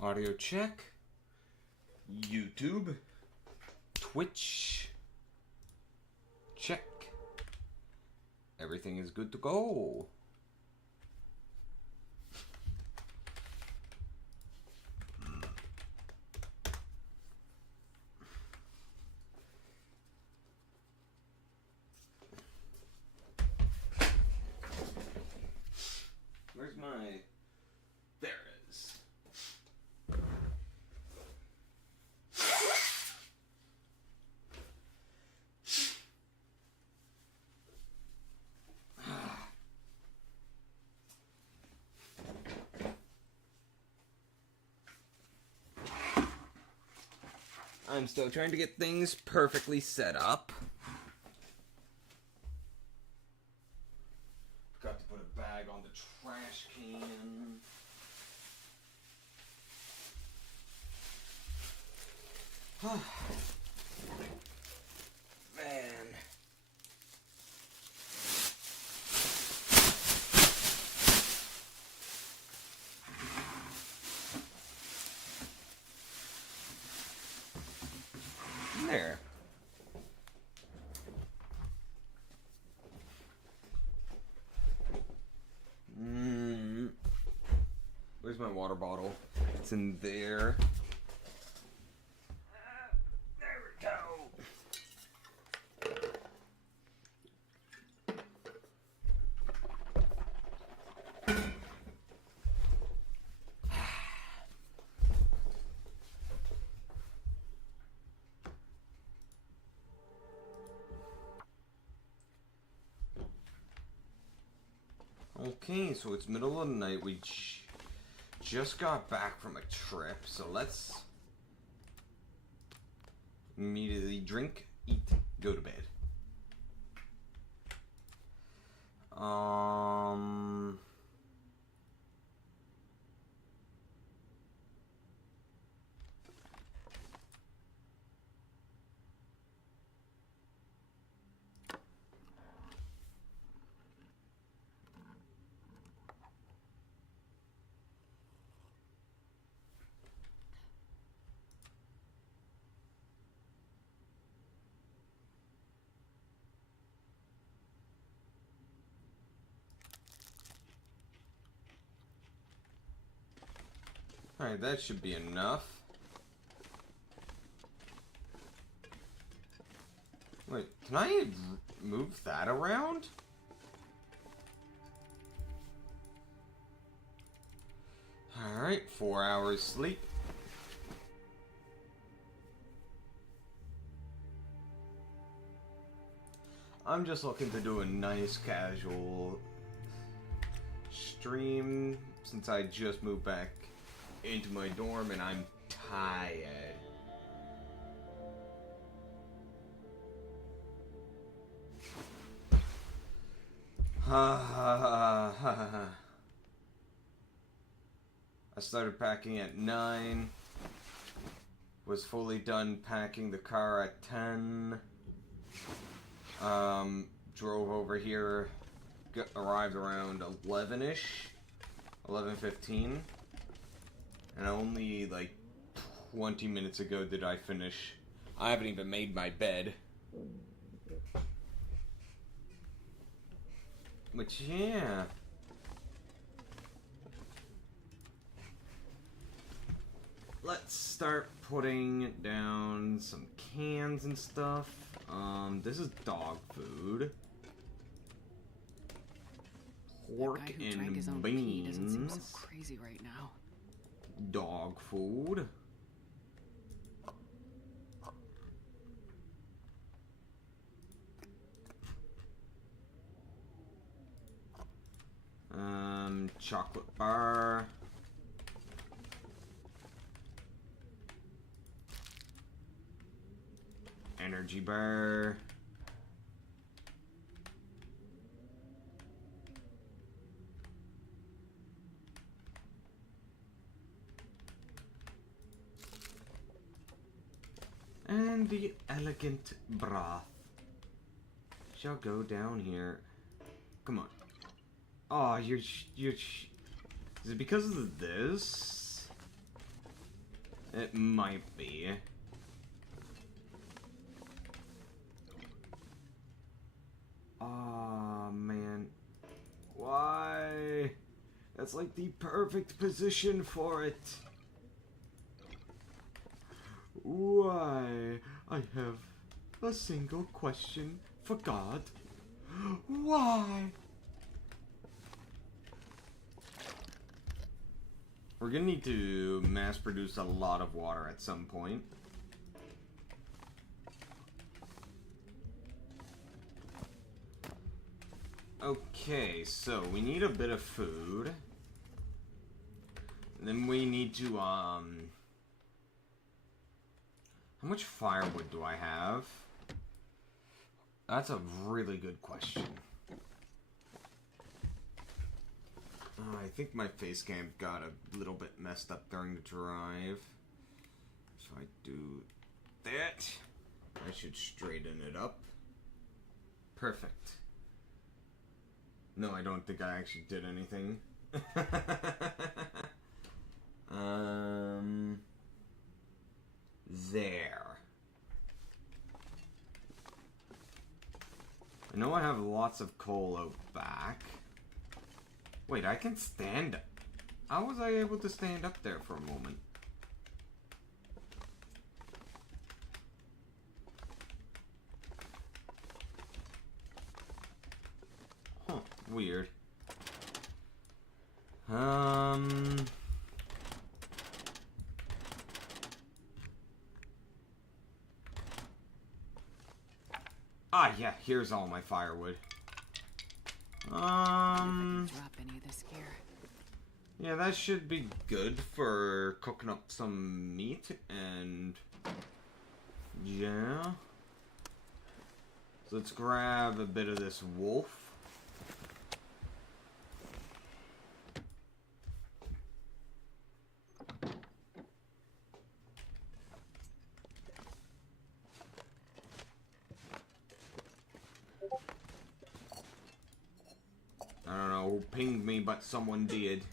Audio check. YouTube. Twitch. Check. Everything is good to go. Where's my... There it is. I'm still trying to get things perfectly set up. Forgot to put a bag on the trash can. Man. There. Where's my water bottle? It's in there. There we go. Okay, so it's middle of the night. We just got back from a trip, so let's immediately drink, eat, go to bed. Alright, that should be enough. Wait, can I move that around? Alright, 4 hours sleep. I'm just looking to do a nice casual stream since I just moved back into my dorm and I'm tired. I started packing at 9. Was fully done packing the car at 10. Drove over here, arrived around 11-ish, 11:15. And only like 20 minutes ago did I finish. I haven't even made my bed. But yeah. Let's start putting down some cans and stuff. This is dog food. Pork and beans. Doesn't seem so crazy right now. Dog food. Chocolate bar. Energy bar. And the elegant broth shall go down here. Come on. Oh, you're. Is it because of this? It might be. Oh, man. Why? That's like the perfect position for it. Why? I have a single question for God. Why? We're gonna need to mass produce a lot of water at some point. Okay, so we need a bit of food. Then we need to, how much firewood do I have? That's a really good question. I think my face cam got a little bit messed up during the drive. So I do that. I should straighten it up. Perfect. No, I don't think I actually did anything. There. I know I have lots of coal out back. Wait, I can stand up. How was I able to stand up there for a moment? Huh, weird. Ah, yeah, here's all my firewood. Drop any of this gear. Yeah, that should be good for cooking up some meat and yeah. So let's grab a bit of this wolf. I don't know who pinged me, but someone did.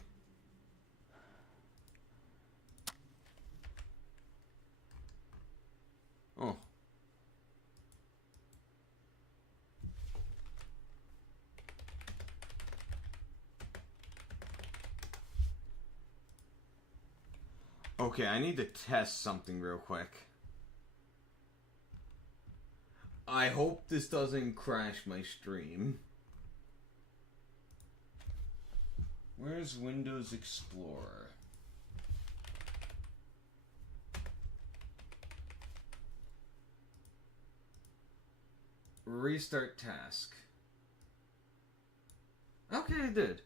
Oh. Okay, I need to test something real quick. I hope this doesn't crash my stream. Where's Windows Explorer? Restart task. Okay, it did.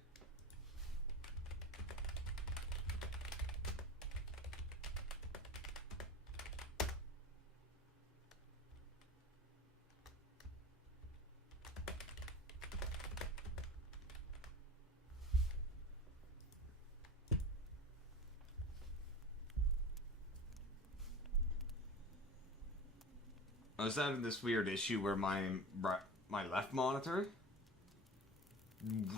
I was having this weird issue where my left monitor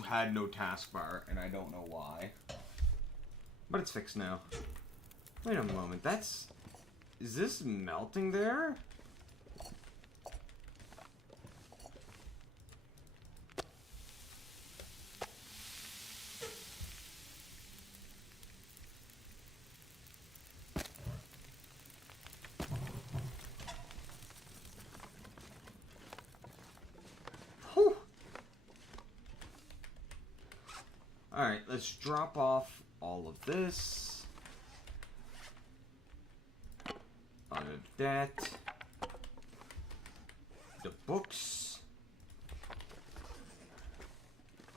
had no taskbar, and I don't know why. But it's fixed now. Wait a moment, is this melting there? Alright, let's drop off all of this. Out of that. The books.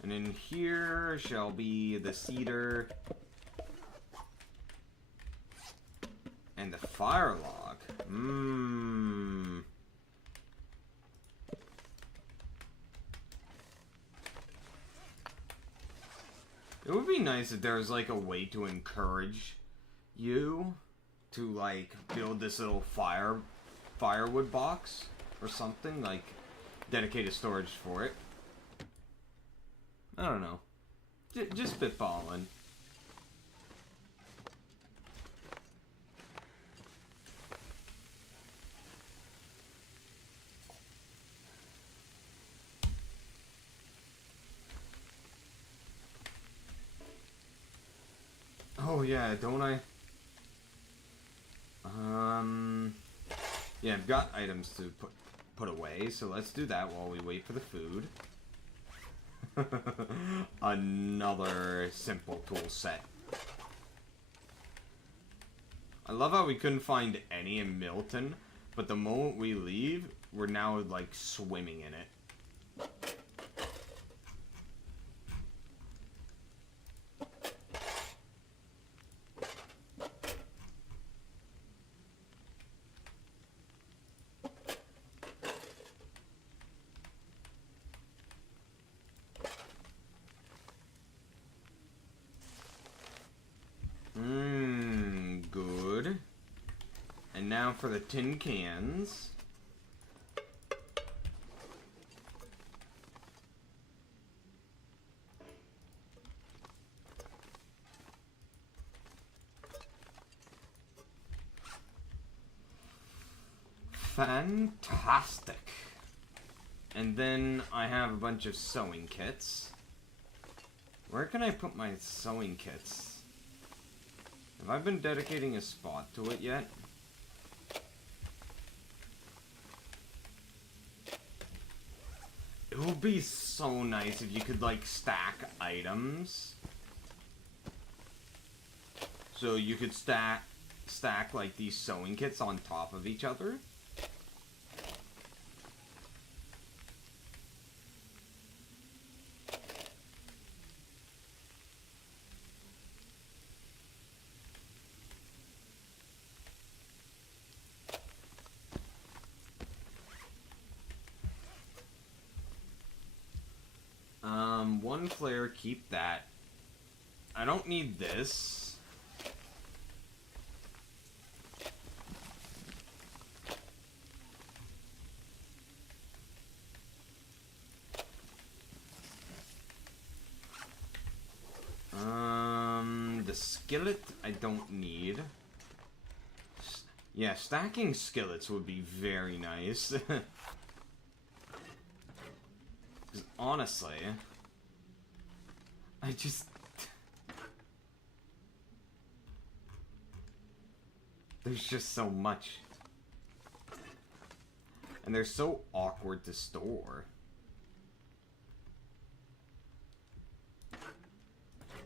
And in here shall be the cedar. And the fire log. It would be nice if there was like a way to encourage you to like build this little firewood box or something, like dedicated storage for it. I don't know. Just spitballing. yeah, don't I? Yeah, I've got items to put away, so let's do that while we wait for the food. Another simple tool set. I love how we couldn't find any in Milton, but the moment we leave, we're now, like, swimming in it. Good. And now for the tin cans. Fantastic. And then I have a bunch of sewing kits. Where can I put my sewing kits? Have I been dedicating a spot to it yet? It would be so nice if you could, like, stack items. So you could stack, like, these sewing kits on top of each other. One flare, keep that. I don't need this. The skillet I don't need. Yeah, stacking skillets would be very nice. Because honestly, I just... There's just so much. And they're so awkward to store.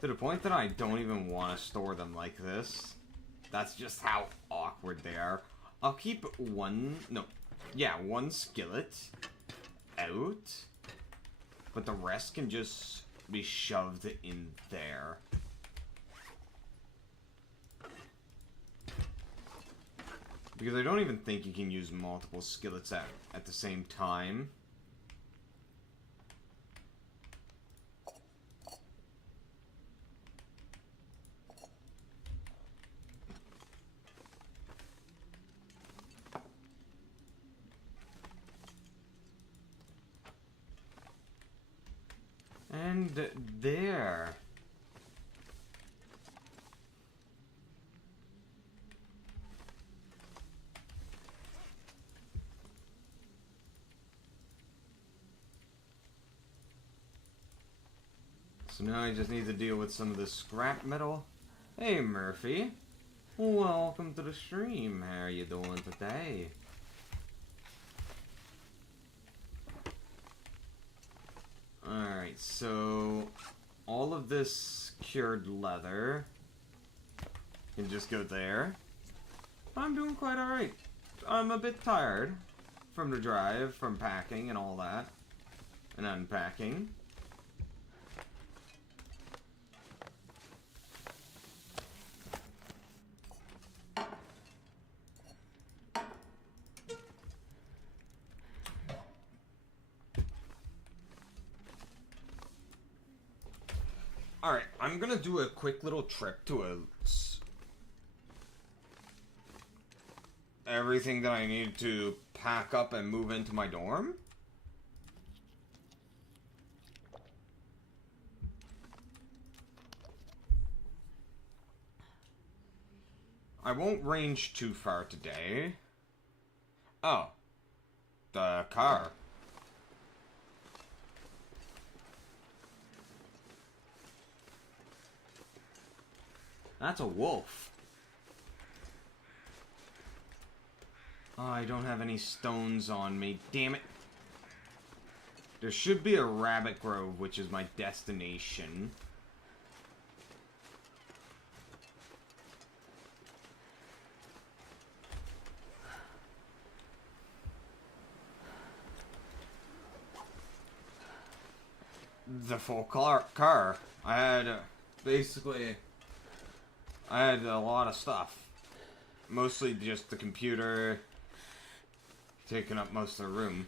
To the point that I don't even want to store them like this. That's just how awkward they are. I'll keep one skillet out. But the rest can just be shoved in there. Because I don't even think you can use multiple skillets at the same time. And there. So now I just need to deal with some of this scrap metal. Hey Murphy. Welcome to the stream. How are you doing today? Alright, so all of this cured leather can just go there. I'm doing quite alright. I'm a bit tired from the drive, from packing and all that, and unpacking. Alright, I'm gonna do a quick little trip to everything that I need to pack up and move into my dorm. I won't range too far today. Oh. The car. That's a wolf. Oh, I don't have any stones on me. Damn it. There should be a rabbit grove, which is my destination. The full car. I had, basically, I had a lot of stuff. Mostly just the computer taking up most of the room.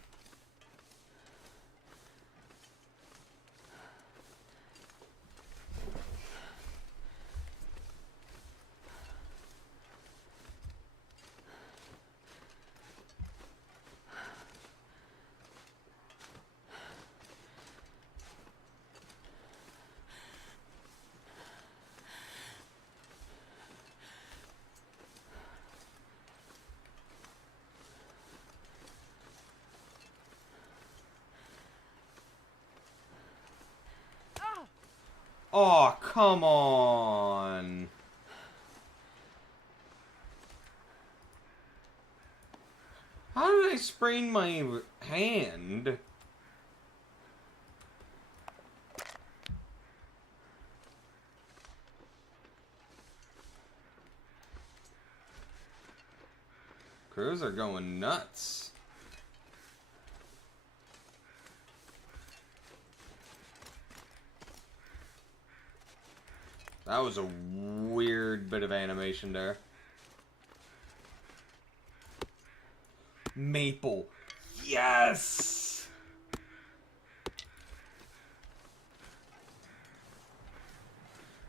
Oh, come on. How did I sprain my hand? Crews are going nuts. That was a weird bit of animation there. Maple. Yes!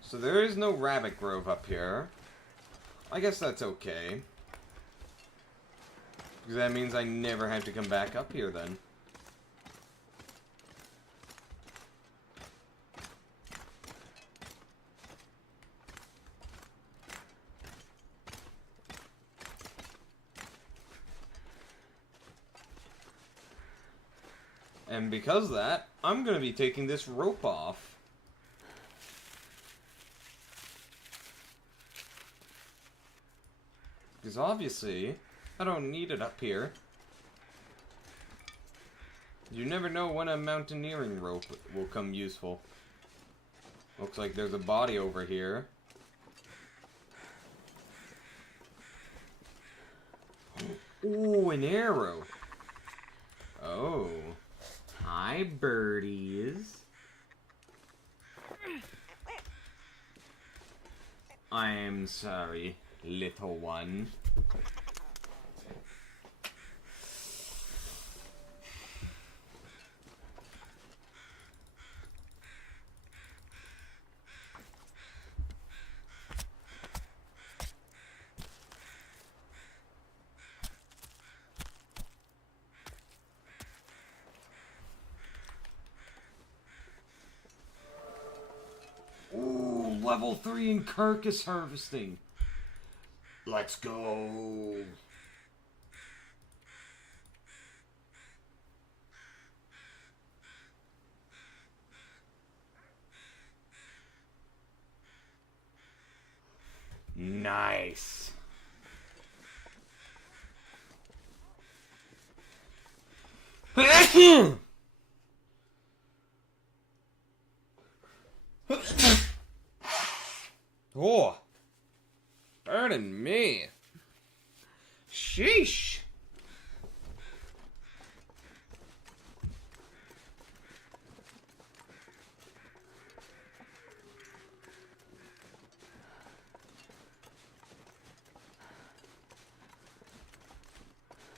So there is no rabbit grove up here. I guess that's okay. Because that means I never have to come back up here then. And because of that, I'm going to be taking this rope off. Because obviously, I don't need it up here. You never know when a mountaineering rope will come useful. Looks like there's a body over here. Ooh, an arrow. Oh. Hi, birdies. I'm sorry, little one. Level 3 in carcass harvesting. Let's go. Nice. Oh, pardon me. Sheesh.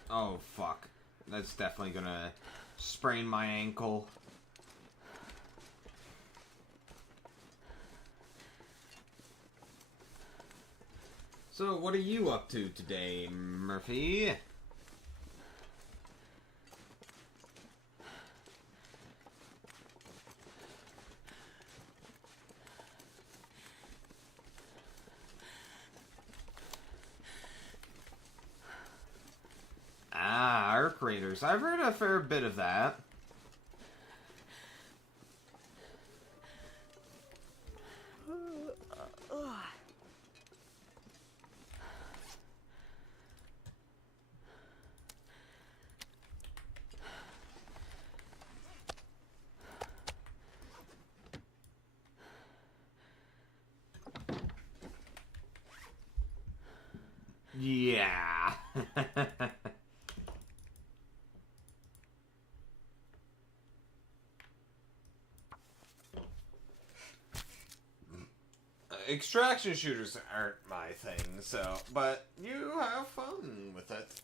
Oh, fuck. That's definitely gonna sprain my ankle. So, what are you up to today, Murphy? Ah, arc raiders. I've heard a fair bit of that. Extraction shooters aren't my thing, so... But you have fun with it.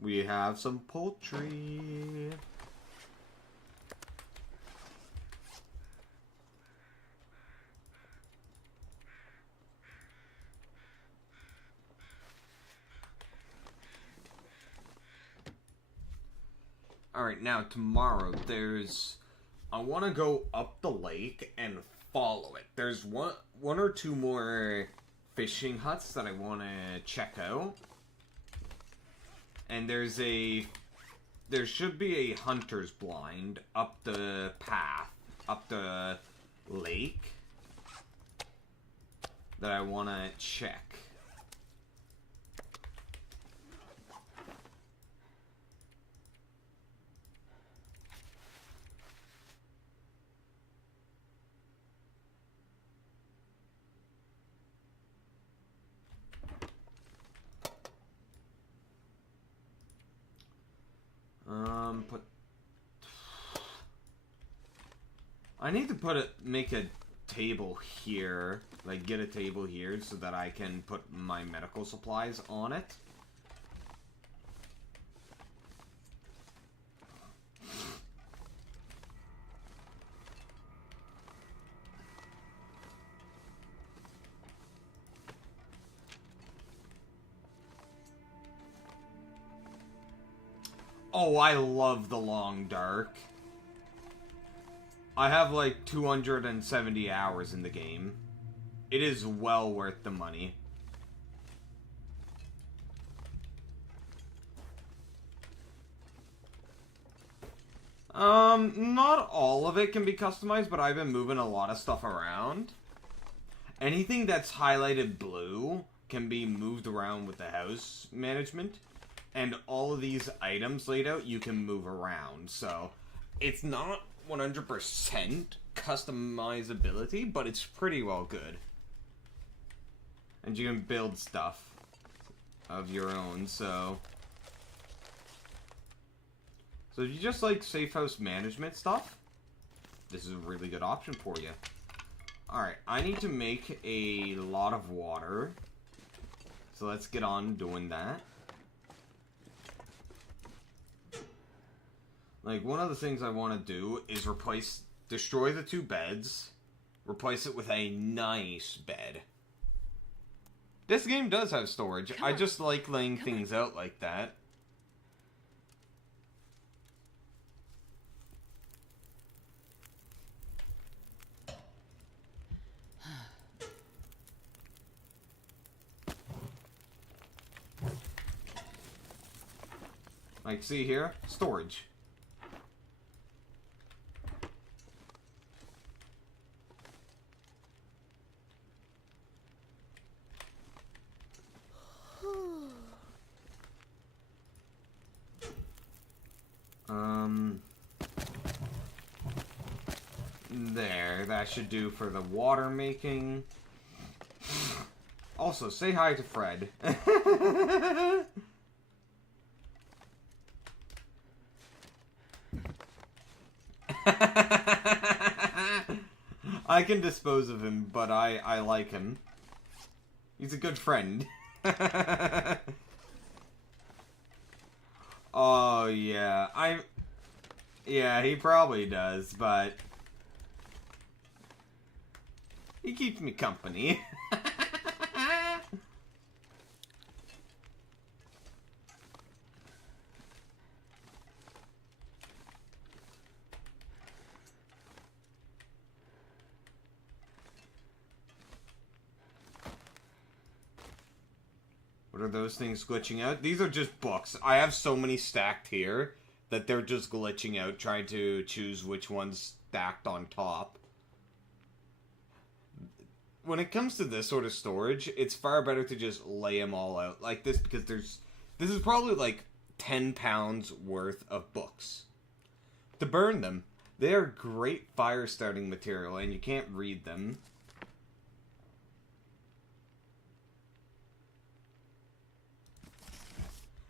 We have some poultry. Alright, now tomorrow there's... I want to go up the lake and follow it. There's one or two more fishing huts that I want to check out. And there should be a hunter's blind up the path, up the lake, that I want to check. I need to make a table here, like get a table here so that I can put my medical supplies on it. Oh, I love the Long Dark. I have like 270 hours in the game. It is well worth the money. Not all of it can be customized, but I've been moving a lot of stuff around. Anything that's highlighted blue can be moved around with the house management. And all of these items laid out, you can move around. So, it's not 100% customizability, but it's pretty well good. And you can build stuff of your own, so... So if you just like safe house management stuff, this is a really good option for you. Alright, I need to make a lot of water. So let's get on doing that. Like, one of the things I want to do is destroy the 2 beds, replace it with a nice bed. This game does have storage. I just like laying things out like that. Like, see here? Storage. There, that should do for the water making. Also, say hi to Fred. I can dispose of him, but I like him. He's a good friend. Oh, yeah. Yeah, he probably does, but... he keeps me company. What are those things glitching out? These are just books. I have so many stacked here that they're just glitching out, trying to choose which one's stacked on top. When it comes to this sort of storage, it's far better to just lay them all out like this, because this is probably like 10 pounds worth of books. To burn them, They are great fire starting material, and you can't read them.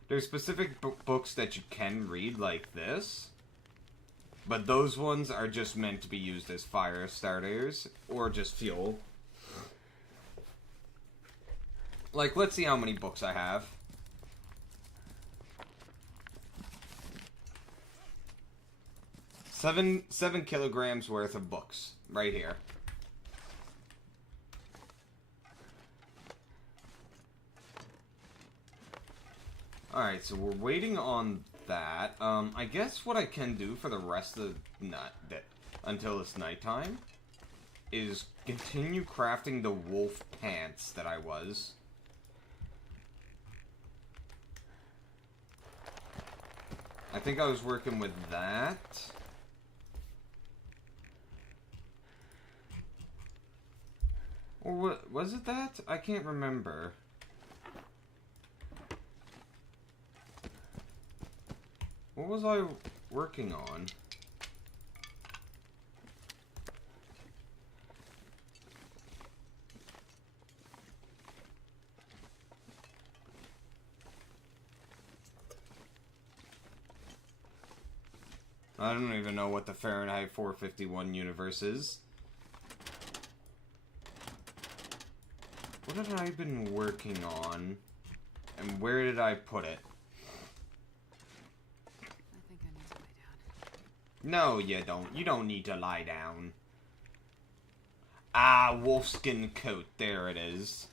There's specific books that you can read, like this. But those ones are just meant to be used as fire starters, or just fuel. Like, let's see how many books I have. 7 kilograms worth of books, right here. Alright, so we're waiting on that. I guess what I can do for the rest of the until it's nighttime is continue crafting the wolf pants that I was. I think I was working with that. Or what, was it that? I can't remember. What was I working on? I don't even know what the Fahrenheit 451 universe is. What had I been working on? And where did I put it? I think I need to lie down. No, you don't. You don't need to lie down. Ah, wolfskin coat. There it is.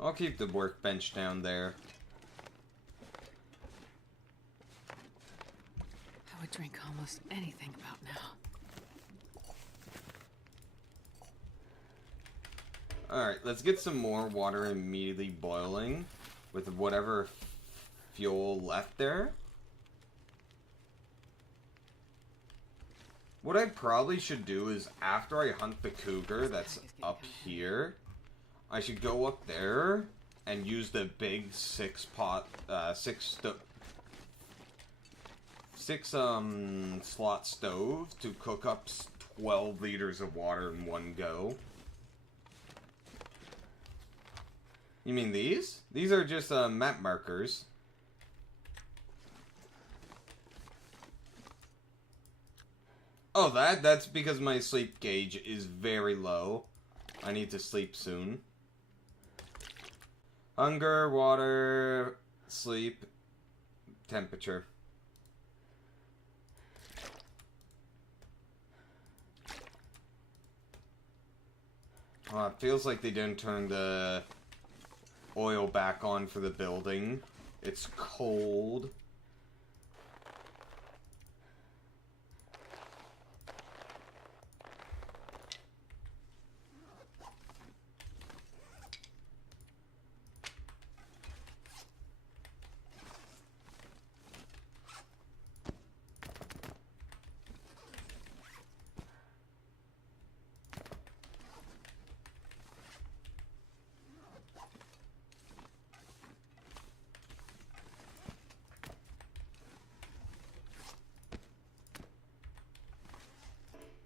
I'll keep the workbench down there. I would drink almost anything about now. Alright, let's get some more water immediately boiling with whatever fuel left there. What I probably should do is, after I hunt the cougar that's up here, I should go up there and use the big six slot stove to cook up 12 liters of water in one go. You mean these? These are just map markers. Oh, that's because my sleep gauge is very low. I need to sleep soon. Hunger, water, sleep, temperature. Oh, it feels like they didn't turn the oil back on for the building. It's cold.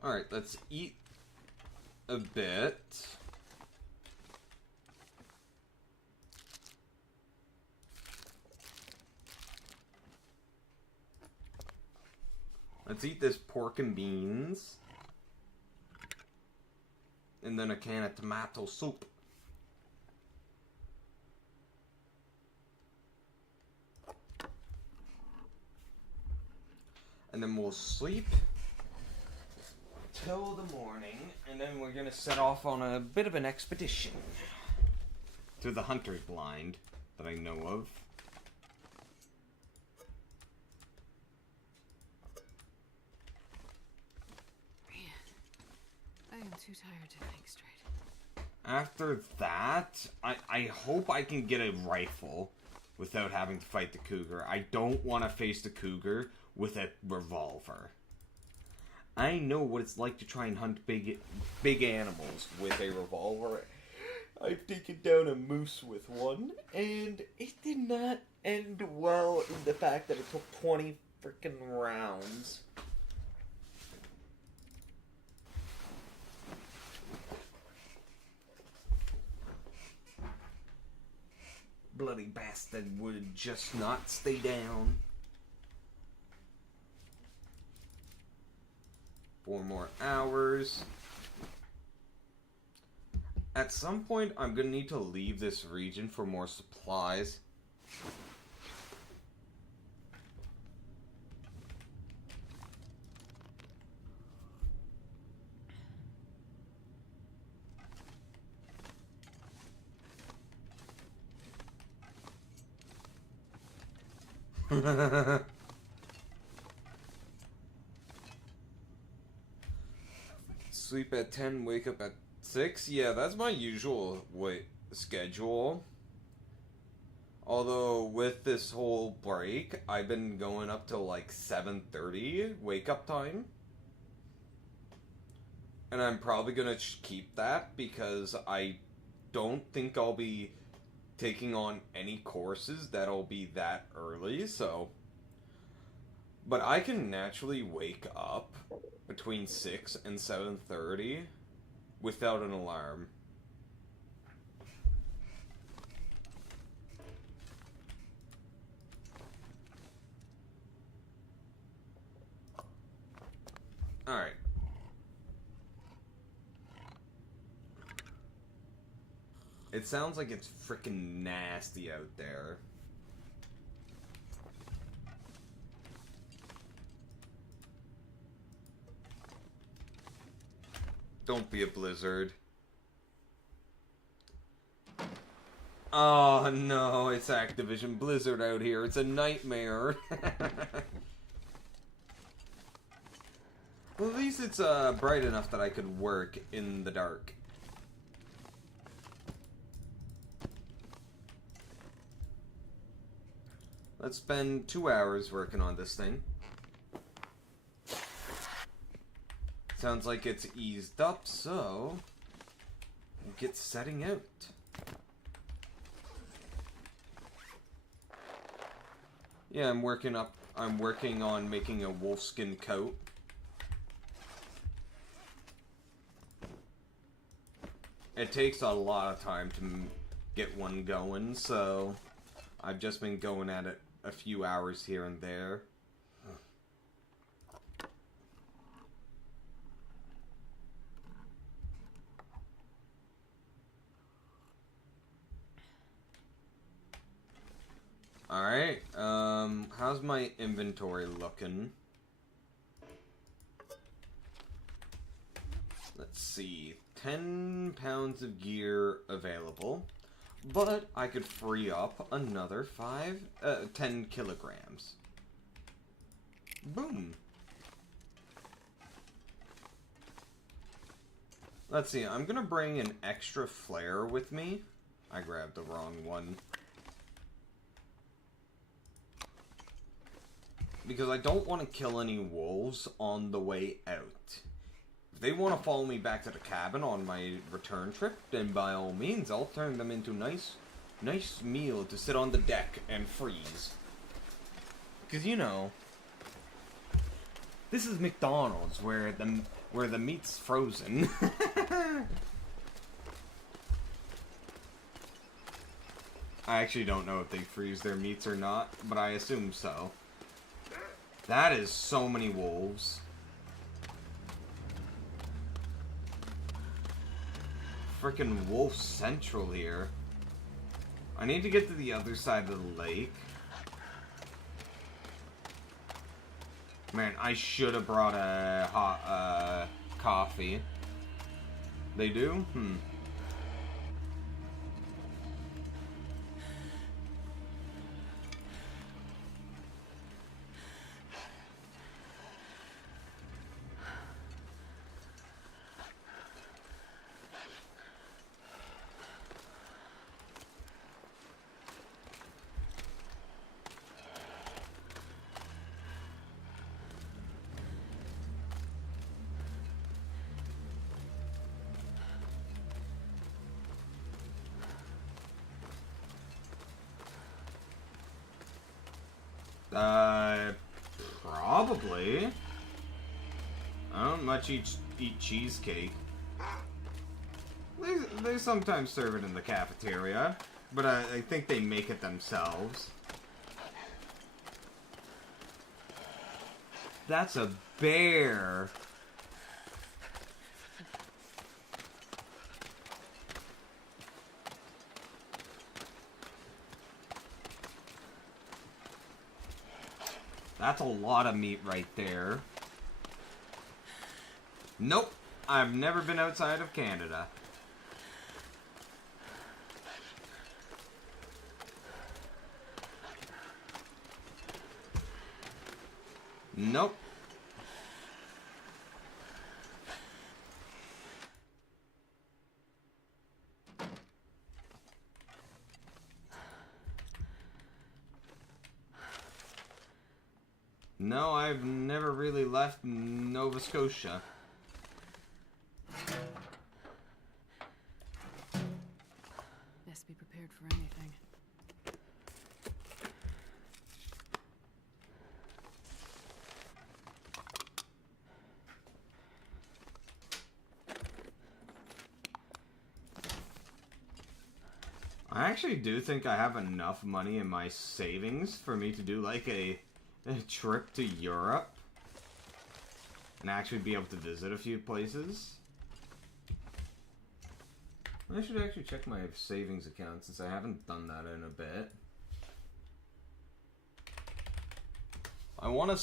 Alright, let's eat a bit. Let's eat this pork and beans. And then a can of tomato soup. And then we'll sleep till the morning, and then we're gonna set off on a bit of an expedition to the hunter's blind that I know of. Man, too tired to think straight. After that, I hope I can get a rifle without having to fight the cougar. I don't want to face the cougar with a revolver. I know what it's like to try and hunt big animals with a revolver. I've taken down a moose with one, and it did not end well in the fact that it took 20 freaking rounds. Bloody bastard would just not stay down. 4 more hours. At some point, I'm gonna need to leave this region for more supplies. Sleep at 10, wake up at 6? Yeah, that's my usual schedule. Although, with this whole break, I've been going up till like 7:30 wake up time. And I'm probably gonna keep that because I don't think I'll be taking on any courses that'll be that early, so... But I can naturally wake up between 6 and 7:30 without an alarm. Alright. It sounds like it's freaking nasty out there. Don't be a blizzard. Oh no, it's Activision Blizzard out here. It's a nightmare. Well, at least it's bright enough that I could work in the dark. Let's spend 2 hours working on this thing. Sounds like it's eased up, so we'll get setting out. Yeah, I'm working on making a wolfskin coat. It takes a lot of time to get one going, so I've just been going at it a few hours here and there. Alright, how's my inventory looking? Let's see, 10 pounds of gear available, but I could free up another 10 kilograms. Boom. Let's see, I'm gonna bring an extra flare with me. I grabbed the wrong one. Because I don't want to kill any wolves on the way out. If they want to follow me back to the cabin on my return trip, then by all means, I'll turn them into nice meal to sit on the deck and freeze. Because, you know, this is McDonald's where the meat's frozen. I actually don't know if they freeze their meats or not, but I assume so. That is so many wolves. Frickin' wolf central here. I need to get to the other side of the lake. Man, I should have brought a hot coffee. They do? Probably. I don't much eat cheesecake. They sometimes serve it in the cafeteria, but I think they make it themselves. That's a bear. That's a lot of meat right there. Nope. I've never been outside of Canada. Nope. No, I've never really left Nova Scotia. Best be prepared for anything. I actually do think I have enough money in my savings for me to do like a trip to Europe and actually be able to visit a few places. I should actually check my savings account since I haven't done that in a bit. I want to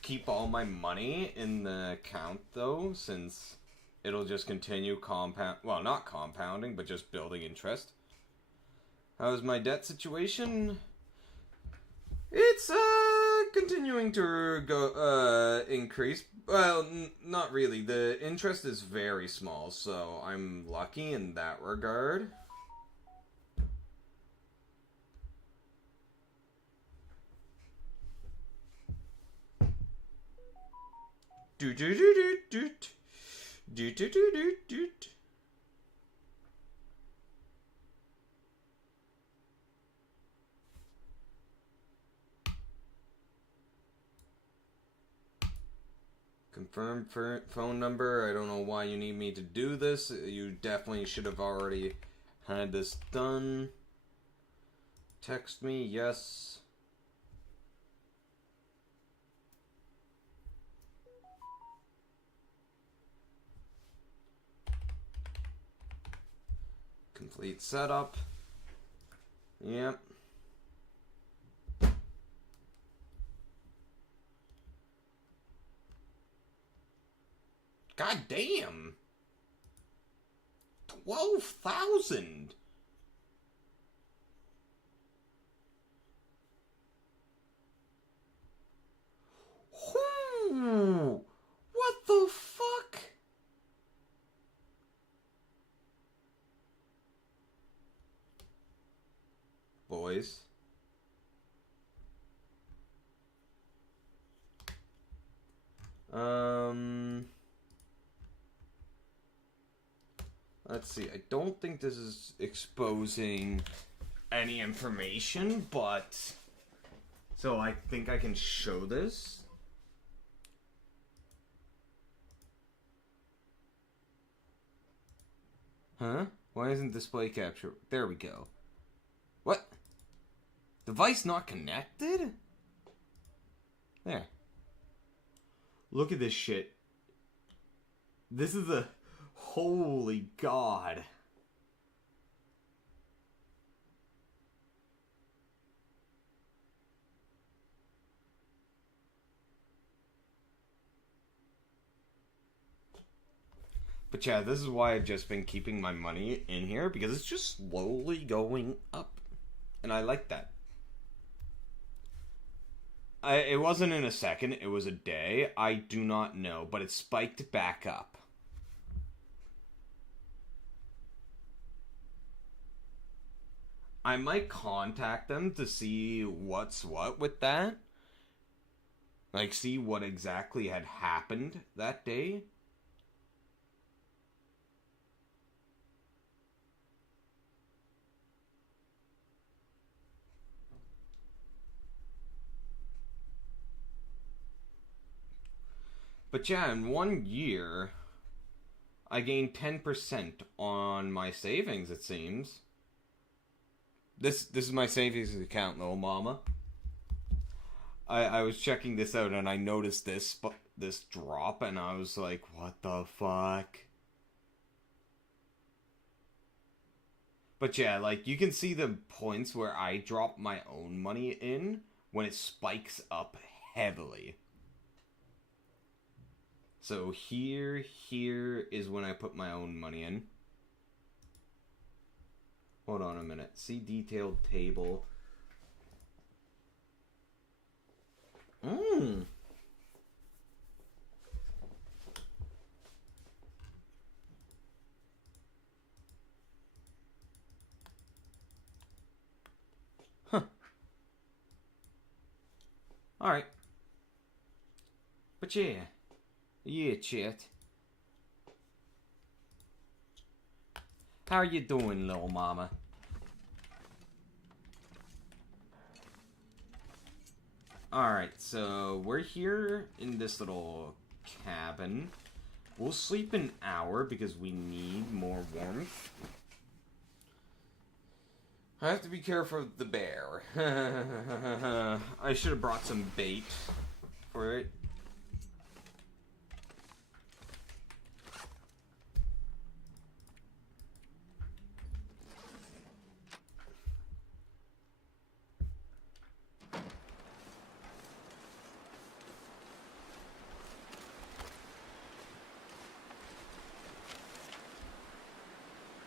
keep all my money in the account though, since it'll just continue well, not compounding, but just building interest. How's my debt situation? It's continuing to go increase. Well, not really. The interest is very small, so I'm lucky in that regard. Do do do do do do do do do do. Confirm phone number. I don't know why you need me to do this. You definitely should have already had this done. Text me, yes. Complete setup. Yep. God damn! 12,000! What the fuck? Boys. Let's see. I don't think this is exposing any information, but so I think I can show this. Huh? Why isn't display capture? There we go. What? Device not connected? There. Look at this shit. This is a... Holy God. But yeah, this is why I've just been keeping my money in here, because it's just slowly going up. And I like that. It wasn't in a second, it was a day. I do not know, but it spiked back up. I might contact them to see what's what with that. Like, see what exactly had happened that day. But yeah, in 1 year, I gained 10% on my savings, it seems. This is my savings account, little mama. I was checking this out and I noticed this drop and I was like, what the fuck? But yeah, like, you can see the points where I drop my own money in when it spikes up heavily. So here is when I put my own money in. Hold on a minute. See detailed table. Huh. Alright. But yeah. Yeah, chat. How you doing, little mama? Alright, so we're here in this little cabin. We'll sleep an hour because we need more warmth. I have to be careful of the bear. I should have brought some bait for it.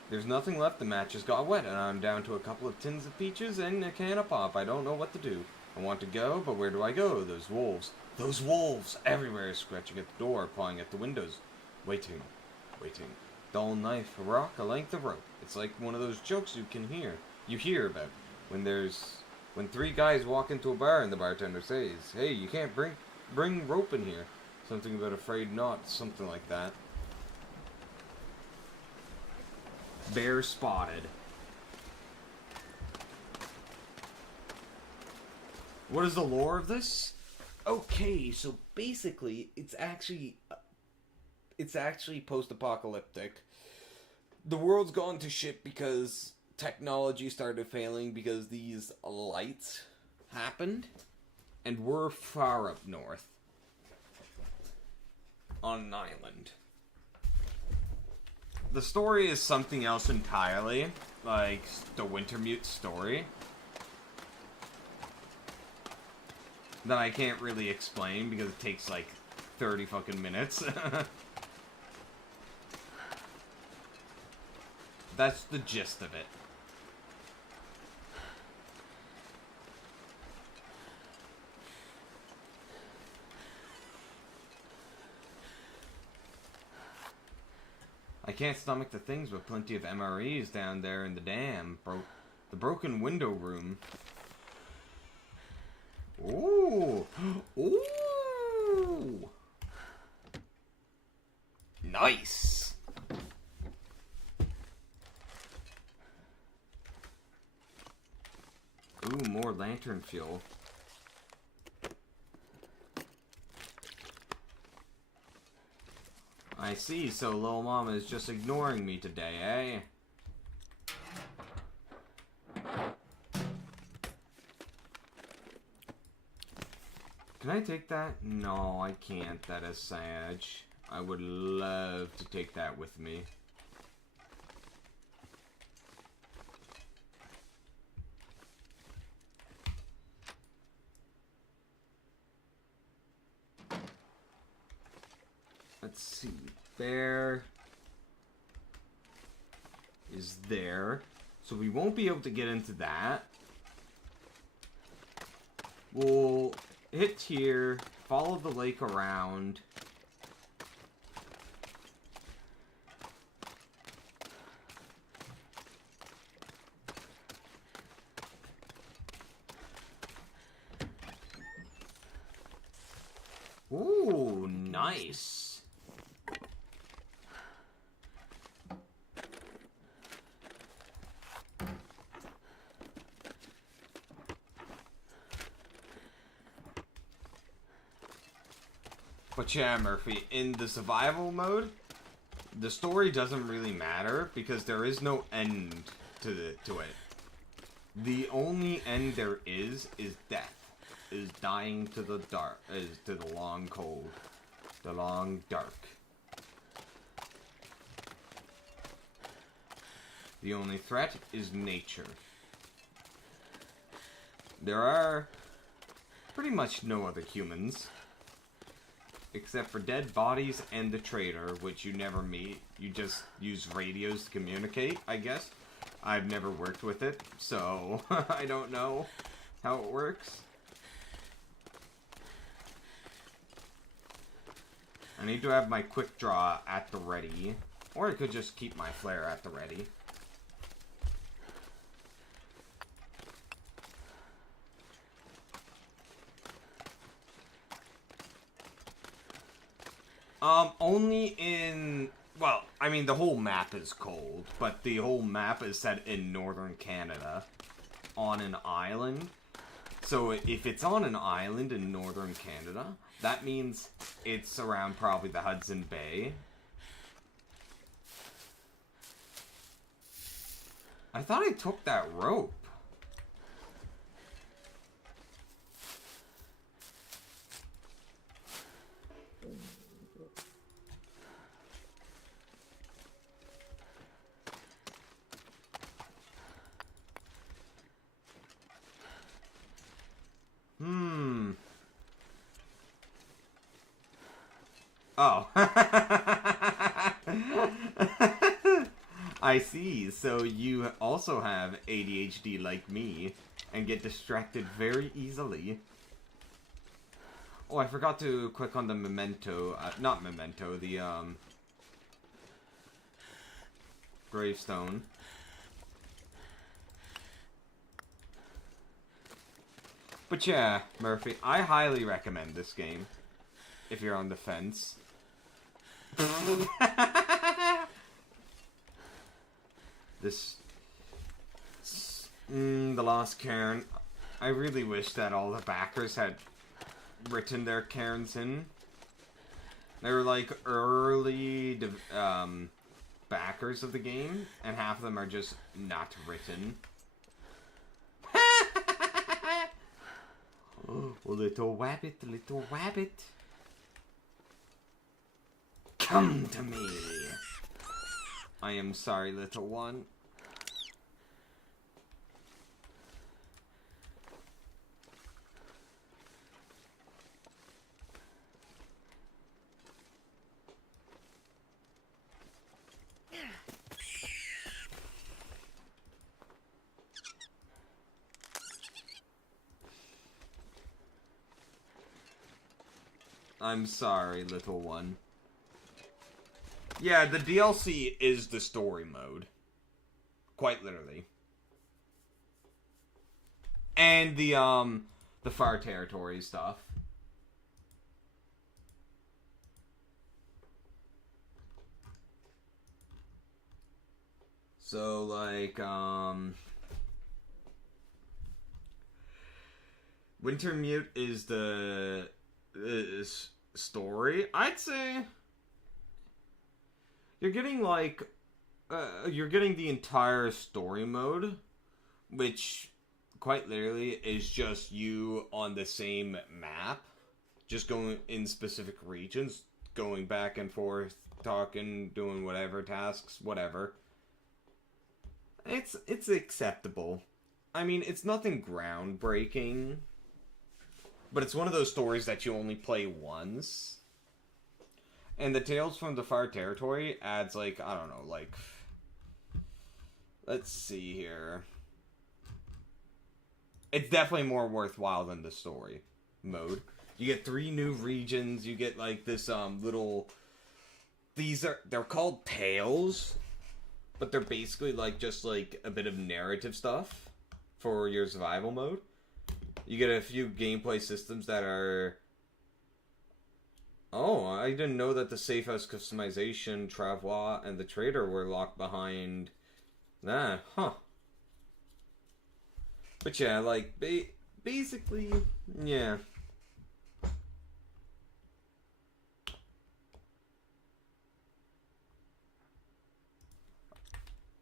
There's nothing left, the match just got wet, and I'm down to a couple of tins of peaches and a can of pop. I don't know what to do. I want to go, but where do I go? Those wolves. Those wolves! Everywhere, scratching at the door, pawing at the windows. Waiting. Dull knife, a rock, a length of rope. It's like one of those jokes you hear about. When three guys walk into a bar and the bartender says, hey, you can't bring rope in here. Something about afraid not, something like that. Bear spotted. What is the lore of this? Okay, so basically, it's actually post-apocalyptic. The world's gone to shit because technology started failing because these lights happened, and we're far up north on an island. The story is something else entirely, like the Wintermute story, that I can't really explain because it takes like 30 fucking minutes. That's the gist of it. I can't stomach the things with plenty of MREs down there in the dam. The broken window room. Ooh! Ooh! Nice! Ooh, more lantern fuel. I see, so Lil Mama is just ignoring me today, eh? Can I take that? No, I can't. That is sad. I would love to take that with me. Let's see. Bear is there. So we won't be able to get into that. We'll hit here, follow the lake around. Ooh, nice. But yeah, Murphy, in the survival mode, the story doesn't really matter because there is no end to it. The only end there is death. Is dying to the dark, is to the long cold. The long dark. The only threat is nature. There are pretty much no other humans. Except for dead bodies and the trader, which you never meet. You just use radios to communicate, I guess. I've never worked with it, so I don't know how it works. I need to have my quick draw at the ready. Or I could just keep my flare at the ready. Only in... Well, I mean, the whole map is cold, but the whole map is set in northern Canada. On an island. So if it's on an island in northern Canada, that means it's around probably the Hudson Bay. I thought I took that rope. Oh. I see. So you also have ADHD like me and get distracted very easily. Oh, I forgot to click on the memento. Not memento, the, gravestone. But yeah, Murphy, I highly recommend this game. If you're on the fence. The Lost Cairn. I really wish that all the backers had written their cairns in. They were like early backers of the game, and half of them are just not written. Oh, little wabbit, little wabbit. Come to me. I am sorry, little one. I'm sorry, little one. Yeah, the DLC is the story mode. Quite literally. And the Far Territory stuff. So, like, Wintermute is the story. I'd say you're getting, like, you're getting the entire story mode, which, quite literally, is just you on the same map, just going in specific regions, going back and forth, talking, doing whatever, tasks, whatever. It's acceptable. I mean, it's nothing groundbreaking, but it's one of those stories that you only play once. And the Tales from the Far Territory adds, like, I don't know, like, let's see here. It's definitely more worthwhile than the story mode. You get 3 new regions, you get, like, this, little, they're called tales, but they're basically, like, just, like, a bit of narrative stuff for your survival mode. You get a few gameplay systems that are... Oh, I didn't know that the Safe House customization, Travois, and the Trader were locked behind that. Huh. But yeah, like, basically, yeah.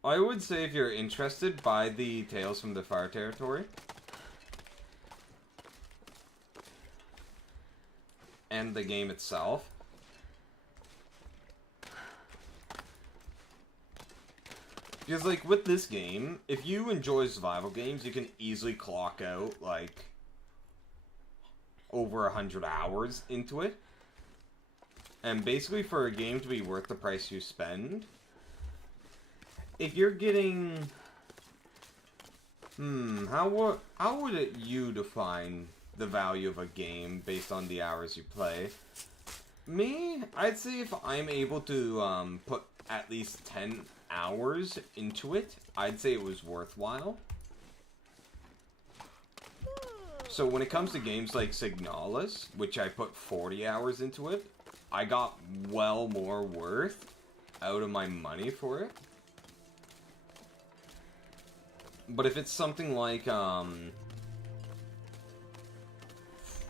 I would say if you're interested, buy the Tales from the Fire Territory. And the game itself. Because, like, with this game, if you enjoy survival games, you can easily clock out, like, over 100 hours into it. And basically, for a game to be worth the price you spend, if you're getting... how would you define the value of a game based on the hours you play? Me, I'd say if I'm able to put at least 10 hours into it, I'd say it was worthwhile. So when it comes to games like Signalis, which I put 40 hours into it, I got well more worth out of my money for it. But if it's something like,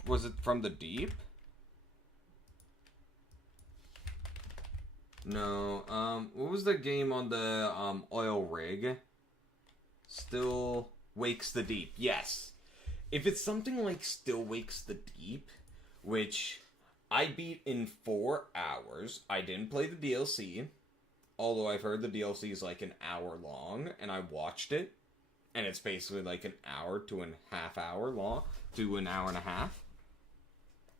was it From the Deep? No, what was the game on the, oil rig? Still Wakes the Deep, yes. If it's something like Still Wakes the Deep, which I beat in 4 hours, I didn't play the DLC, although I've heard the DLC is like an hour long, and I watched it, and it's basically like an hour to a half hour long, to an hour and a half.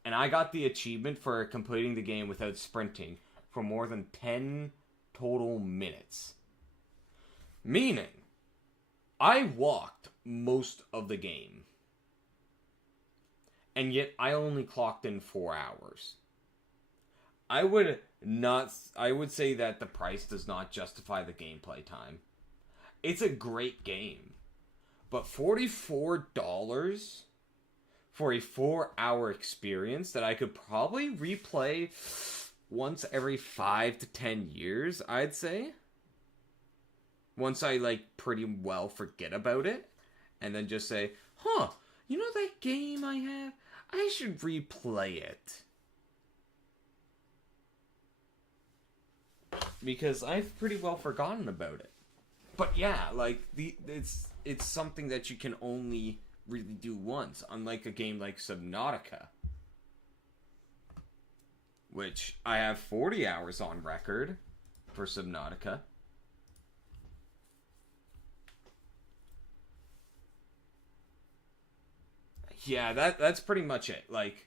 And I got the achievement for completing the game without sprinting for more than 10 total minutes. Meaning, I walked most of the game. And yet, I only clocked in 4 hours. I would say that the price does not justify the gameplay time. It's a great game. But $44 for a 4-hour experience that I could probably replay once every 5 to 10 years, I'd say. Once I, like, pretty well forget about it. And then just say, you know that game I have? I should replay it. Because I've pretty well forgotten about it. But yeah, like, it's something that you can only really do once. Unlike a game like Subnautica, which I have 40 hours on record for Subnautica. Yeah, that's pretty much it. Like,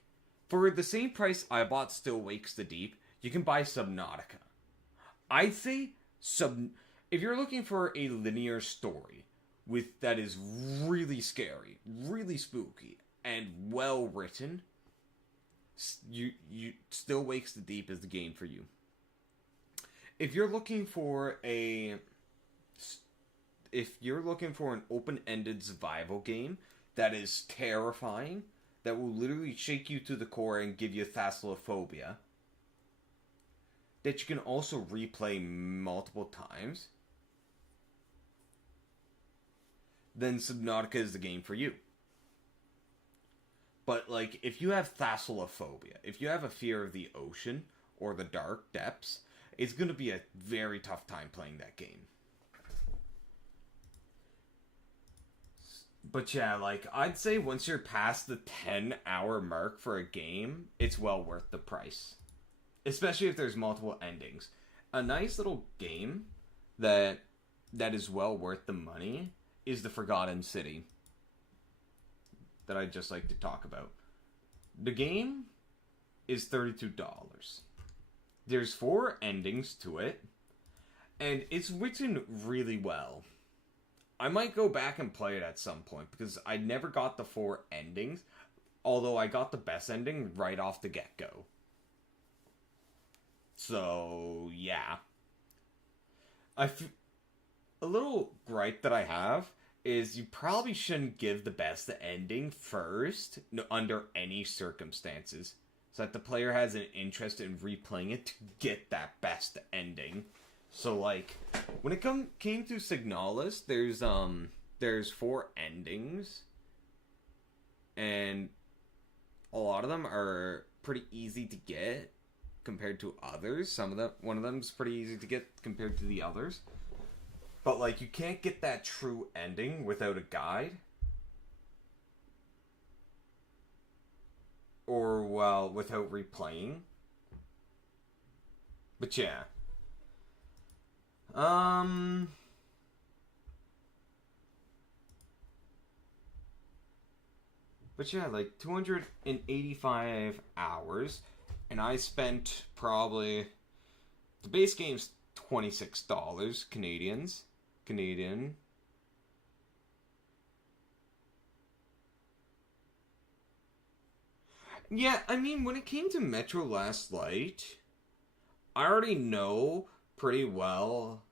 for the same price I bought Still Wakes the Deep, you can buy Subnautica. I'd say if you're looking for a linear story that is really scary, really spooky, and well written, you Still Wakes the Deep is the game for you. If you're looking for an open-ended survival game that is terrifying, that will literally shake you to the core and give you thalassophobia, that you can also replay multiple times, then Subnautica is the game for you. But, like, if you have thalassophobia, if you have a fear of the ocean or the dark depths, it's going to be a very tough time playing that game. But yeah, like, I'd say once you're past the 10-hour mark for a game, it's well worth the price. Especially if there's multiple endings. A nice little game that is well worth the money is The Forgotten City, that I'd just like to talk about. The game is $32. There's 4 endings to it, and it's written really well. I might go back and play it at some point, because I never got the 4 endings, although I got the best ending right off the get-go. So, yeah. A little gripe that I have is you probably shouldn't give the best ending first, under any circumstances, so that the player has an interest in replaying it to get that best ending. So, like, when it came to Signalis, there's 4 endings, and a lot of them are pretty easy to get compared to others. One of them's pretty easy to get compared to the others. But, like, you can't get that true ending without a guide. Or, well, without replaying. But yeah. But yeah, like 285 hours. And I spent probably... The base game's $26 Canadian. Yeah, I mean, when it came to Metro Last Light, I already know pretty well.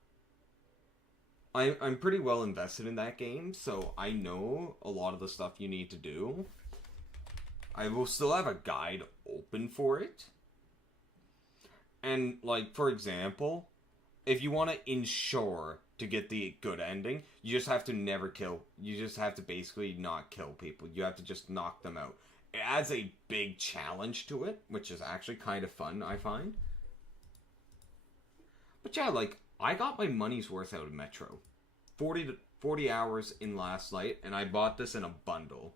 I'm pretty well invested in that game, so I know a lot of the stuff you need to do. I will still have a guide open for it. And, like, for example, if you want to ensure to get the good ending, you just have to never kill. You just have to basically not kill people. You have to just knock them out. It adds a big challenge to it, which is actually kind of fun, I find. But yeah, like, I got my money's worth out of Metro. 40 hours in Last Light, and I bought this in a bundle.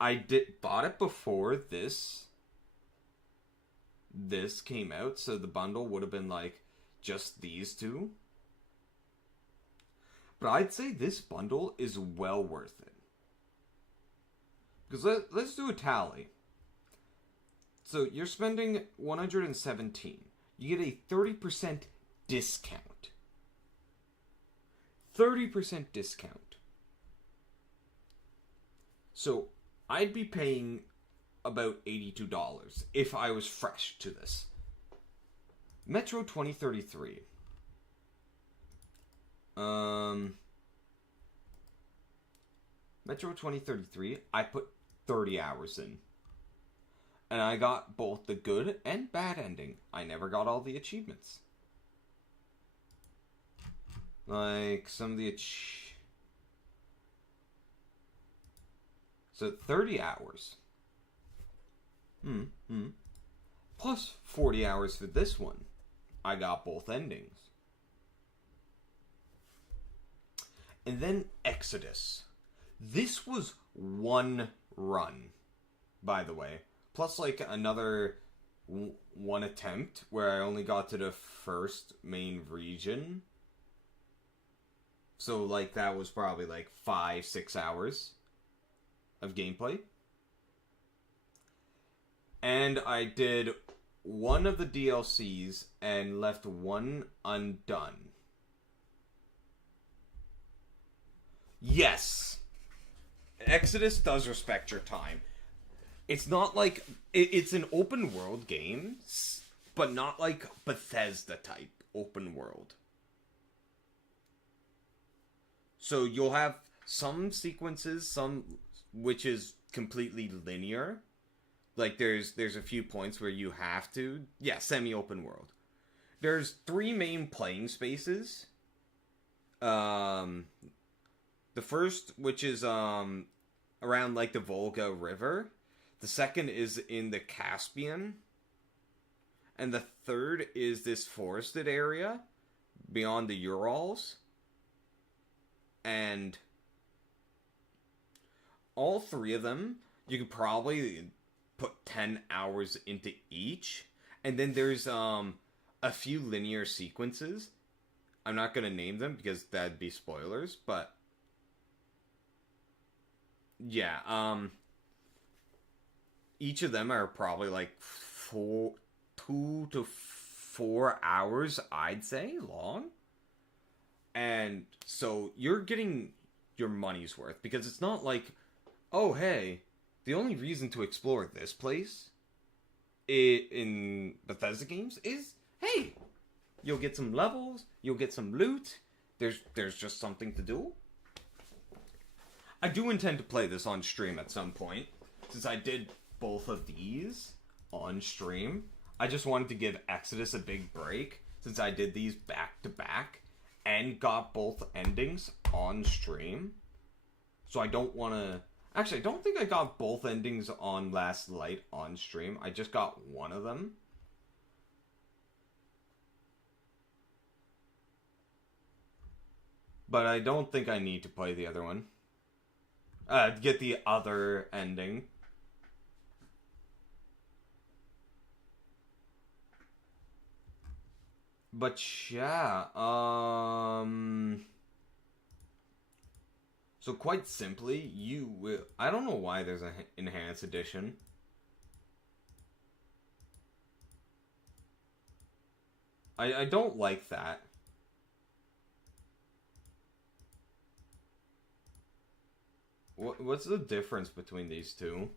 I bought it before this came out, so the bundle would have been like just these two. But I'd say this bundle is well worth it. Because let's do a tally. So you're spending 117. You get a 30% discount. 30% discount. So I'd be paying about $82 if I was fresh to this. Metro 2033. Metro 2033, I put 30 hours in. And I got both the good and bad ending. I never got all the achievements. Like, some of the So, 30 hours. Plus 40 hours for this one. I got both endings. And then Exodus. This was one run, by the way. Plus, like, another one attempt where I only got to the first main region. So, like, that was probably, like, 5-6 hours of gameplay. And I did one of the DLCs and left one undone. Yes! Exodus does respect your time. It's not like... It's an open world game, but not like Bethesda type open world. So you'll have some sequences, some which is completely linear. Like there's a few points where you have to... Yeah, semi-open world. There's 3 main playing spaces. The first, which is around like the Volga River. The second is in the Caspian. And the third is this forested area beyond the Urals. And all 3 of them, you could probably put 10 hours into each. And then there's a few linear sequences. I'm not going to name them because that'd be spoilers, but yeah, each of them are probably like 2 to 4 hours, I'd say, long. And so you're getting your money's worth because it's not like, oh, hey, the only reason to explore this place in Bethesda games is, hey, you'll get some levels, you'll get some loot, there's just something to do. I do intend to play this on stream at some point, since I did both of these on stream. I just wanted to give Exodus a big break, since I did these back to back, and got both endings on stream. So I don't want to... Actually, I don't think I got both endings on Last Light on stream. I just got one of them. But I don't think I need to play the other one. Get the other ending. But yeah, so quite simply, I don't know why there's an enhanced edition. I don't like that. What's the difference between these two?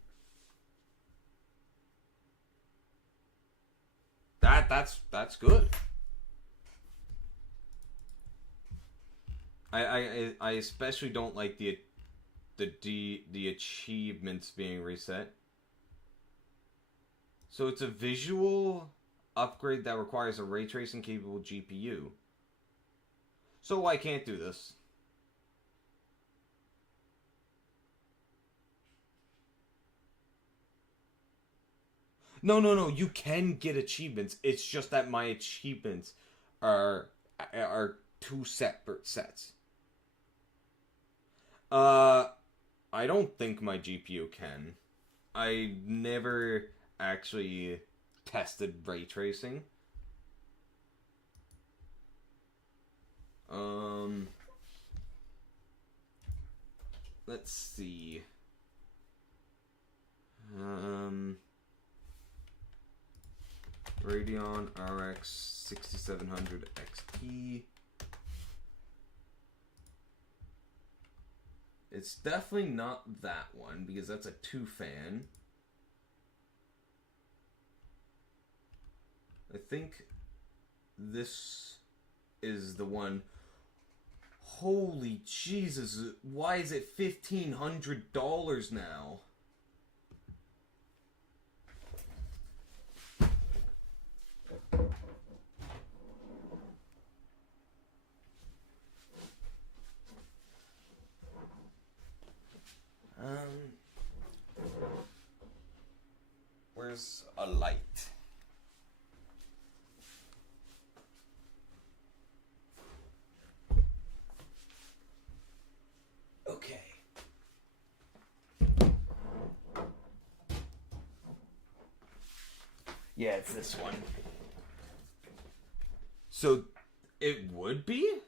That's good. I especially don't like the achievements being reset. So it's a visual upgrade that requires a ray tracing capable GPU. So I can't do this. No. You can get achievements. It's just that my achievements are two separate sets. I don't think my GPU can. I never actually tested ray tracing. Let's see. Radeon RX 6700 XT. It's definitely not that one, because that's a 2-fan. I think this is the one. Holy Jesus, why is it $1,500 now? Where's a light? Okay. Yeah, it's this one. So, it would be?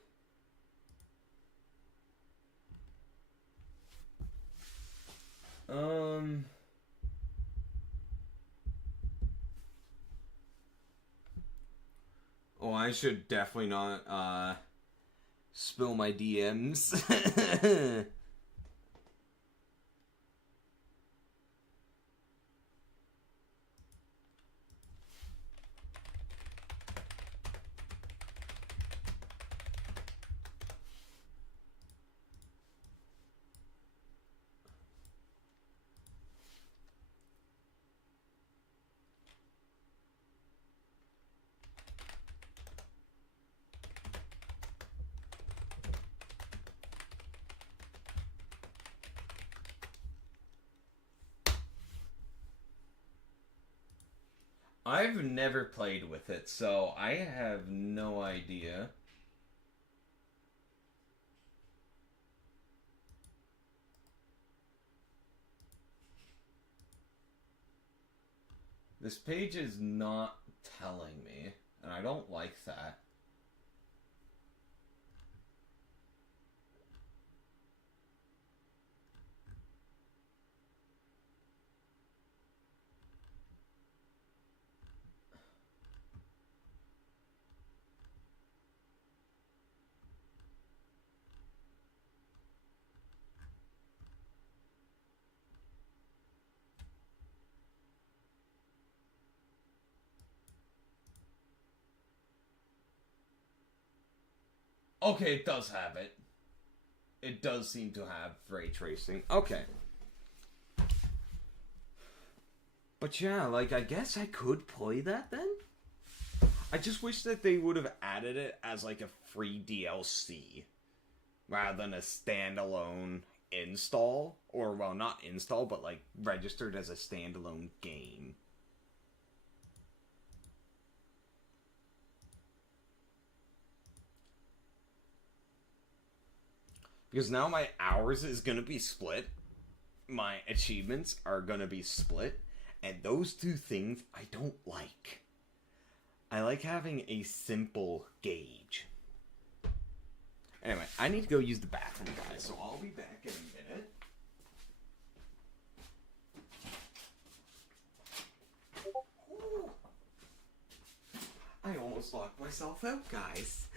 Oh, I should definitely not, spill my DMs. I've never played with it, so I have no idea. This page is not telling me, and I don't like that. Okay, it does have it. It does seem to have ray tracing. Okay. But yeah, like, I guess I could play that then? I just wish that they would have added it as, like, a free DLC. Rather than a standalone install. Or, well, not install, but, like, registered as a standalone game. Because now my hours is gonna be split. My achievements are gonna be split. And those two things I don't like. I like having a simple gauge. Anyway, I need to go use the bathroom, guys, so I'll be back in a minute. Ooh. I almost locked myself out, guys.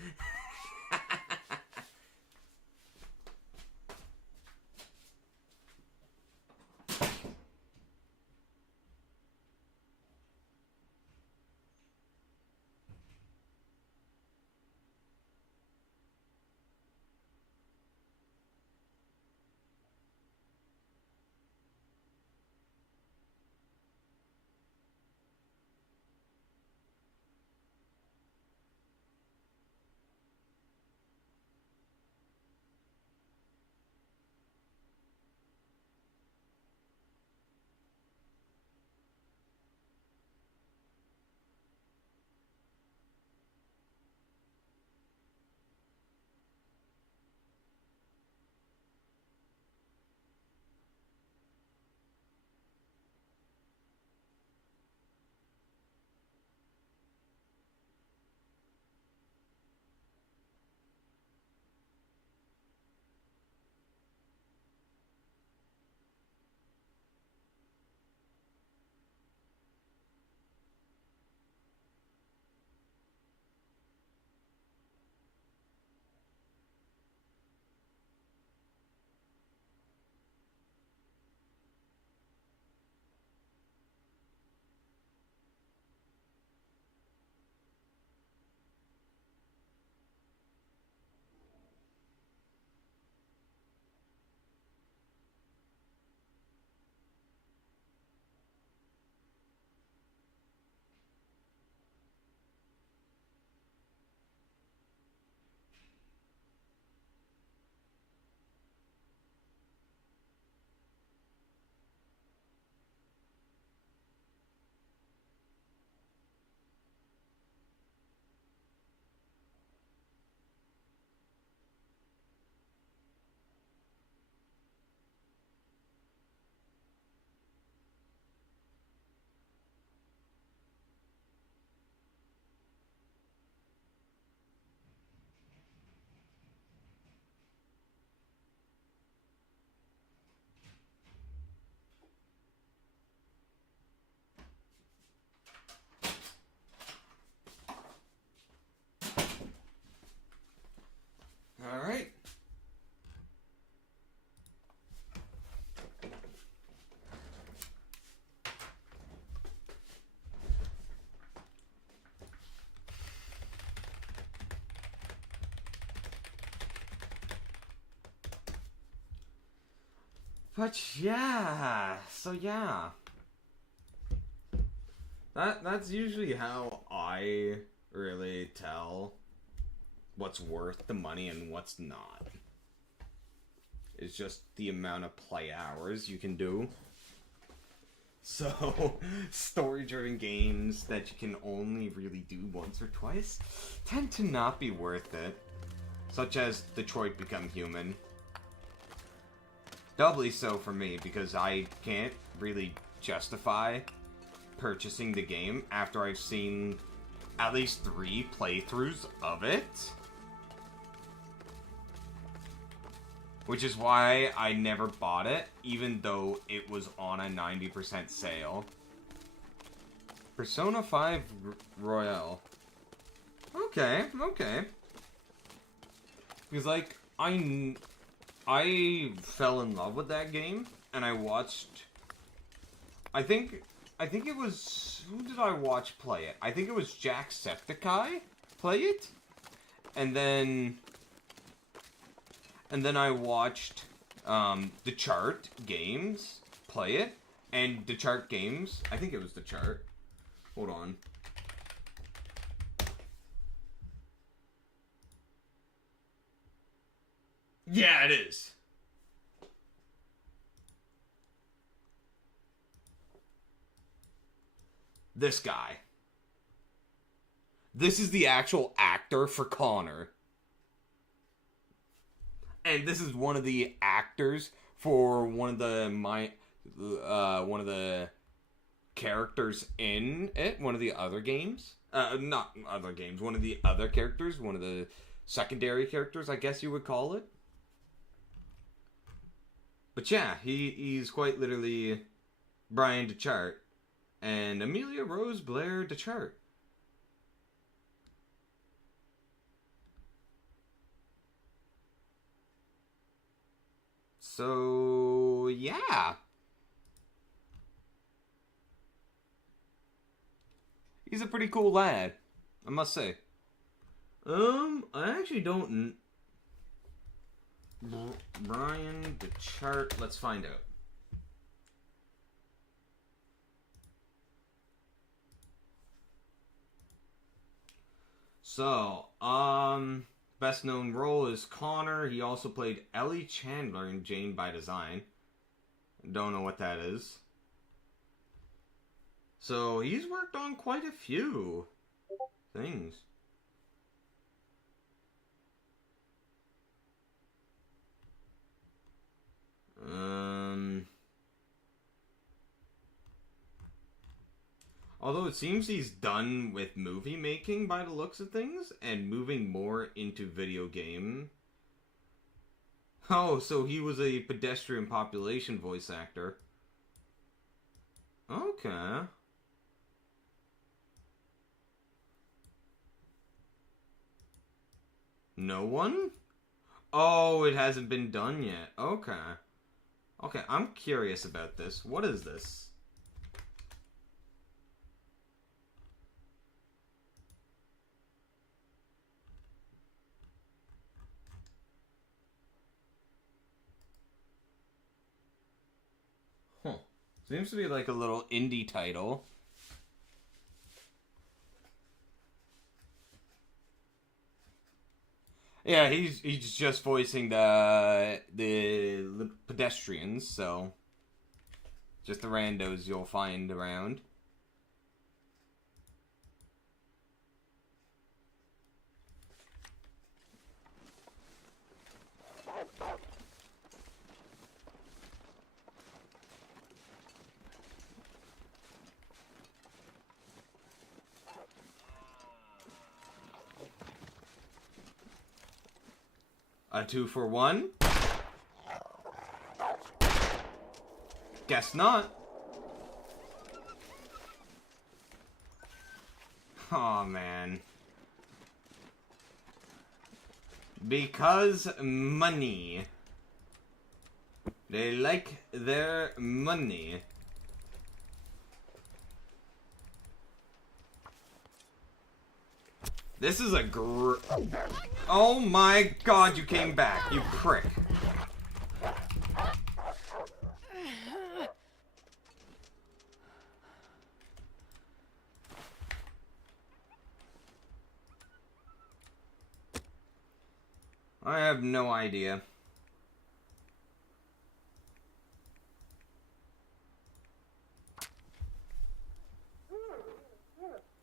Alright. But yeah, so yeah. That's usually how I really tell what's worth the money and what's not. It's just the amount of play hours you can do. So, story-driven games that you can only really do once or twice tend to not be worth it. Such as Detroit Become Human. Doubly so for me, because I can't really justify purchasing the game after I've seen at least 3 playthroughs of it. Which is why I never bought it, even though it was on a 90% sale. Persona 5 Royale. Okay, okay. Because, like, I fell in love with that game, and I watched... I think it was... Who did I watch play it? I think it was Jacksepticeye play it? And then I watched the Chart Games play it. And the Chart Games... I think it was the Chart. Hold on. Yeah, it is. This guy. This is the actual actor for Connor. And this is one of the actors for one of the characters in it. One of the other games. Not other games. One of the other characters. One of the secondary characters, I guess you would call it. But yeah, he's quite literally Brian DeChart and Amelia Rose Blair DeChart. So, yeah. He's a pretty cool lad, I must say. I actually don't... Brian DeChart, let's find out. So, best known role is Connor. He also played Ellie Chandler in Jane by Design. Don't know what that is. So, he's worked on quite a few things. Although it seems he's done with movie making by the looks of things and moving more into video game. Oh, so he was a pedestrian population voice actor. Okay. No one? Oh, it hasn't been done yet. Okay. Okay, I'm curious about this. What is this? Huh. Seems to be like a little indie title. Yeah, he's just voicing the pedestrians, so just the randos you'll find around. A 2-for-1? Guess not. Oh man. Because money. They like their money. This is a Oh my god, you came back, you prick. I have no idea.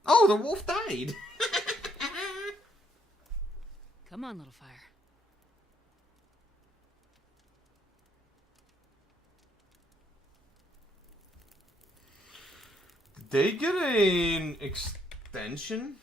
Oh, the wolf died. Come on, little fire. Did they get an extension?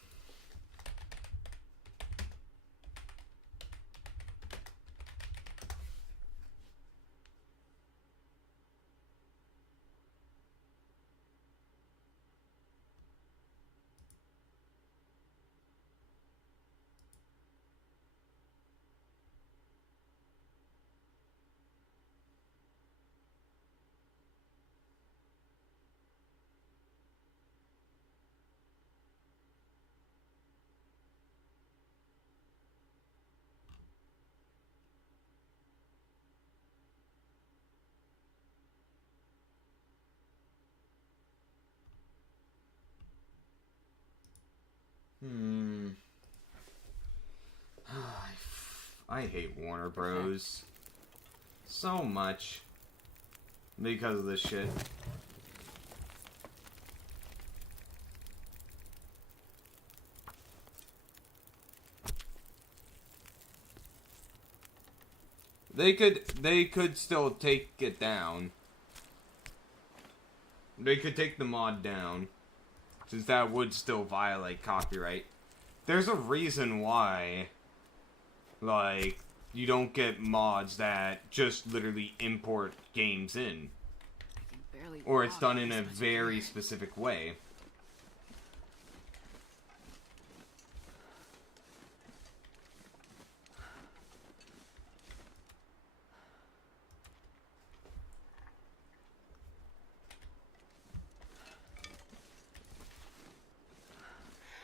I hate Warner Bros. So much. Because of this shit. They could still take it down. They could take the mod down, since that would still violate copyright. There's a reason why, like, you don't get mods that just literally import games in. Or it's done in a very specific way.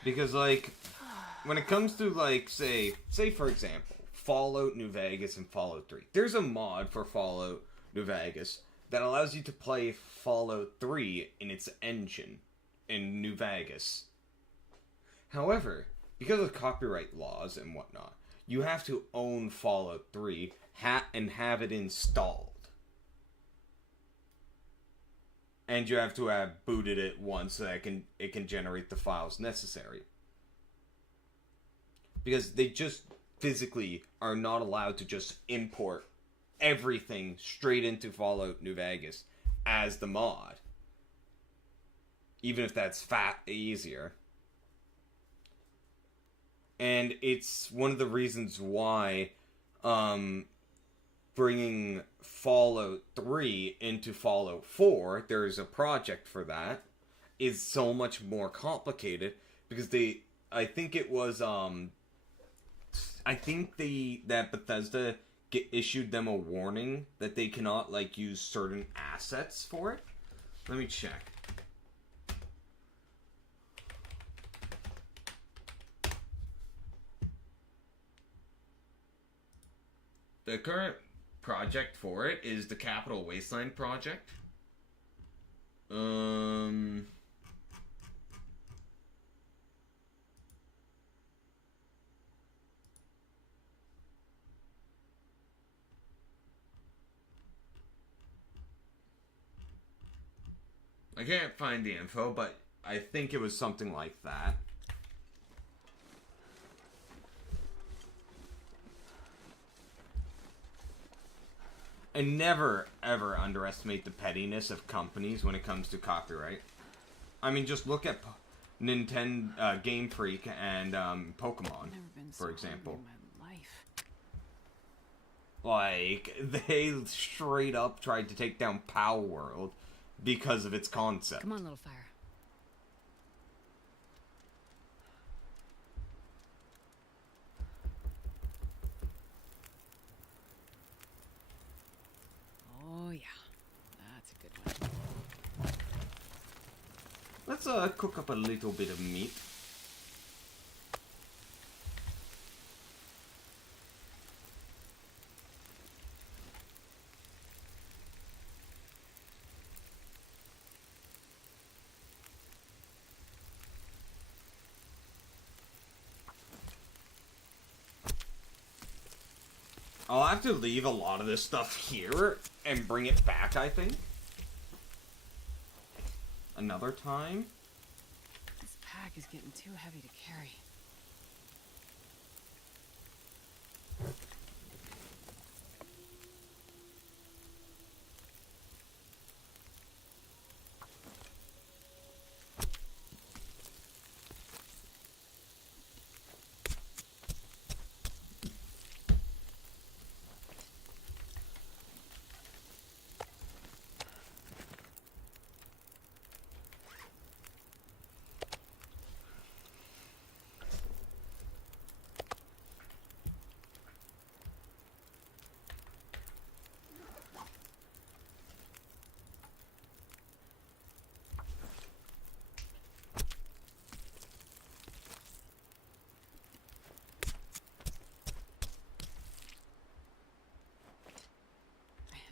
Because, like, when it comes to, like, say for example, Fallout New Vegas and Fallout 3. There's a mod for Fallout New Vegas that allows you to play Fallout 3 in its engine in New Vegas. However, because of copyright laws and whatnot, you have to own Fallout 3 and have it installed. And you have to have booted it once so that it can generate the files necessary. Because they just physically are not allowed to just import everything straight into Fallout New Vegas as the mod. Even if that's easier. And it's one of the reasons why bringing Fallout 3 into Fallout 4, there's a project for that, is so much more complicated because I think that Bethesda issued them a warning that they cannot, like, use certain assets for it. Let me check. The current project for it is the Capital Wasteland project. I can't find the info, but I think it was something like that. And never, ever underestimate the pettiness of companies when it comes to copyright. I mean, just look at Nintendo, Game Freak, and Pokemon, for example. Like, they straight up tried to take down Power World because of its concept. Come on, little fire. Oh, yeah. That's a good one. Let's cook up a little bit of meat. I'll have to leave a lot of this stuff here and bring it back, I think. Another time. This pack is getting too heavy to carry.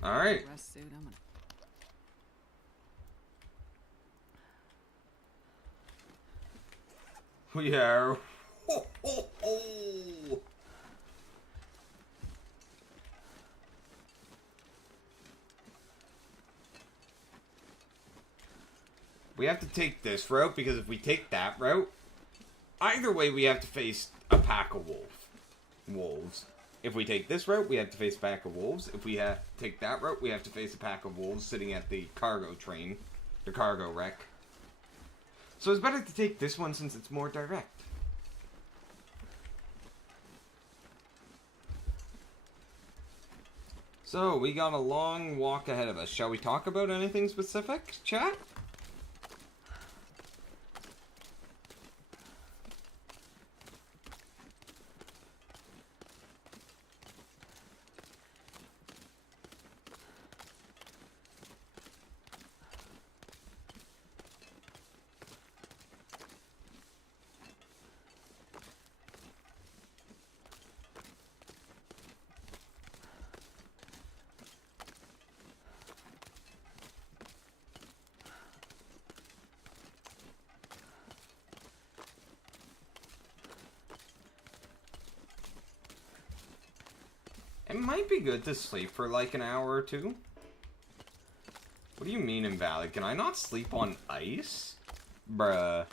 All right. Rest suit, I'm gonna... We are. Ho, ho, ho. We have to take this route because if we take that route, either way we have to face a pack of wolves. If we take this route, we have to face a pack of wolves. If we take that route, we have to face a pack of wolves sitting at the cargo train. The cargo wreck. So it's better to take this one since it's more direct. So, we got a long walk ahead of us. Shall we talk about anything specific, chat? It might be good to sleep for like an hour or two. What do you mean invalid? Can I not sleep on ice? Bruh.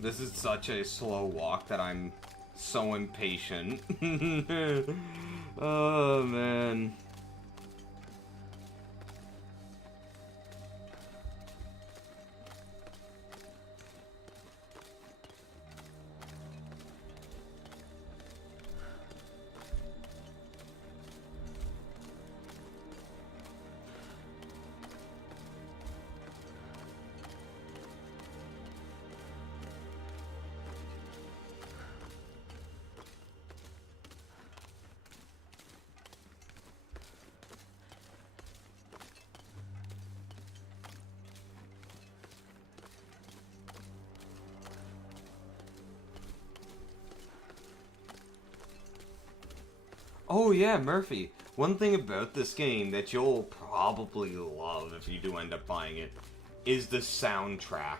This is such a slow walk that I'm so impatient. Oh, man. Oh yeah, Murphy. One thing about this game that you'll probably love if you do end up buying it is the soundtrack.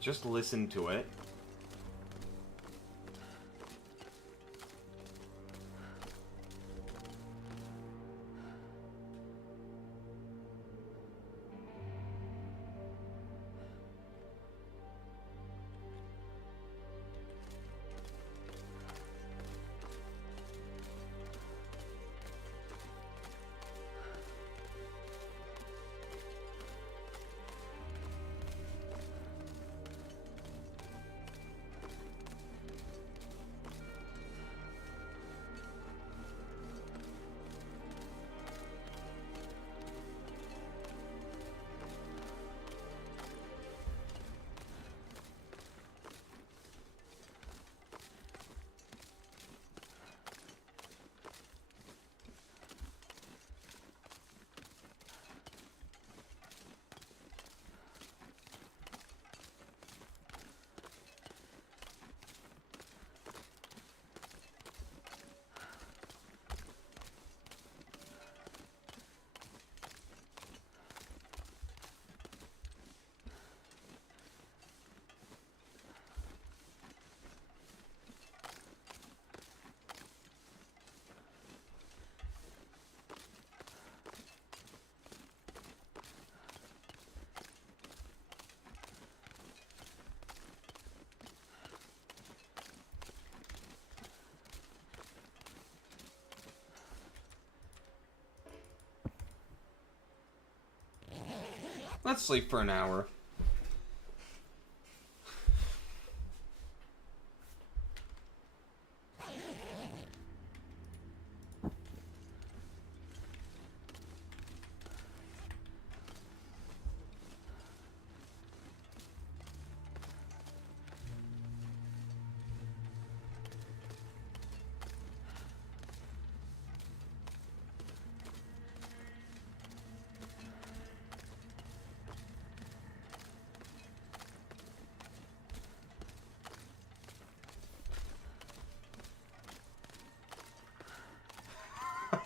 Just listen to it. Let's sleep for an hour.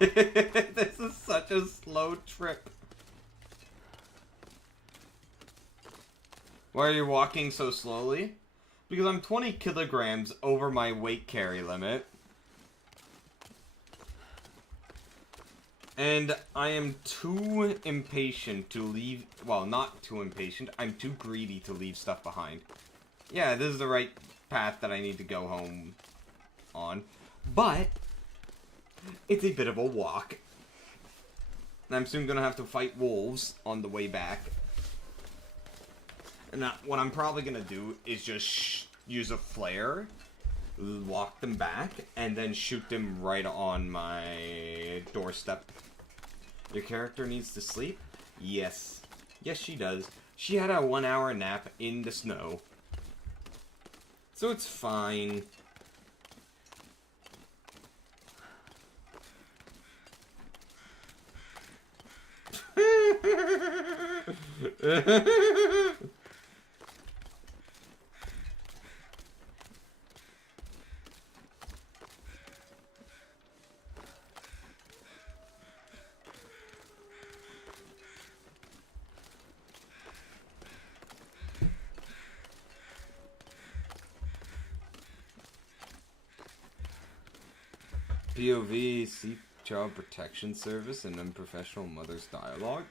This is such a slow trip. Why are you walking so slowly? Because I'm 20 kilograms over my weight carry limit. And I am too impatient to leave... Well, not too impatient. I'm too greedy to leave stuff behind. Yeah, this is the right path that I need to go home on. But it's a bit of a walk. And I'm soon going to have to fight wolves on the way back. And what I'm probably going to do is just use a flare, walk them back, and then shoot them right on my doorstep. Your character needs to sleep? Yes. Yes, she does. She had a 1-hour nap in the snow. So it's fine. POV, seek child protection service, and unprofessional mother's dialogue.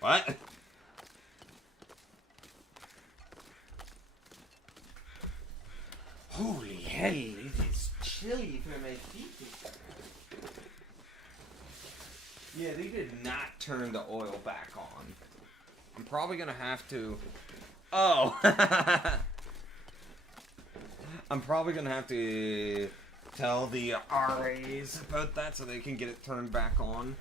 What? Holy hell, it is chilly for my feet. Yeah, they did not turn the oil back on. I'm probably gonna have to... Oh! I'm probably gonna have to tell the RAs about that so they can get it turned back on.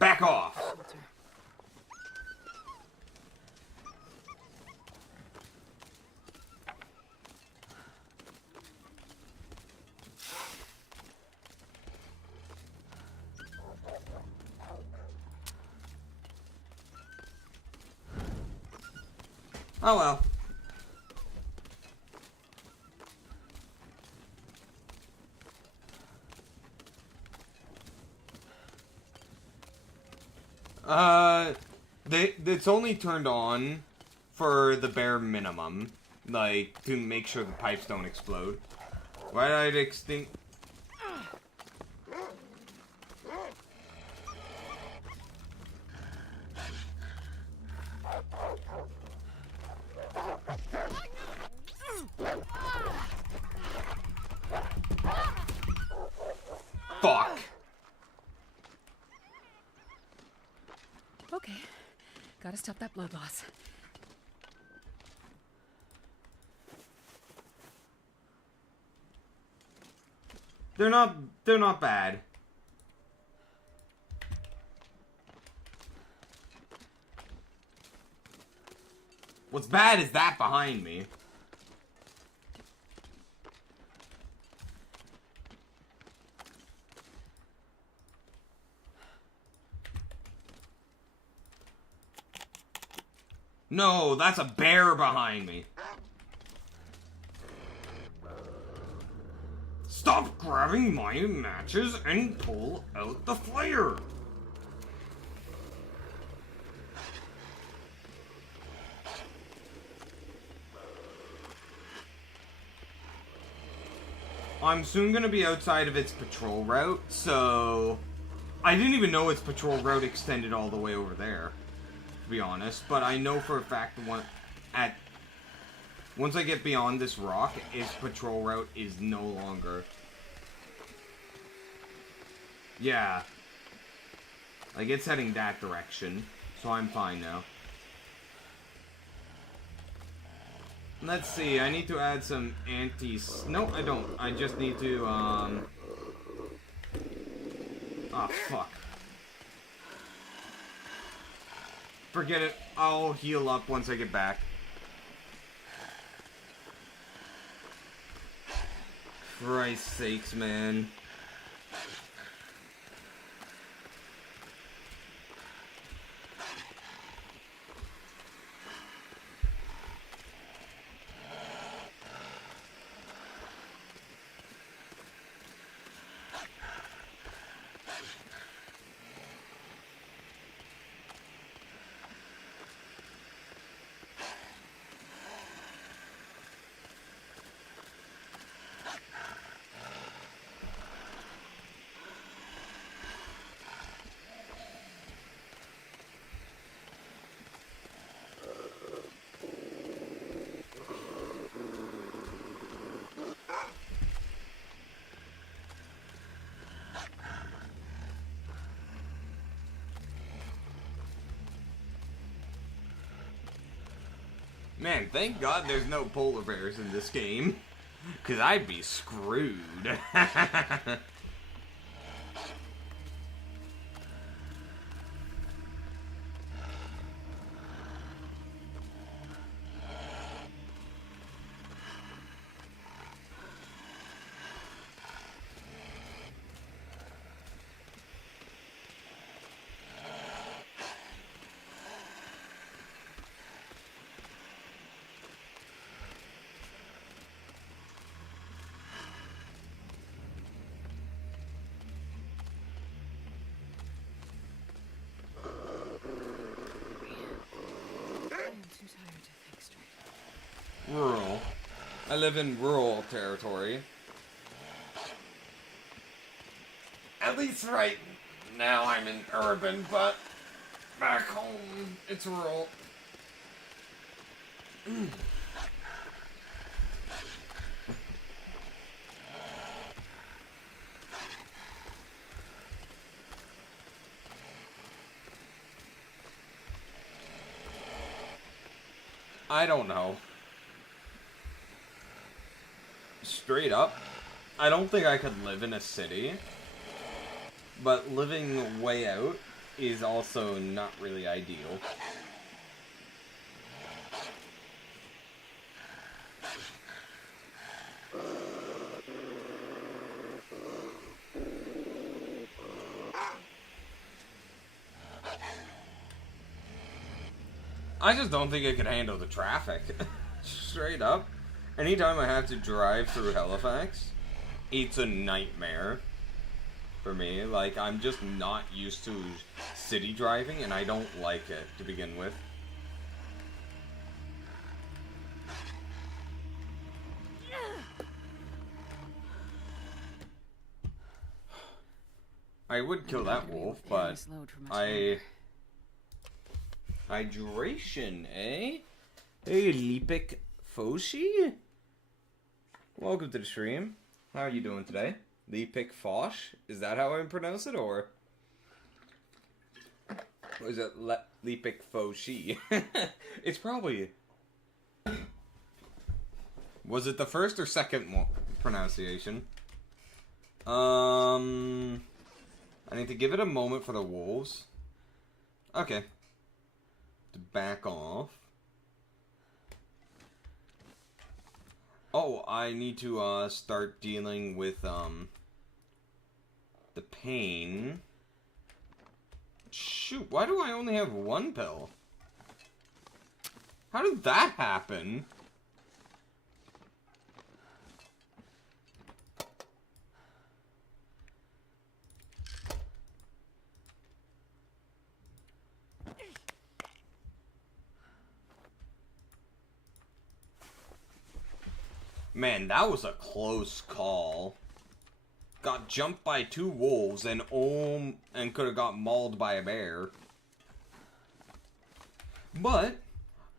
Back off! Oh well. It's only turned on for the bare minimum, like, to make sure the pipes don't explode. Why did I extinct... Fuck! Okay. Gotta stop that blood loss. They're not bad. What's bad is that behind me. No, that's a bear behind me. Stop grabbing my matches and pull out the flare. I'm soon gonna be outside of its patrol route, so... I didn't even know its patrol route extended all the way over there, to be honest, but I know for a fact once I get beyond this rock, its patrol route is no longer. Yeah. Like, it's heading that direction, so I'm fine now. Let's see, I need to add some No, I don't. I just need to, Oh, fuck. Forget it. I'll heal up once I get back. Christ's sakes, man. Man, thank God there's no polar bears in this game. Because I'd be screwed. Too tired to think straight. Rural. I live in rural territory. At least right now I'm in urban, but back home it's rural. I don't know. Straight up, I don't think I could live in a city. But living way out is also not really ideal. I just don't think I could handle the traffic. Straight up. Anytime I have to drive through Halifax, it's a nightmare for me. Like, I'm just not used to city driving, and I don't like it to begin with. I would kill that wolf, but hydration, eh? Hey, Lipik Foshi? Welcome to the stream. How are you doing today? Lipik Fosh? Is that how I pronounce it, or is it Lipik Foshi? It's probably... Was it the first or second pronunciation? I need to give it a moment for the wolves. Okay. To back off. Oh, I need to start dealing with the pain. Shoot, why do I only have one pill? How did that happen? Man, that was a close call. Got jumped by 2 wolves and could have got mauled by a bear. But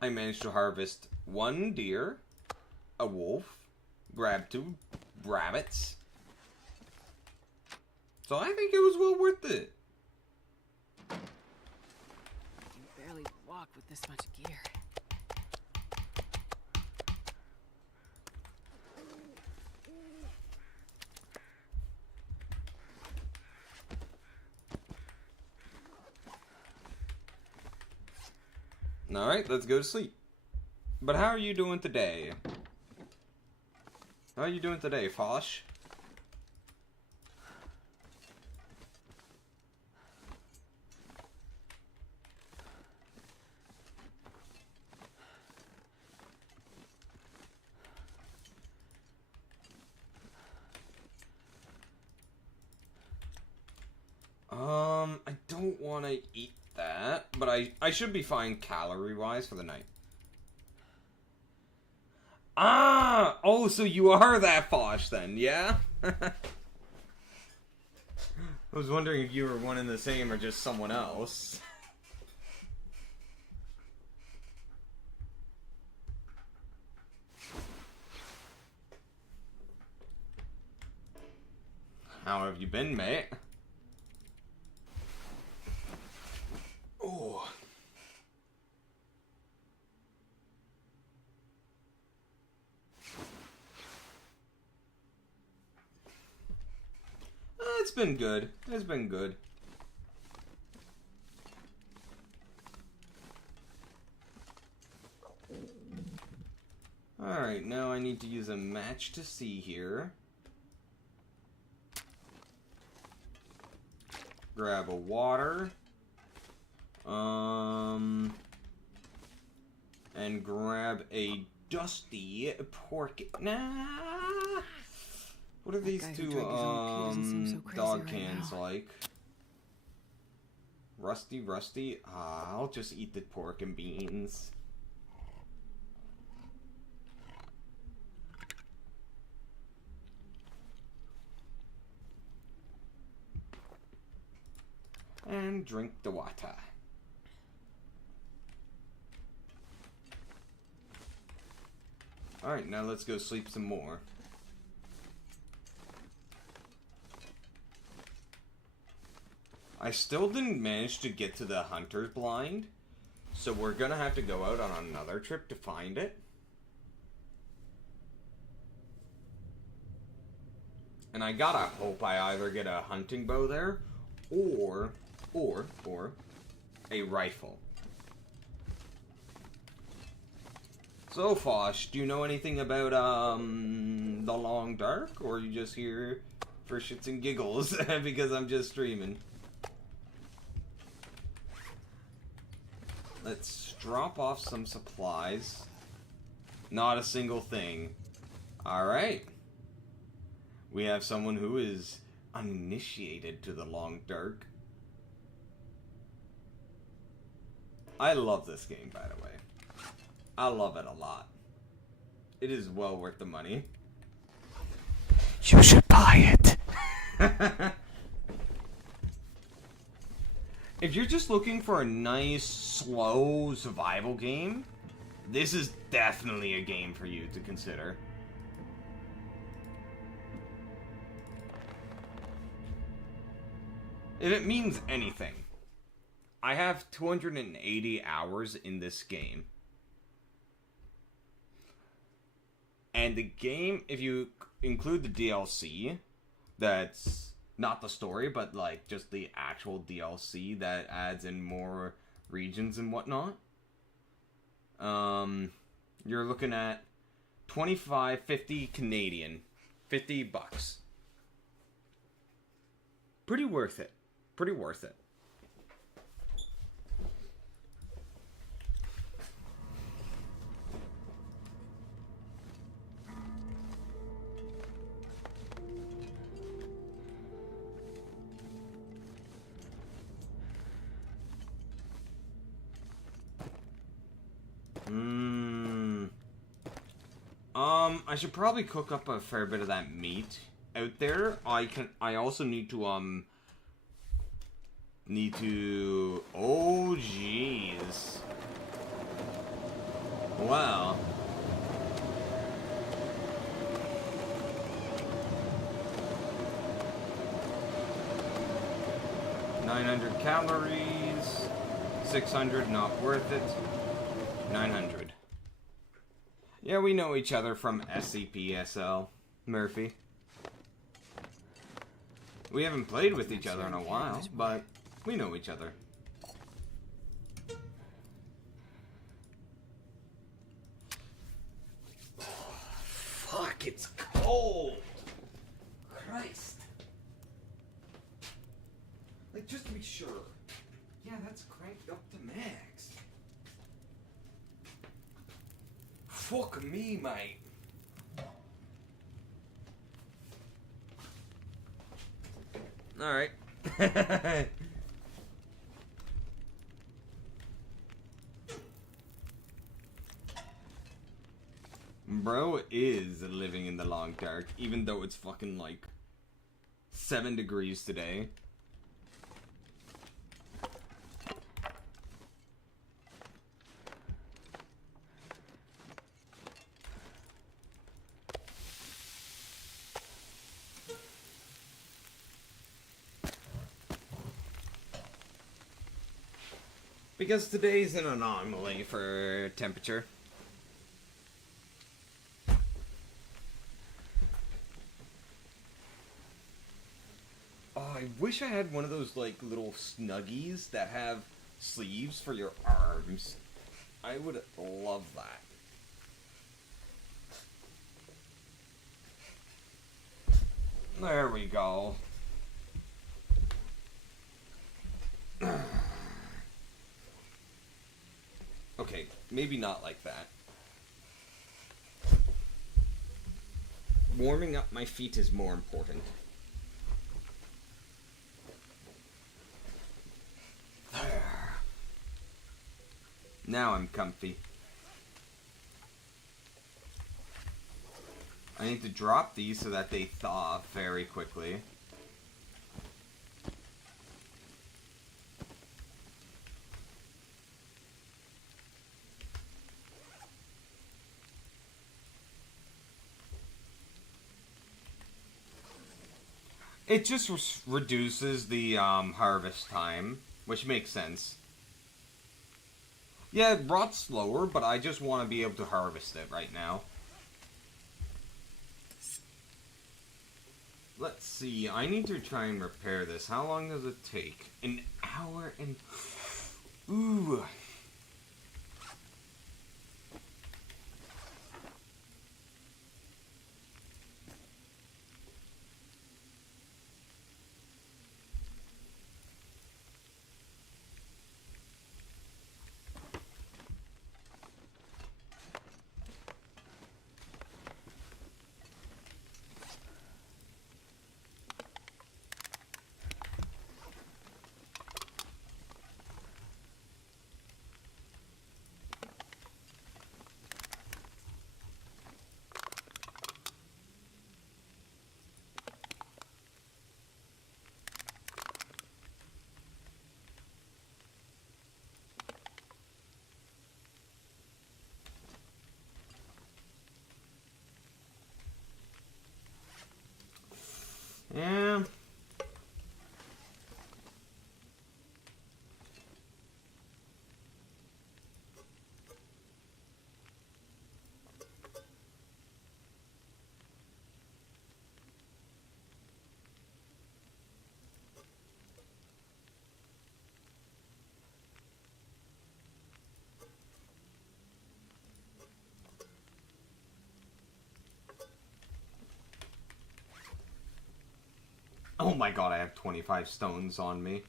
I managed to harvest 1 deer, a wolf, grab 2 rabbits. So I think it was well worth it. You barely walk with this much gear. Alright, let's go to sleep. But how are you doing today? How are you doing today, Fosh? I don't want to eat that, but I should be fine calorie-wise for the night. Ah! Oh, so you are that Fosh then, yeah? I was wondering if you were one and the same or just someone else. How have you been, mate? Oh. It's been good. It's been good. Alright, now I need to use a match to see here. Grab a water. And grab a dusty pork. Nah. What are these two dog cans like? Rusty. I'll just eat the pork and beans. And drink the water. Alright, now let's go sleep some more. I still didn't manage to get to the hunter's blind, so we're gonna have to go out on another trip to find it. And I gotta hope I either get a hunting bow there, or a rifle. So, Fosh, do you know anything about, the Long Dark, or are you just here for shits and giggles because I'm just streaming? Let's drop off some supplies. Not a single thing. Alright. We have someone who is uninitiated to the Long Dark. I love this game, by the way. I love it a lot. It is well worth the money. You should buy it. If you're just looking for a nice, slow survival game, this is definitely a game for you to consider. If it means anything, I have 280 hours in this game. And the game, if you include the DLC, that's not the story, but like just the actual DLC that adds in more regions and whatnot, you're looking at 50 Canadian, $50. Pretty worth it. Pretty worth it. I should probably cook up a fair bit of that meat out there. I also need to, oh, jeez. Wow. $900 calories, 600 not worth it, 900. Yeah, we know each other from SCPSL, Murphy. We haven't played with each other in a while, but we know each other. Fuck, it's cold! Christ. Like, just to be sure. Yeah, that's cranked up to max. Fuck me, mate. Alright. Bro is living in the long dark, even though it's fucking like 7 degrees today. Because today's an anomaly for temperature. Oh, I wish I had one of those, like, little snuggies that have sleeves for your arms. I would love that. There we go. Okay, maybe not like that. Warming up my feet is more important. There. Now I'm comfy. I need to drop these so that they thaw very quickly. It just reduces the harvest time, which makes sense. Yeah, it rots slower, but I just want to be able to harvest it right now. Let's see, I need to try and repair this. How long does it take? An hour and... Ooh. Yeah. Oh my god, I have 25 stones on me.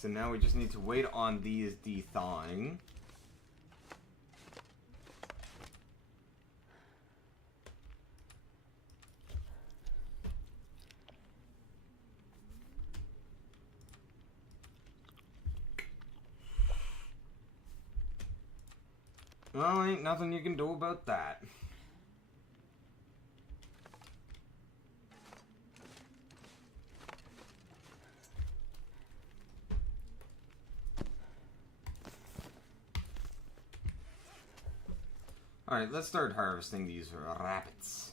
so now we just need to wait on these de-thawing. Well, ain't nothing you can do about that. Alright, let's start harvesting these rabbits.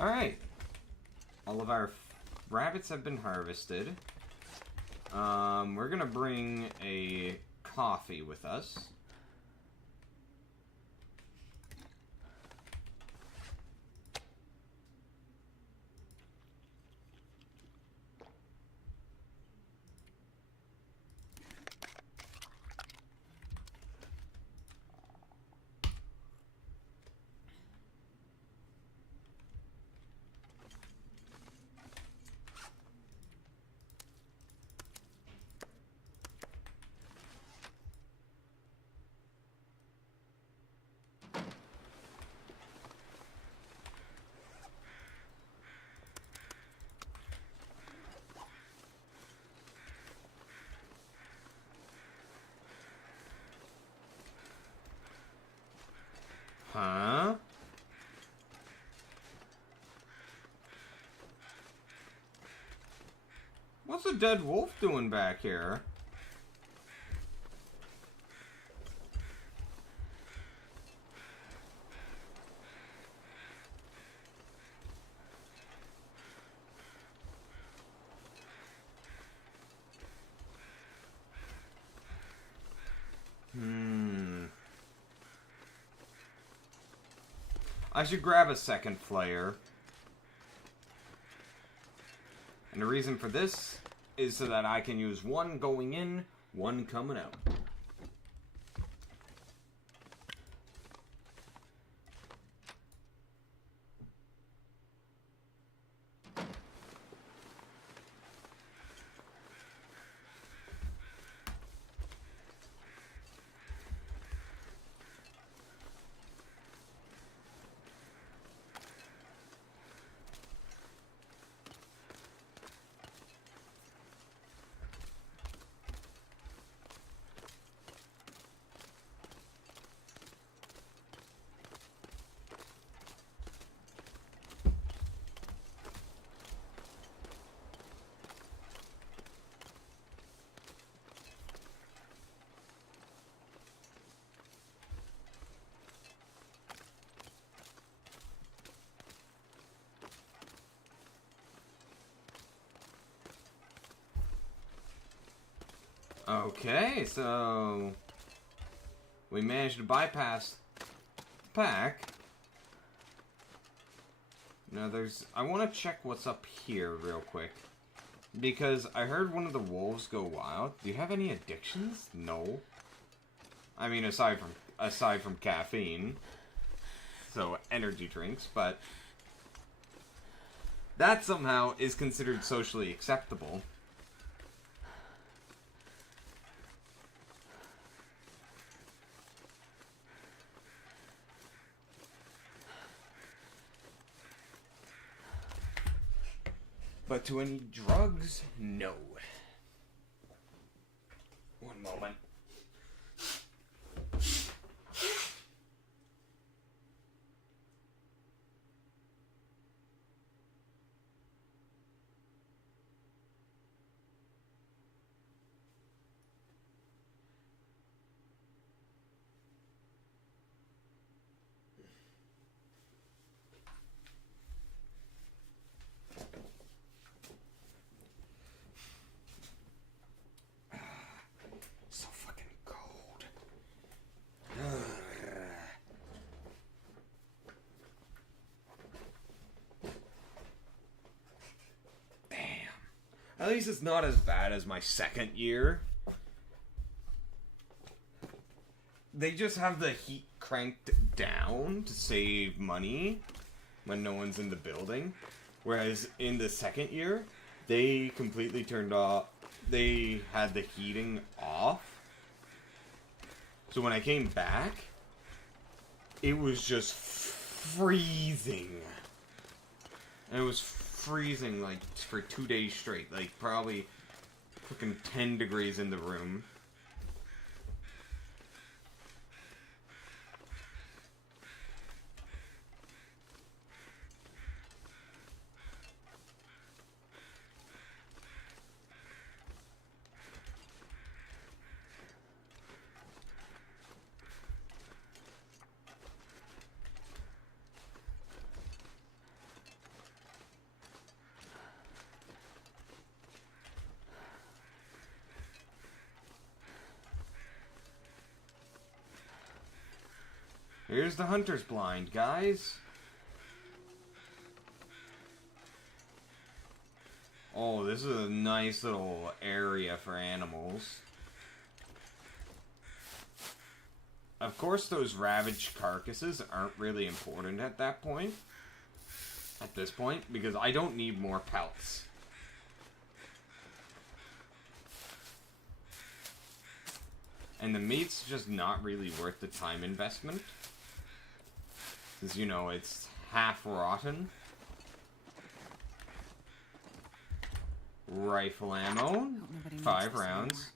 Alright. All of our rabbits have been harvested. We're gonna bring a coffee with us. Huh? What's a dead wolf doing back here? I should grab a second flare. And the reason for this is so that I can use one going in, one coming out. Okay, so we managed to bypass the pack. Now I want to check what's up here real quick. Because I heard one of the wolves go wild. Do you have any addictions? No. I mean, aside from caffeine. So, energy drinks, but that somehow is considered socially acceptable. But to any drugs, no. One moment. At least it's not as bad as my second year. They just have the heat cranked down to save money when no one's in the building. Whereas in the second year, they completely turned off. They had the heating off. So when I came back, it was just freezing. And it was freezing like for 2 days straight. Like probably freaking 10 degrees in the room. Here's the hunter's blind, guys. Oh, this is a nice little area for animals. Of course, those ravaged carcasses aren't really important at that point. At this point, because I don't need more pelts. And the meat's just not really worth the time investment. Because, you know, it's half rotten. Rifle ammo, 5 rounds.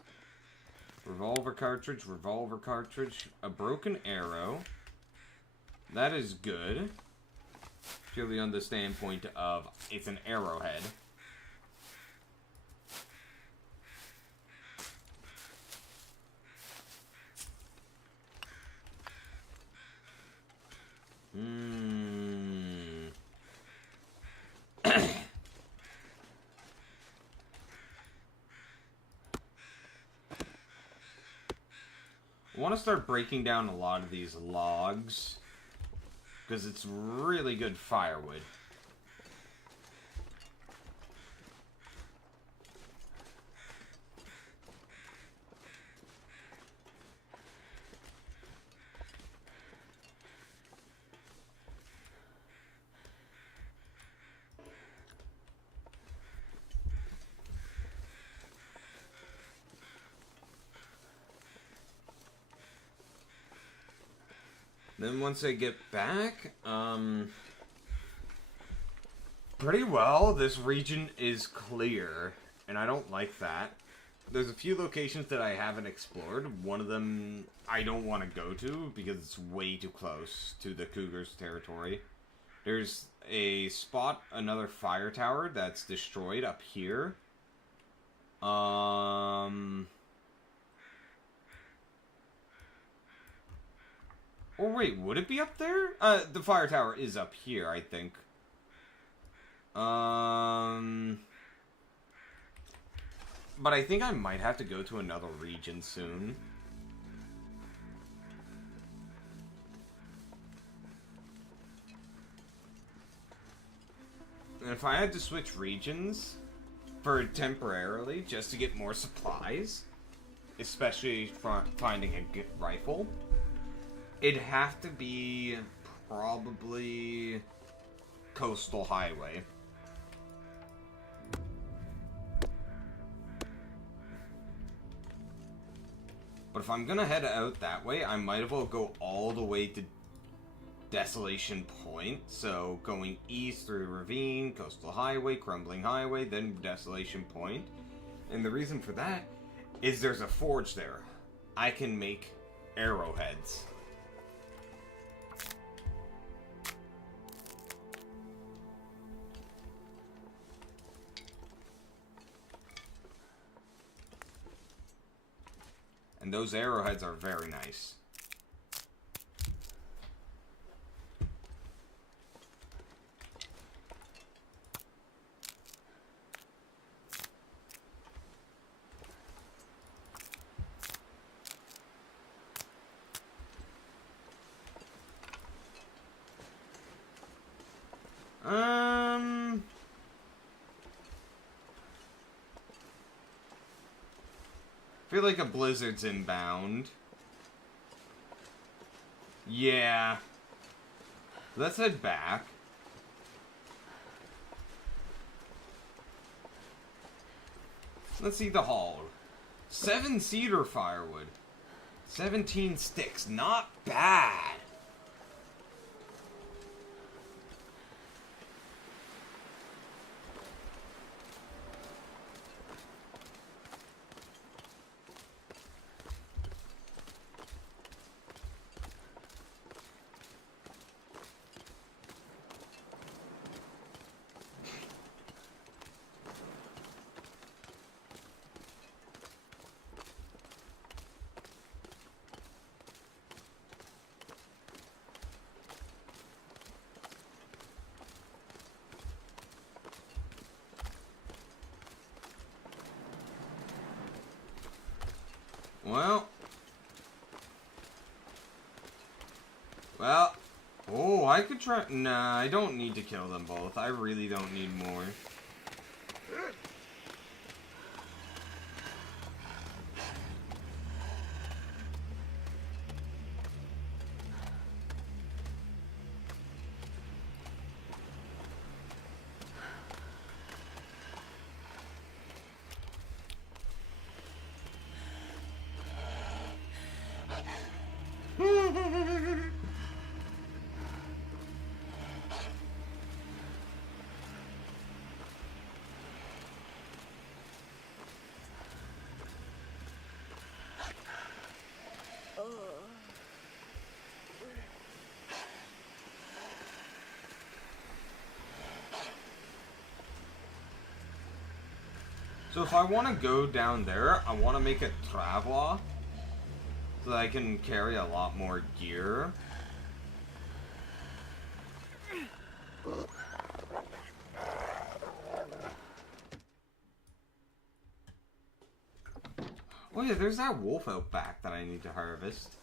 Revolver cartridge, a broken arrow. That is good. Purely on the standpoint of, it's an arrowhead. I want to start breaking down a lot of these logs, because it's really good firewood. Then once I get back, pretty well, this region is clear, and I don't like that. There's a few locations that I haven't explored. One of them I don't want to go to because it's way too close to the Cougar's territory. There's a spot, another fire tower that's destroyed up here. Or wait, would it be up there? The fire tower is up here, I think. But I think I might have to go to another region soon. And if I had to switch regions for temporarily, just to get more supplies, especially finding a good rifle, it'd have to be probably Coastal Highway. But if I'm gonna head out that way, I might as well go all the way to Desolation Point. So going east through Ravine, Coastal Highway, Crumbling Highway, then Desolation Point. And the reason for that is there's a forge there. I can make arrowheads. And those arrowheads are very nice. feel like a blizzard's inbound. Yeah. Let's head back. Let's see the haul. 7 cedar firewood. 17 sticks. Not bad. Well, oh, I could try. Nah, I don't need to kill them both. I really don't need more. So if I want to go down there, I want to make a travois so that I can carry a lot more gear. Oh yeah, there's that wolf out back that I need to harvest.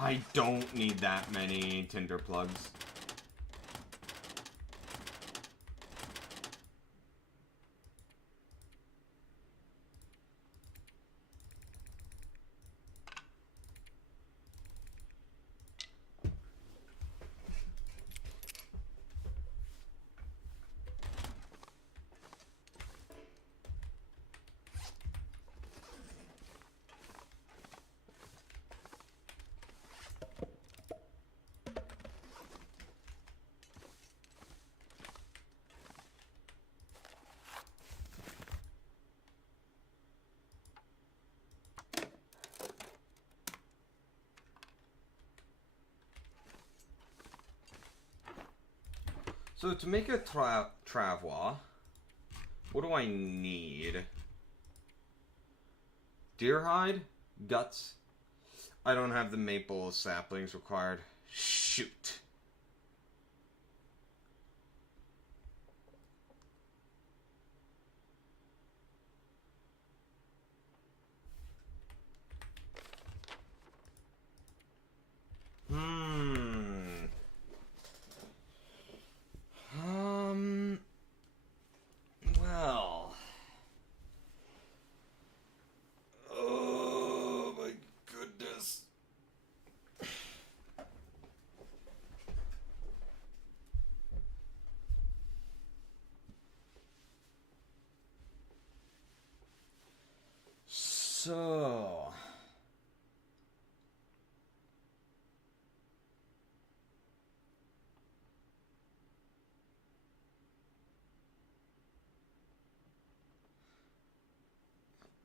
I don't need that many tinder plugs. So to make a travois, what do I need? Deer hide? Guts? I don't have the maple saplings required. Shoot. Well. Oh my goodness. So.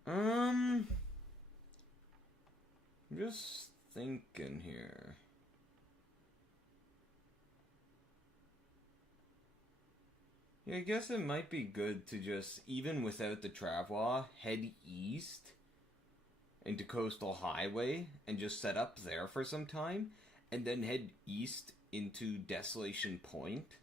I'm just thinking here. Yeah, I guess it might be good to just, even without the travois, head east into Coastal Highway and just set up there for some time, and then head east into Desolation Point.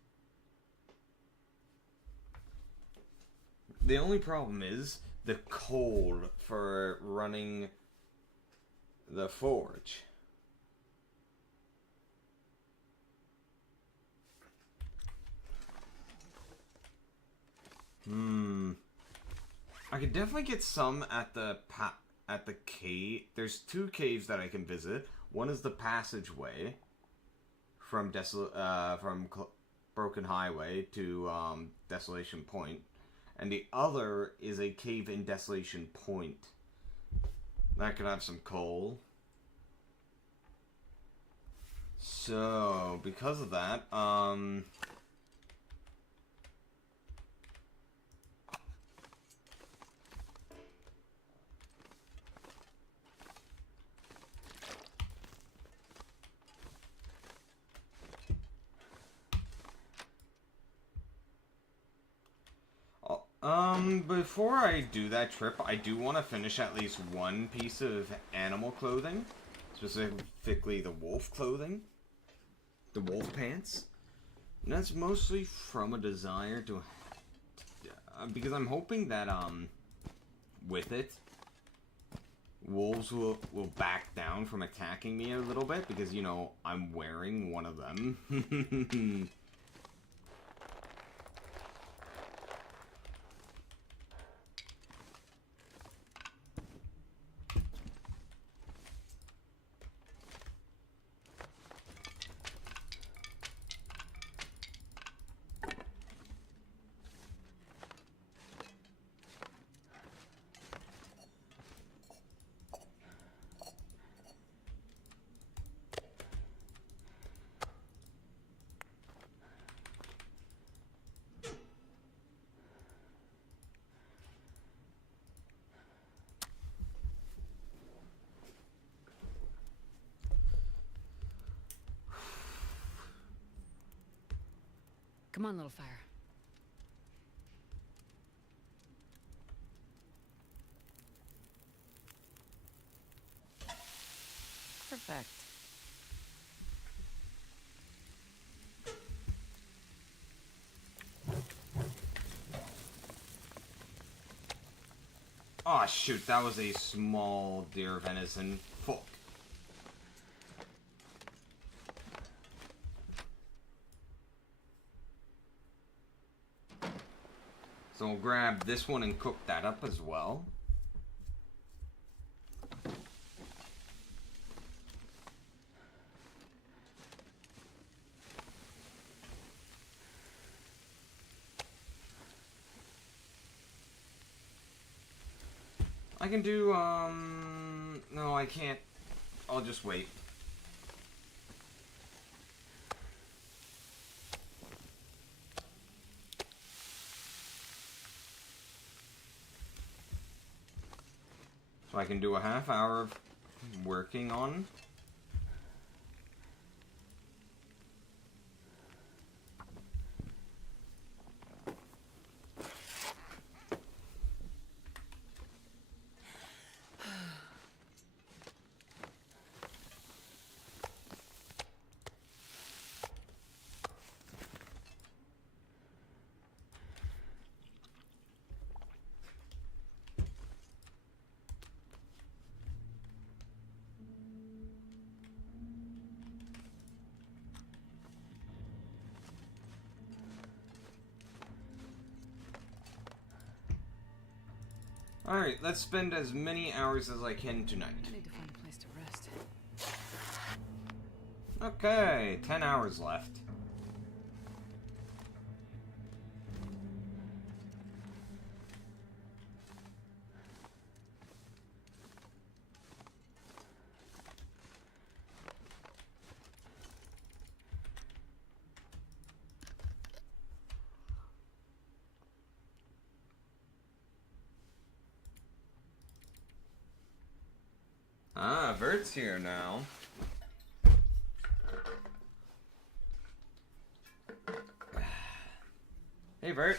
The only problem is the coal for running the forge. I could definitely get some at the cave. There's 2 caves that I can visit. One is the passageway from Broken Highway to Desolation Point, and the other is a cave in Desolation Point. That could have some coal. So because of that, before I do that trip, I do want to finish at least one piece of animal clothing. Specifically the wolf clothing. The wolf pants. And that's mostly from a desire to... because I'm hoping that, with it, wolves will back down from attacking me a little bit. Because, you know, I'm wearing one of them. Come on, little fire. Perfect. Oh shoot, that was a small deer venison. Fuck. So we'll grab this one and cook that up as well. I can do, no, I can't. I'll just wait. So I can do a half hour of working on. Alright, let's spend as many hours as I can tonight. I need to find a place to rest. Okay, 10 hours left. Ah, Vert's here now. Hey, Vert.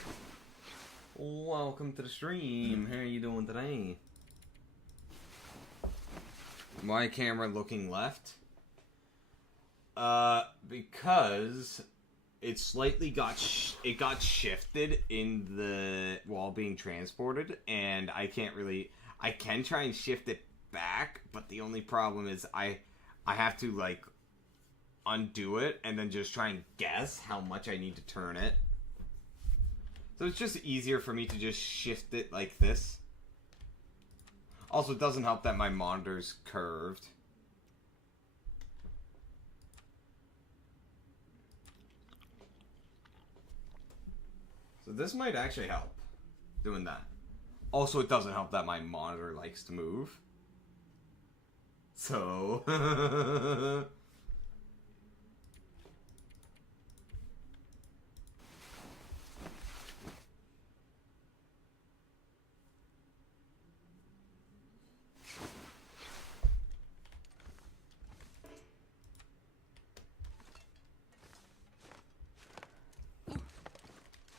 Welcome to the stream. How are you doing today? My camera looking left? Because it slightly got shifted in the while being transported, and I can try and shift it back, but the only problem is I have to like undo it and then just try and guess how much I need to turn it. So it's just easier for me to just shift it like this. Also, it doesn't help that my monitor's curved. So this might actually help, doing that. Also, it doesn't help that my monitor likes to move. So...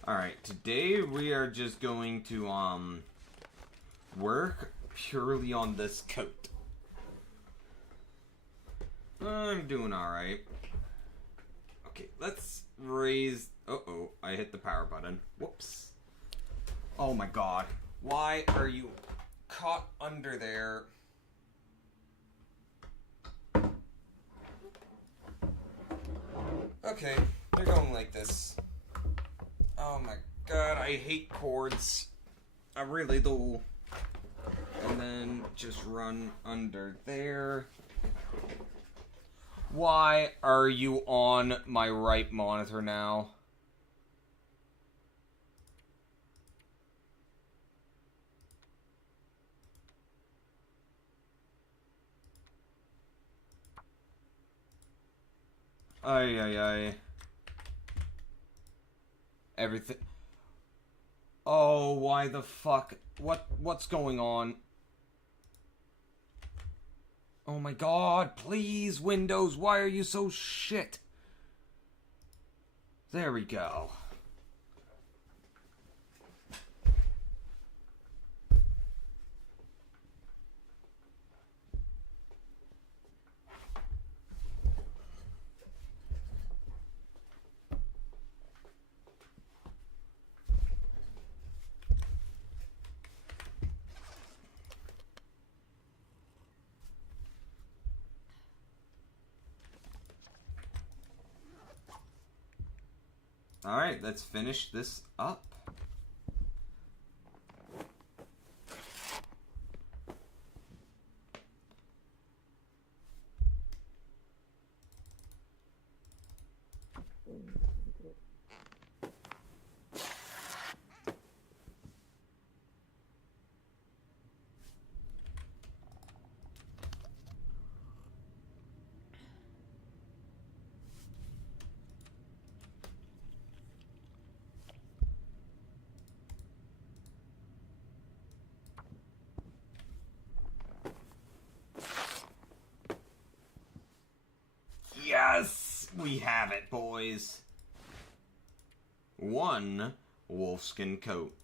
Alright, today we are just going to, work purely on this coat. I'm doing alright. Okay, let's raise... Uh-oh, I hit the power button. Whoops. Oh my god. Why are you caught under there? Okay, you're going like this. Oh my god, I hate cords. I really do. And then just run under there. Why are you on my right monitor now? Ay, ay, ay. Everything. Oh, why the fuck? What's going on? Oh my god, please, Windows, why are you so shit? There we go. Alright, let's finish this up. Yes! We have it, boys. One wolfskin coat.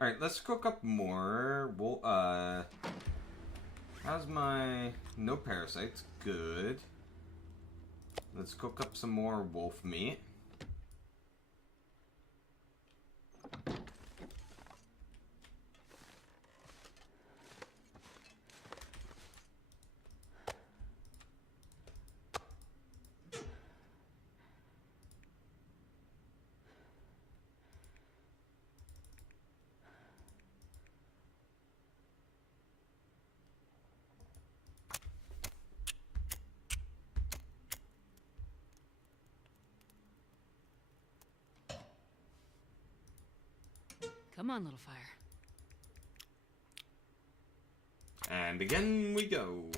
Alright, let's cook up more. We'll, How's my... No parasites. Good. Let's cook up some more wolf meat. Come on, little fire. And again we go.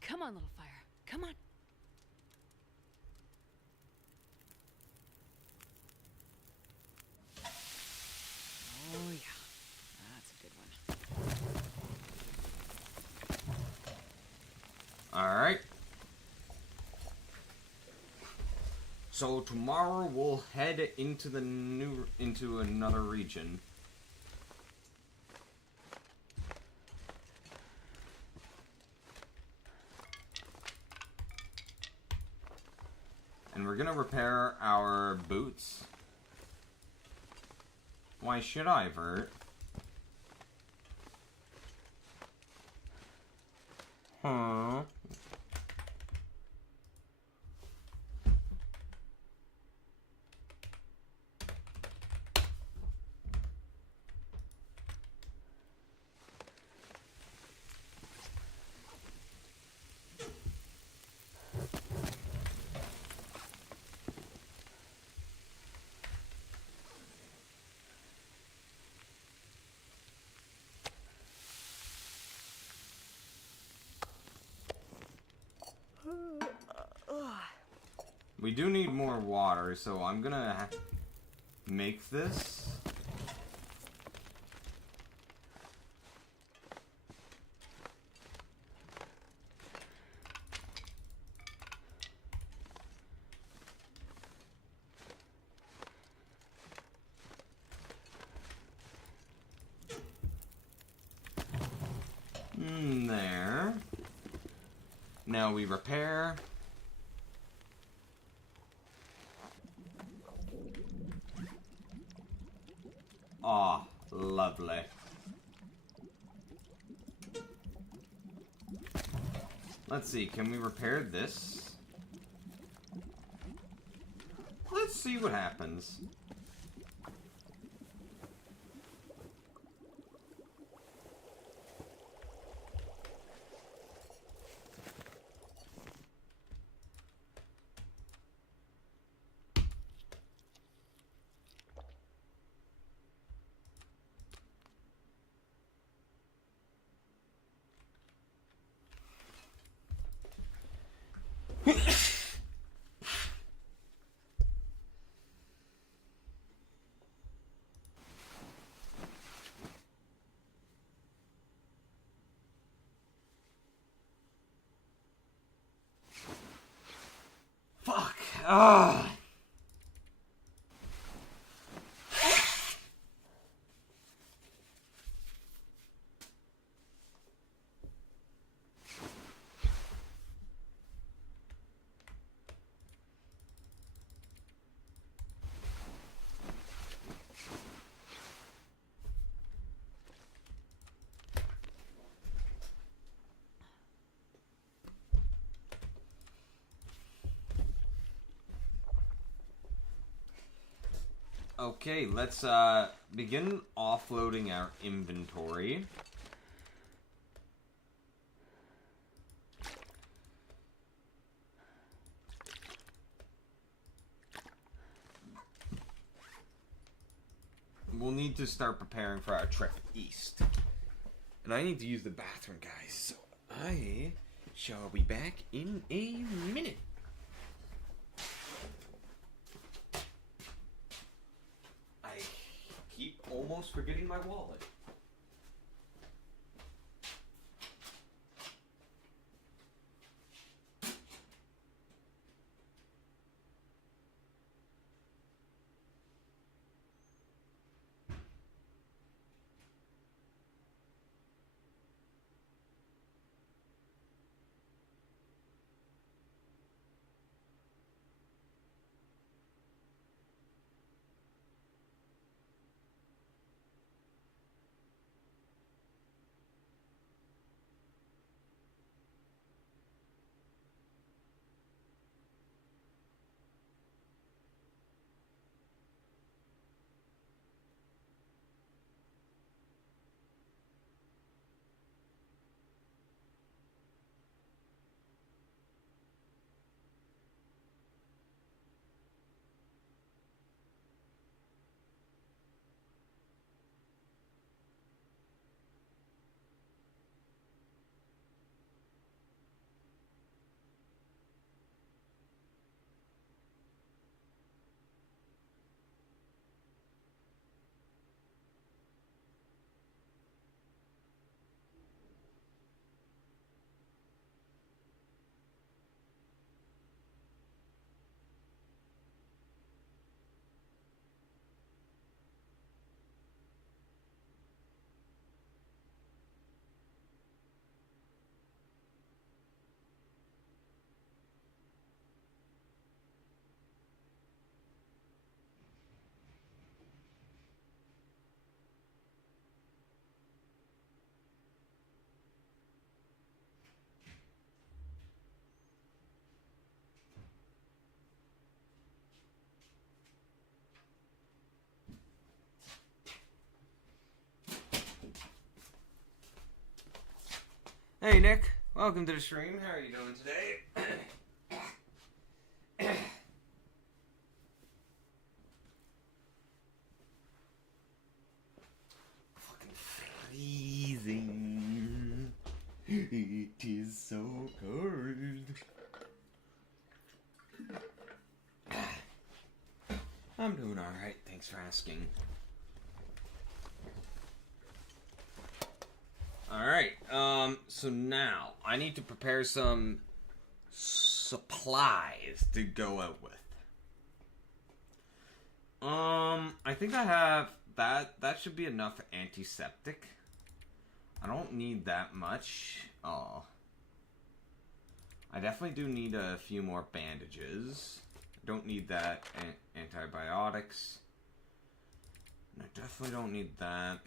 Come on, little fire. Come on. Oh, yeah. That's a good one. Alright. So tomorrow we'll head into another region. And we're gonna repair our boots. Why should I, Vert? Huh? We do need more water, so I'm gonna make this. There. Now we repair. Ah, lovely. Let's see, can we repair this? Let's see what happens. Fuck. Ah. Okay, let's begin offloading our inventory. We'll need to start preparing for our trip east. And I need to use the bathroom, guys, so I shall be back in a minute. Almost forgetting my wallet. Hey Nick, welcome to the stream. How are you doing today? Fucking freezing. It is so cold. I'm doing alright, thanks for asking. Alright, so now I need to prepare some supplies to go out with. I think I have that should be enough antiseptic. I don't need that much. Oh. I definitely do need a few more bandages. I don't need that. Antibiotics. I definitely don't need that.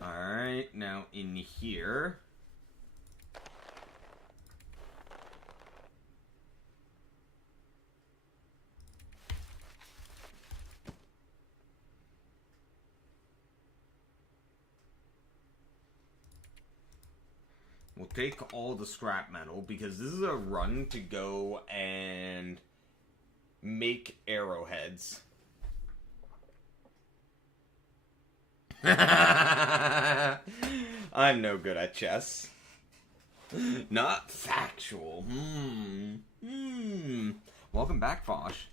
Alright, now in here. We'll take all the scrap metal because this is a run to go and make arrowheads. I'm no good at chess. Not factual. Welcome back, Fosh.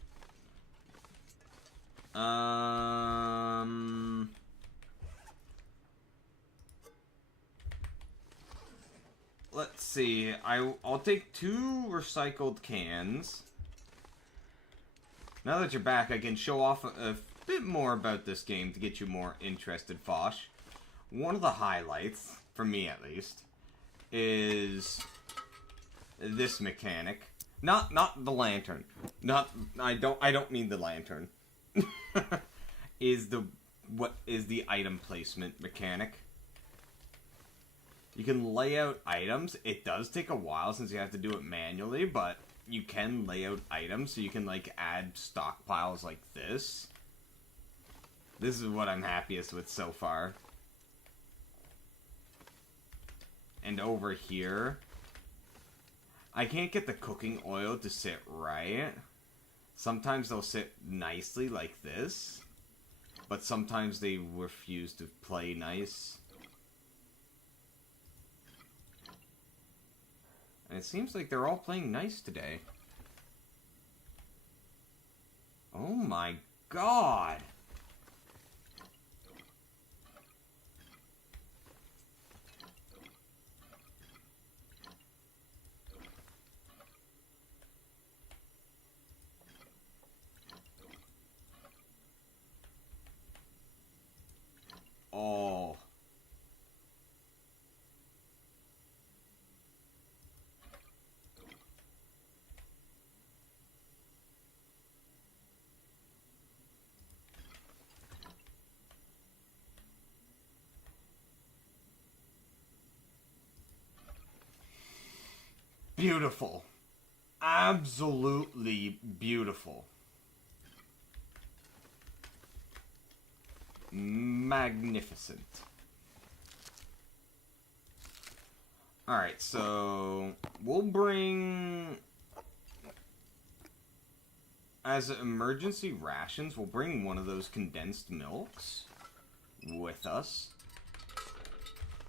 Let's see. I'll take 2 recycled cans. Now that you're back, I can show off a bit more about this game to get you more interested, Fosh. One of the highlights, for me at least, is this mechanic. Not the lantern. I don't mean the lantern. What is the item placement mechanic? You can lay out items. It does take a while since you have to do it manually, but you can lay out items, so you can, like, add stockpiles like this. This is what I'm happiest with so far. And over here, I can't get the cooking oil to sit right. Sometimes they'll sit nicely like this, but sometimes they refuse to play nice. And it seems like they're all playing nice today. Oh my god! Oh. Beautiful. Absolutely beautiful. Magnificent. Alright, so we'll bring, as emergency rations, we'll bring one of those condensed milks with us.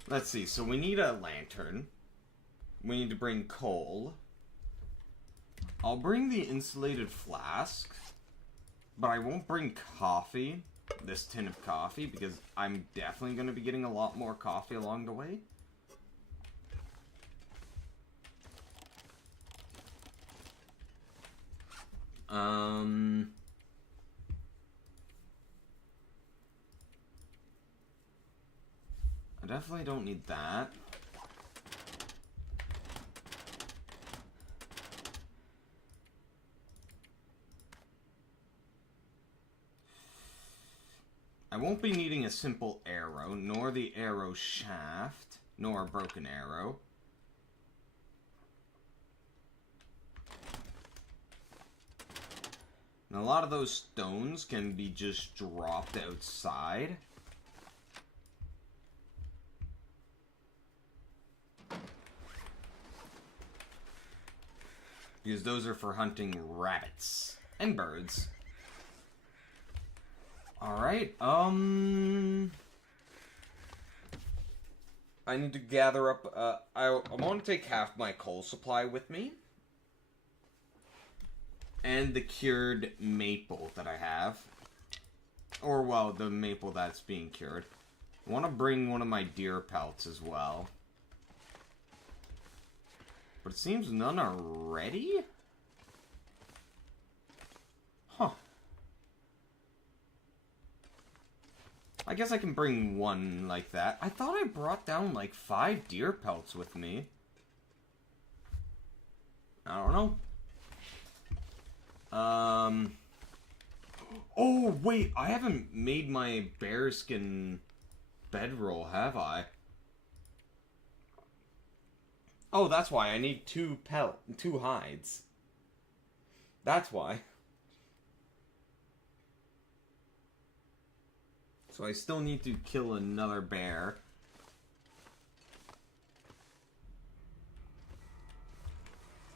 Let's see, so we need a lantern. We need to bring coal. I'll bring the insulated flask, but I won't bring coffee, this tin of coffee, because I'm definitely going to be getting a lot more coffee along the way. I definitely don't need that. I won't be needing a simple arrow, nor the arrow shaft, nor a broken arrow. And a lot of those stones can be just dropped outside. Because those are for hunting rabbits and birds. Alright, I need to gather up, I want to take half my coal supply with me. And the cured maple that I have. Or, well, the maple that's being cured. I want to bring one of my deer pelts as well. But it seems none are ready? Huh. I guess I can bring one like that. I thought I brought down like 5 deer pelts with me. I don't know. Oh, wait, I haven't made my bearskin bedroll, have I? Oh, that's why. I need 2 hides. That's why. So I still need to kill another bear.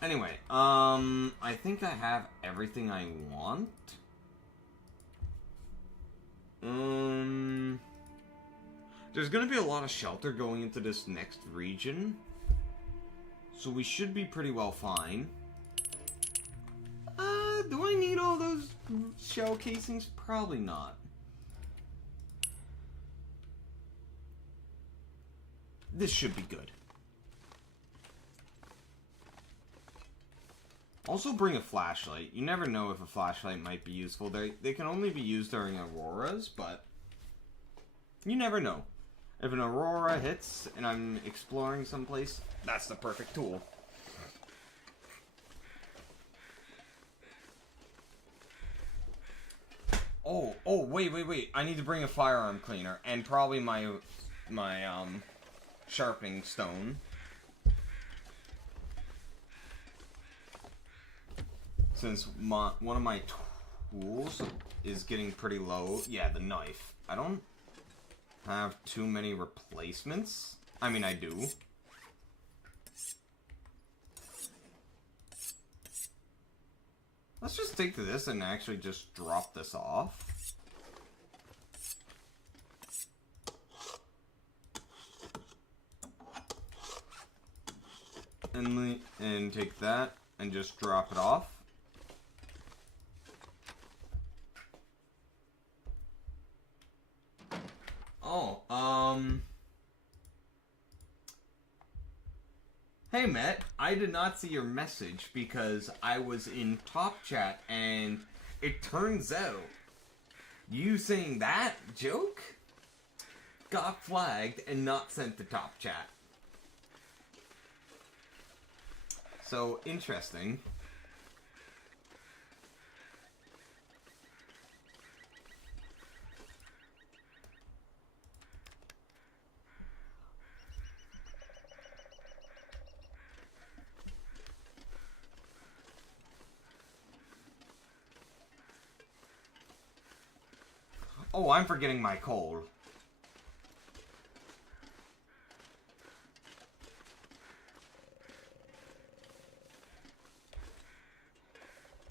Anyway, I think I have everything I want. There's gonna be a lot of shelter going into this next region. So we should be pretty well fine. Do I need all those shell casings? Probably not. This should be good. Also bring a flashlight. You never know if a flashlight might be useful. They can only be used during auroras, but you never know. If an aurora hits and I'm exploring someplace, that's the perfect tool. Oh, wait. I need to bring a firearm cleaner and probably my sharpening stone. Since one of my tools is getting pretty low. Yeah, the knife. I don't have too many replacements. I mean, I do. Let's just take this and actually just drop this off. And take that and just drop it off. Hey Matt, I did not see your message because I was in Top Chat and it turns out you saying that joke got flagged and not sent to Top Chat. So, interesting. Oh, I'm forgetting my coal.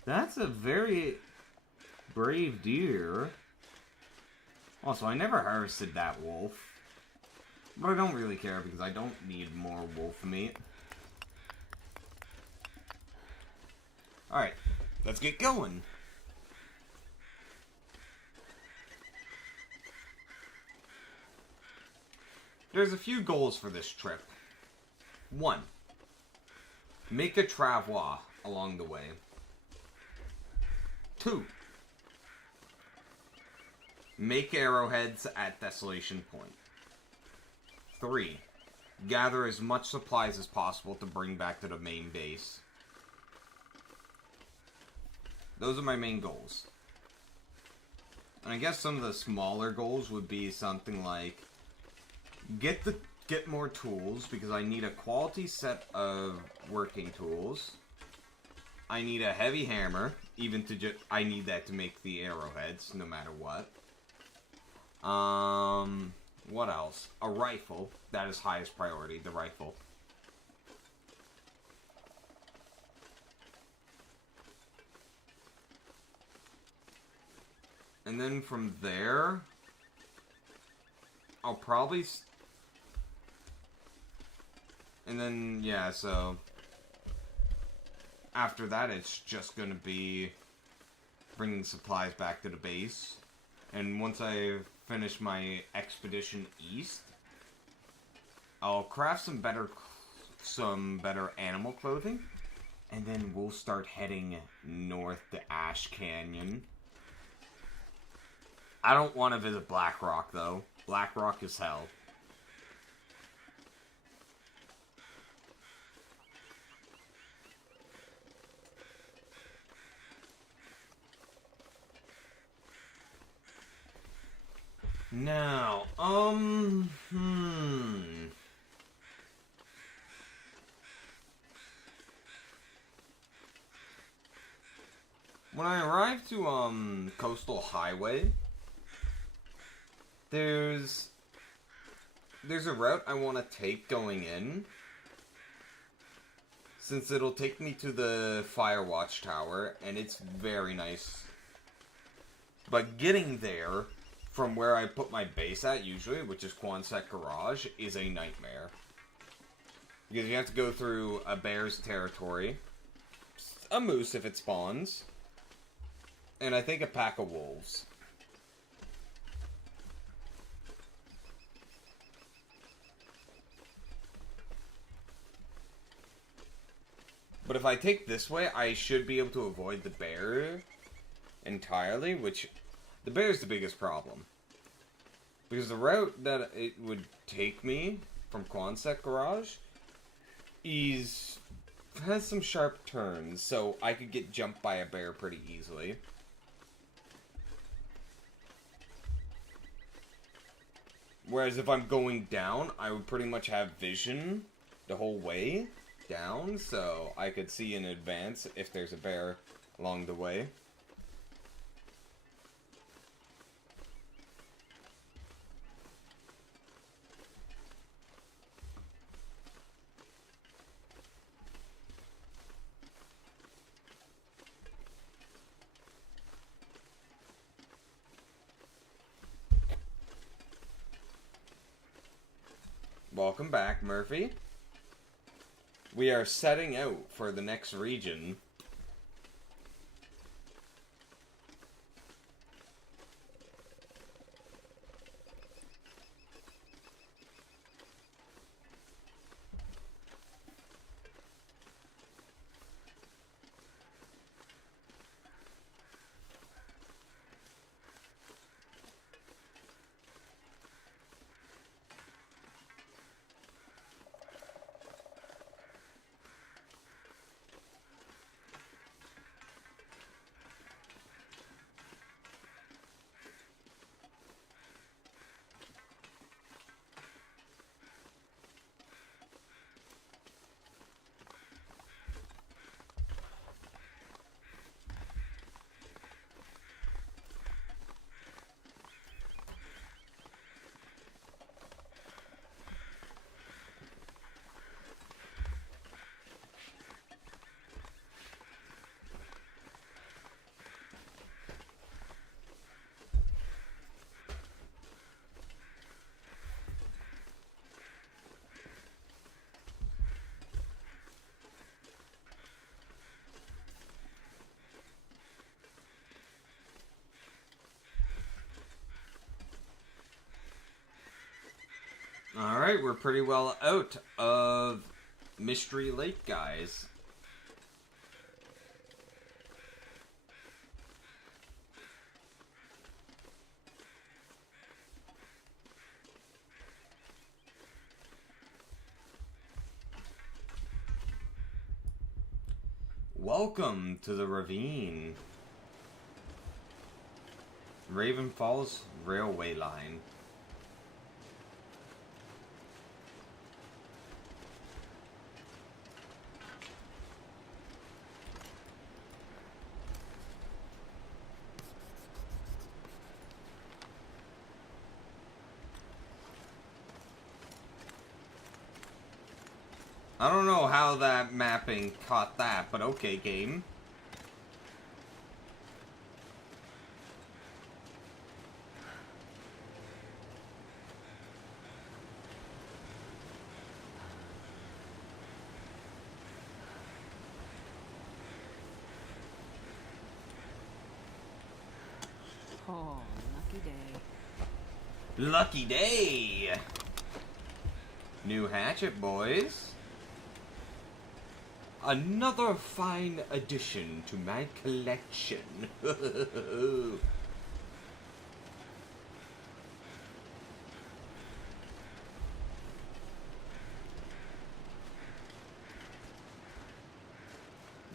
That's a very brave deer. Also, I never harvested that wolf. But I don't really care because I don't need more wolf meat. Alright, let's get going. There's a few goals for this trip. 1. Make a travois along the way. 2. Make arrowheads at Desolation Point. 3. Gather as much supplies as possible to bring back to the main base. Those are my main goals. And I guess some of the smaller goals would be something like get more tools because I need a quality set of working tools. I need a heavy hammer even to just, I need that to make the arrowheads, no matter what. What else? A rifle. That is highest priority, the rifle. And then from there, I'll probably... And then, yeah, so... After that, it's just gonna be bringing supplies back to the base. And once I finish my expedition east, I'll craft some better animal clothing. And then we'll start heading north to Ash Canyon. I don't want to visit Black Rock, though. Black Rock is hell. Now, When I arrive to, Coastal Highway, there's a route I want to take going in, since it'll take me to the Firewatch Tower, and it's very nice. But getting there, from where I put my base at, usually, which is Quonset Garage, is a nightmare. Because you have to go through a bear's territory, a moose if it spawns, and I think a pack of wolves. But if I take this way, I should be able to avoid the bear entirely, which... The bear's the biggest problem. Because the route that it would take me from Quonset Garage has some sharp turns, so I could get jumped by a bear pretty easily. Whereas if I'm going down, I would pretty much have vision the whole way down, so I could see in advance if there's a bear along the way. Welcome back, Murphy. We are setting out for the next region. Alright, we're pretty well out of Mystery Lake, guys. Welcome to the ravine. Raven Falls Railway Line. I don't know how that mapping caught that, but okay, game. Oh, lucky day. Lucky day! New hatchet, boys. Another fine addition to my collection.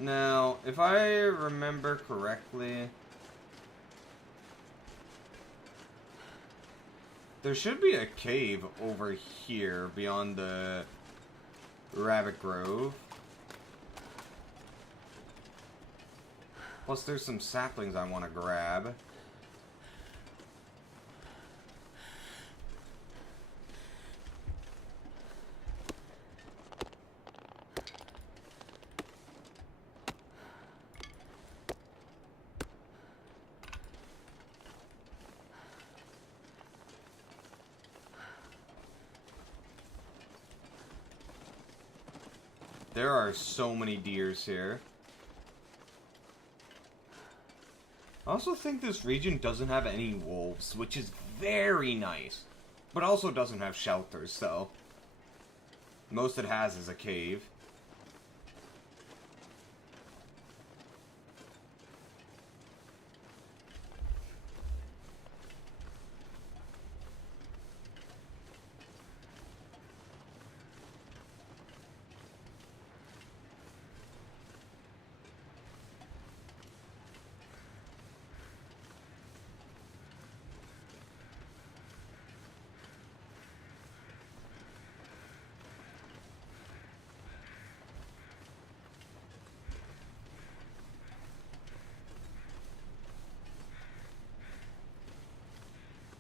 Now, if I remember correctly, there should be a cave over here beyond the Rabbit Grove. Plus, there's some saplings I want to grab. There are so many deers here. I also think this region doesn't have any wolves, which is very nice. But also doesn't have shelters, so most it has is a cave.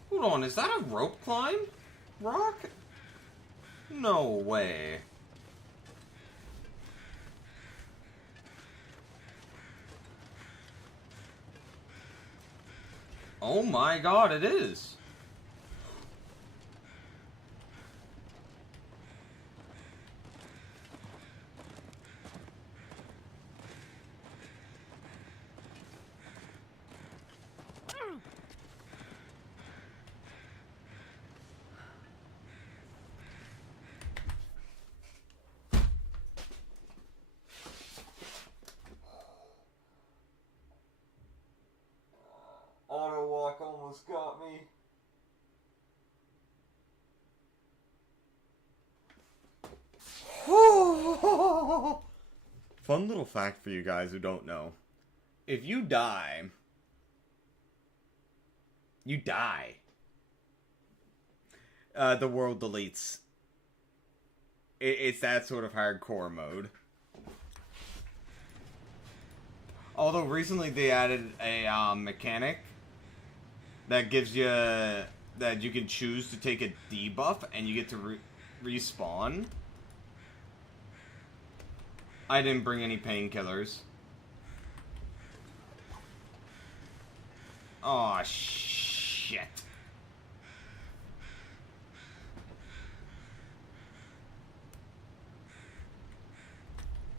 Hold on, is that a rope climb? Rock? No way. Oh my god, it is. Auto walk almost got me. Fun little fact for you guys who don't know. If you die, you die. The world deletes. It's that sort of hardcore mode. Although recently they added a mechanic that gives you that you can choose to take a debuff and you get to respawn. I didn't bring any painkillers. Aw, shit.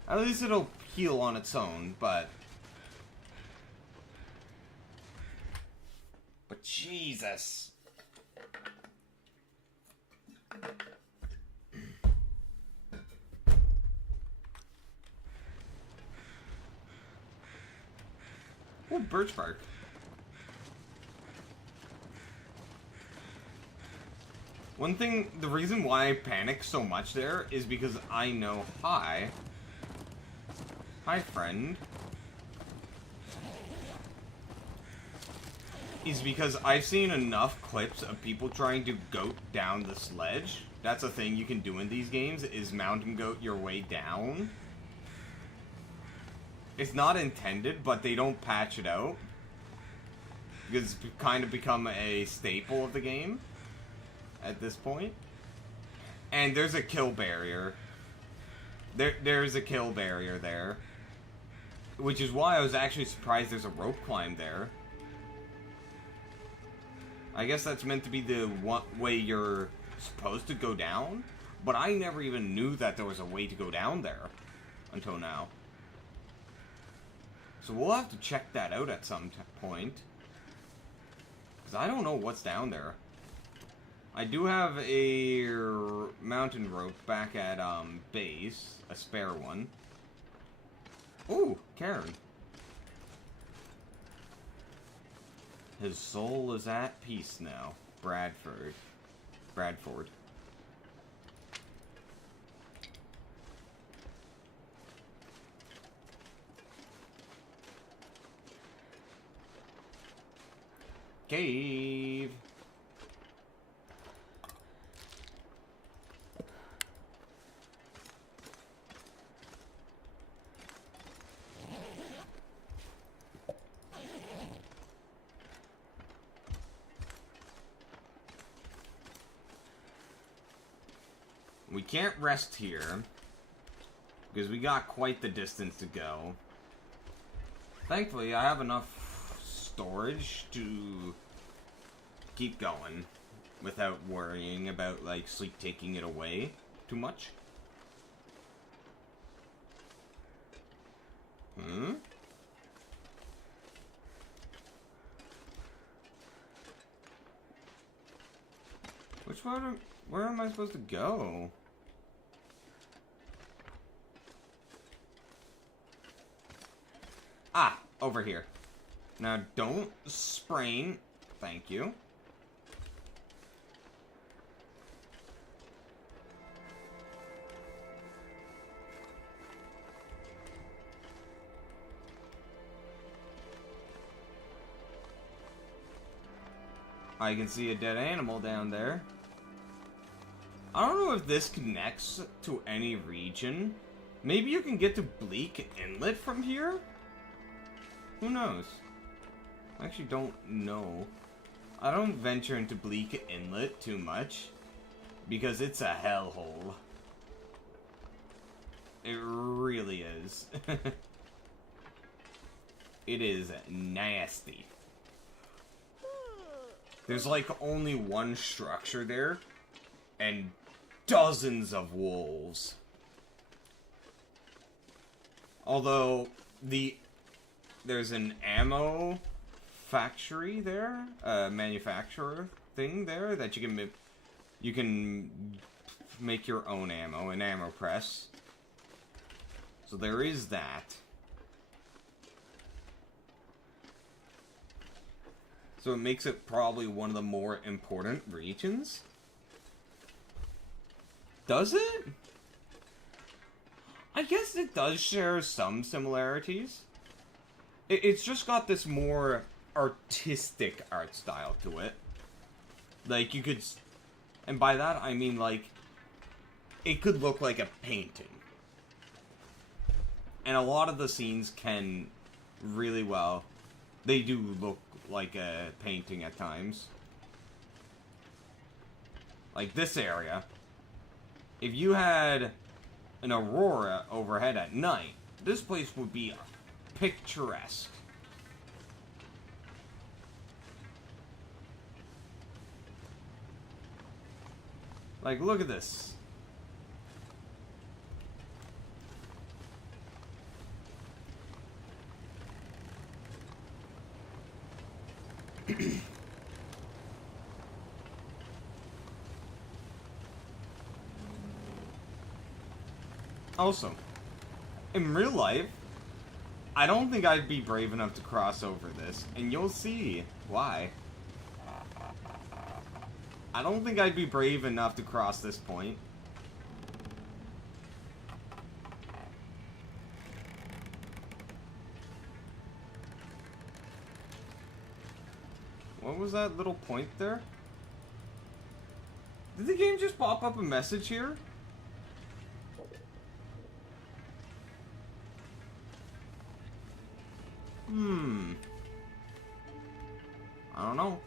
At least it'll heal on its own, but Jesus. Oh, birch bark. One thing, the reason why I panic so much there is because I know, hi, friend, is because I've seen enough clips of people trying to goat down the sledge. That's a thing you can do in these games, is mountain goat your way down. It's not intended, but they don't patch it out. Because it's kind of become a staple of the game at this point. And there's a kill barrier. There's a kill barrier there. Which is why I was actually surprised there's a rope climb there. I guess that's meant to be the one way you're supposed to go down. But I never even knew that there was a way to go down there. Until now. So we'll have to check that out at some point. Because I don't know what's down there. I do have a mountain rope back at base. A spare one. Ooh, Karen. His soul is at peace now. Bradford. Cave. We can't rest here, because we got quite the distance to go. Thankfully, I have enough storage to keep going without worrying about, like, sleep taking it away too much. Which one? Where am I supposed to go? Ah, over here. Now, don't sprain. Thank you. I can see a dead animal down there. I don't know if this connects to any region. Maybe you can get to Bleak Inlet from here? Who knows? I actually don't know. I don't venture into Bleak Inlet too much, because it's a hellhole. It really is. It is nasty. There's like only one structure there, and dozens of wolves. Although, there's an ammo factory there, manufacturer thing there, that you can make your own ammo, an ammo press. So there is that. So it makes it probably one of the more important regions. Does it? I guess it does share some similarities. It's just got this more artistic art style to it. Like, you could... And by that, I mean, like, it could look like a painting. And a lot of the scenes can really well... They do look like a painting at times. Like this area. If you had an aurora overhead at night, this place would be picturesque. Like, look at this. Also, in real life, I don't think I'd be brave enough to cross over this, and you'll see why. I don't think I'd be brave enough to cross this point. What was that little point there? Did the game just pop up a message here? I don't know.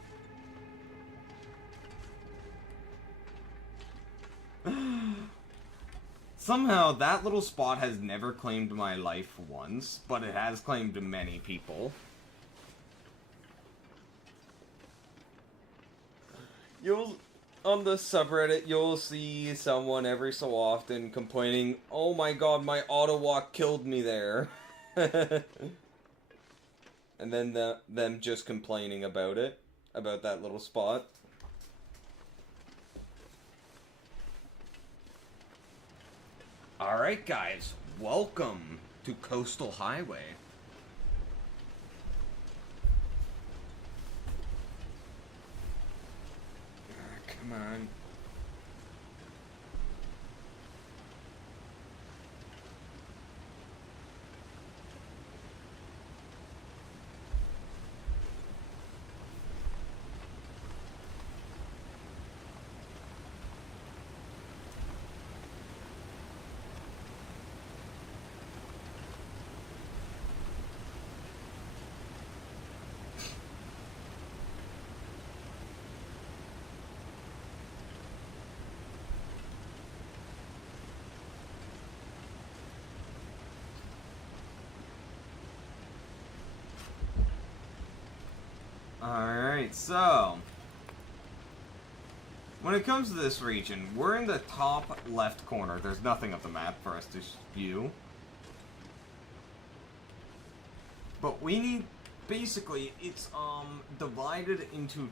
Somehow, that little spot has never claimed my life once, but it has claimed many people. On the subreddit, you'll see someone every so often complaining, "Oh my god, my auto walk killed me there." And then them just complaining about it, about that little spot. Alright guys, welcome to Coastal Highway. Come on. Alright, so when it comes to this region, we're in the top left corner. There's nothing of the map for us to view. But we need, basically, it's divided into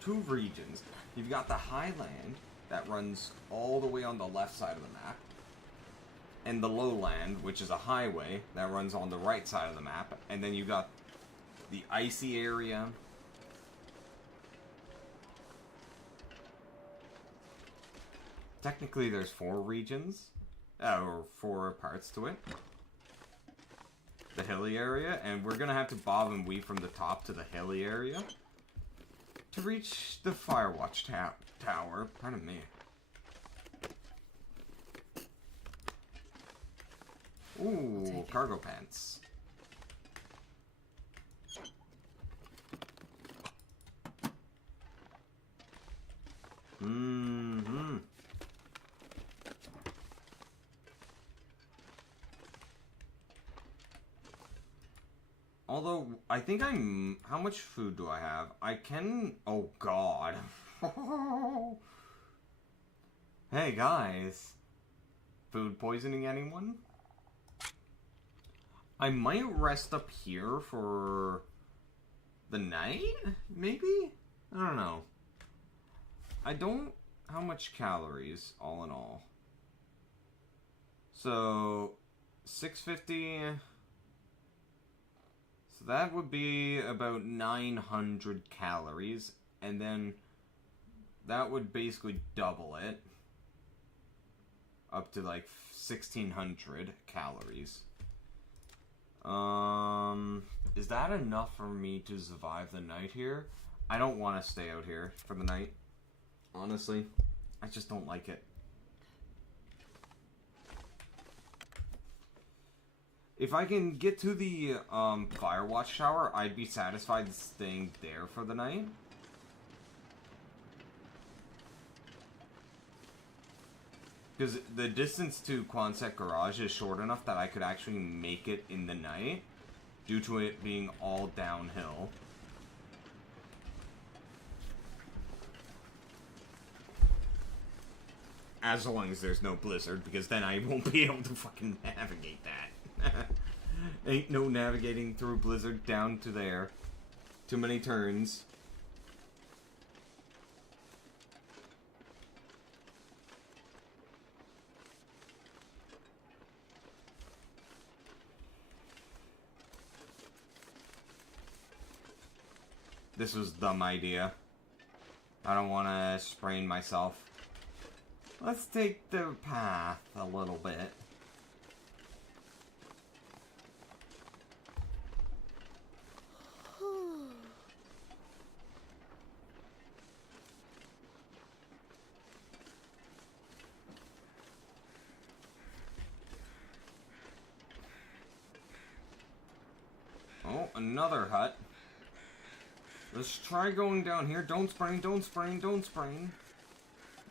two regions. You've got the highland that runs all the way on the left side of the map, and the lowland, which is a highway that runs on the right side of the map, and then you've got the icy area. Technically, there's 4 regions, or 4 parts to it. The hilly area, and we're gonna have to bob and weave from the top to the hilly area to reach the Firewatch tower. Pardon me. Ooh, cargo pants. Mm-hmm. Although, I think I'm... How much food do I have? I can... Oh, God. Hey, guys. Food poisoning anyone? I might rest up here for the night? Maybe? I don't know. I don't... How much calories, all in all? So, 650... So that would be about 900 calories, and then that would basically double it up to like 1600 calories. Is that enough for me to survive the night here? I don't want to stay out here for the night. Honestly, I just don't like it. If I can get to the Firewatch tower, I'd be satisfied staying there for the night. Because the distance to Quonset Garage is short enough that I could actually make it in the night, due to it being all downhill. As long as there's no blizzard, because then I won't be able to fucking navigate that. Ain't no navigating through blizzard down to there. Too many turns. This was a dumb idea. I don't want to sprain myself. Let's take the path a little bit. Oh, another hut. Let's try going down here. Don't sprain, don't sprain, don't sprain.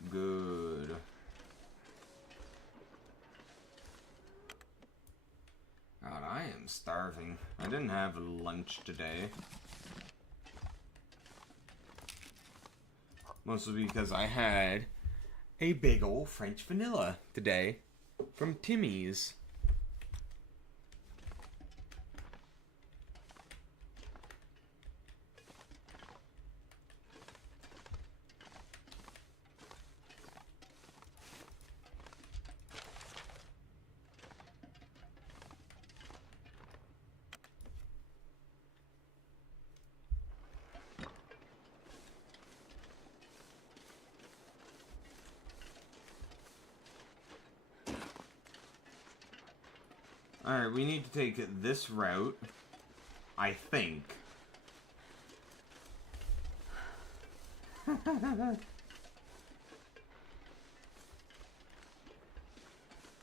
Good. God, I am starving. I didn't have lunch today. Mostly because I had a big old French vanilla today from Timmy's. Alright, we need to take this route, I think.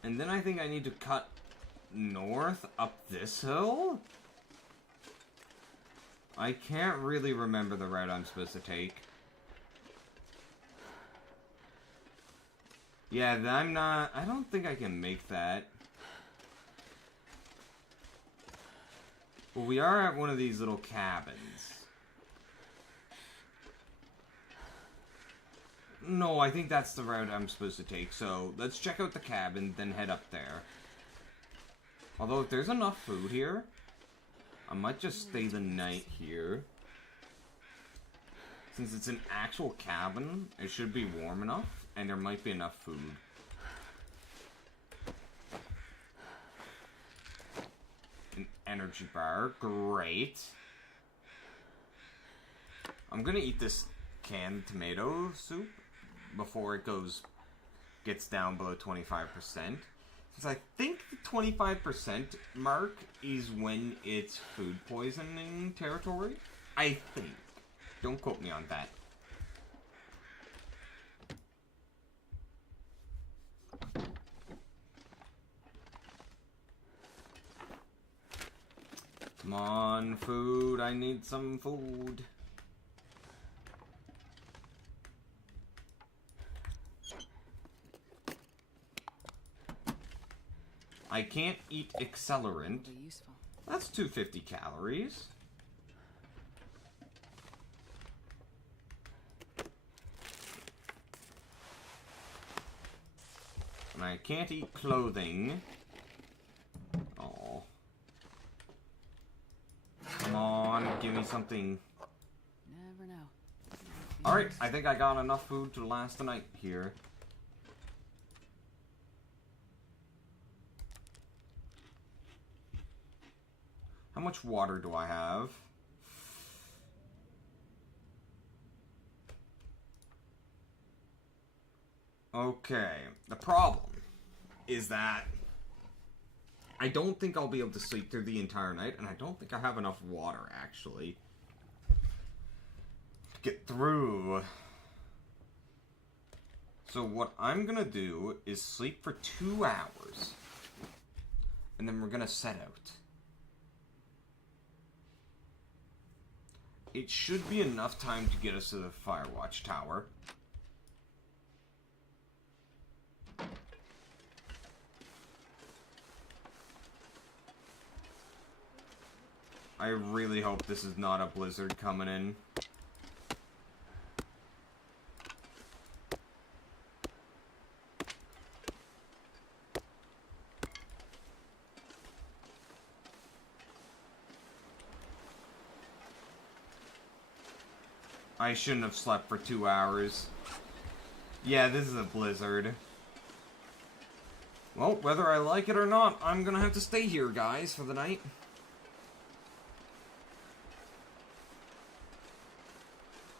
And then I think I need to cut north up this hill? I can't really remember the route I'm supposed to take. Yeah, I don't think I can make that. Well, we are at one of these little cabins. No, I think that's the route I'm supposed to take. So, let's check out the cabin, then head up there. Although, if there's enough food here, I might just stay the night here. Since it's an actual cabin, it should be warm enough, and there might be enough food. An energy bar, great. I'm gonna eat this canned tomato soup before it gets down below 25%. Since I think the 25% mark is when it's food poisoning territory. I think. Don't quote me on that. Come on, food. I need some food. I can't eat accelerant. That's 250 calories. And I can't eat clothing. Oh. Come on, give me something. Never know. Alright, I think I got enough food to last the night here. How much water do I have? Okay, the problem is that I don't think I'll be able to sleep through the entire night, and I don't think I have enough water, actually, to get through. So what I'm gonna do is sleep for 2 hours, and then we're gonna set out. It should be enough time to get us to the Firewatch Tower. I really hope this is not a blizzard coming in. I shouldn't have slept for 2 hours. Yeah, this is a blizzard. Well, whether I like it or not, I'm gonna have to stay here, guys, for the night.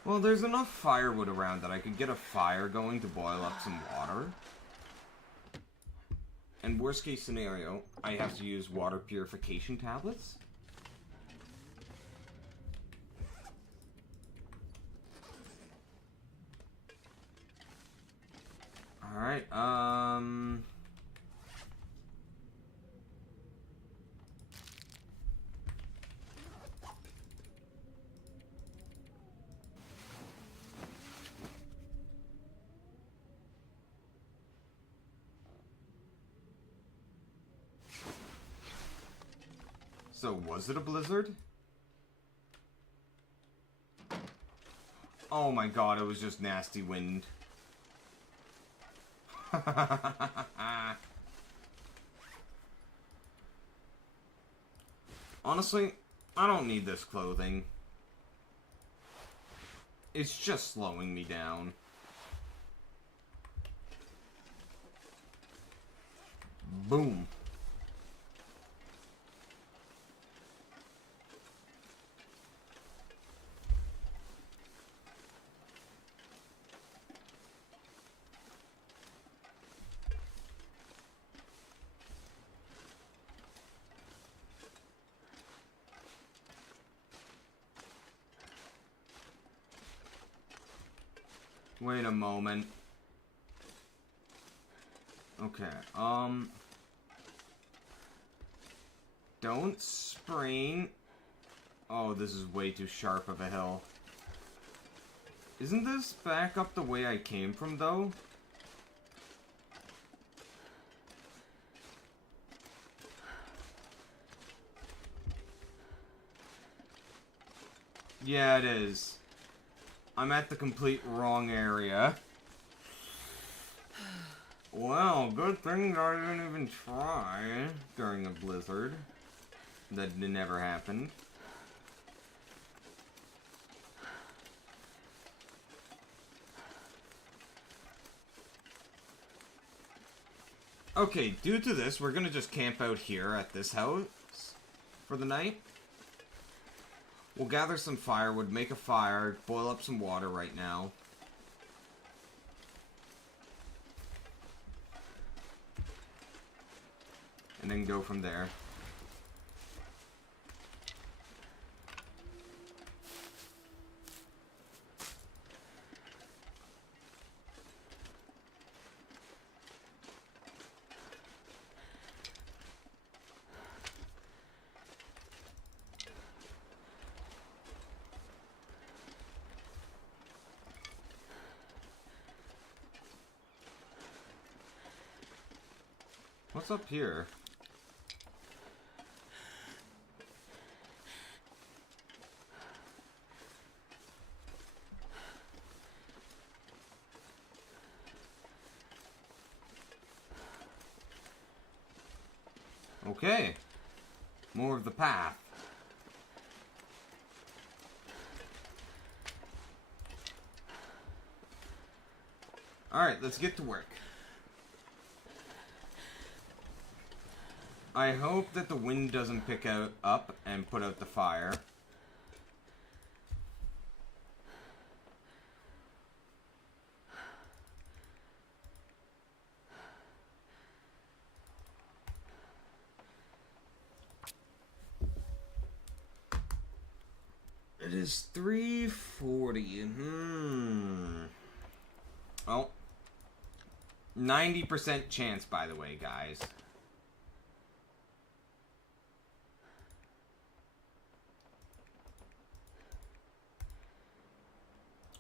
Well, there's enough firewood around that I could get a fire going to boil up some water. And worst case scenario, I have to use water purification tablets. Alright, So, was it a blizzard? Oh my god, it was just nasty wind. Honestly, I don't need this clothing. It's just slowing me down. Boom. Wait a moment. Okay, don't sprain. Oh, this is way too sharp of a hill. Isn't this back up the way I came from, though? Yeah, it is. I'm at the complete wrong area. Well, good thing that I didn't even try during a blizzard. That never happened. Okay, due to this, we're gonna just camp out here at this house for the night. We'll gather some firewood, make a fire, boil up some water right now. And then go from there. What's up here? Okay. More of the path. Alright, let's get to work. I hope that the wind doesn't pick up and put out the fire. It is 3:40. Oh. 90% chance, by the way, guys.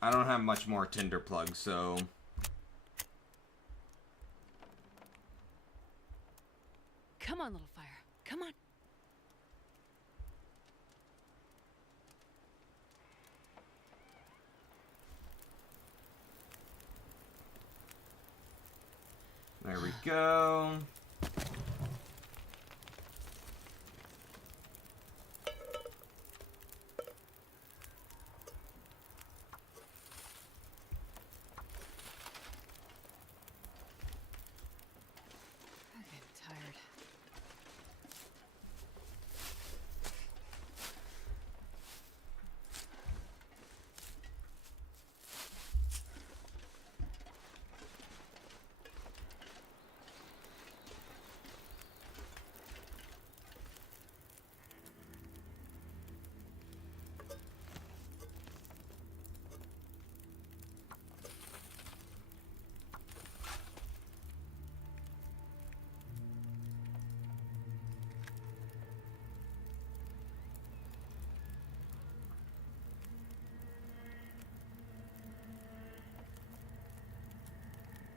I don't have much more tinder plugs, so... Come on, little fire. Come on. There we go. I'm getting tired.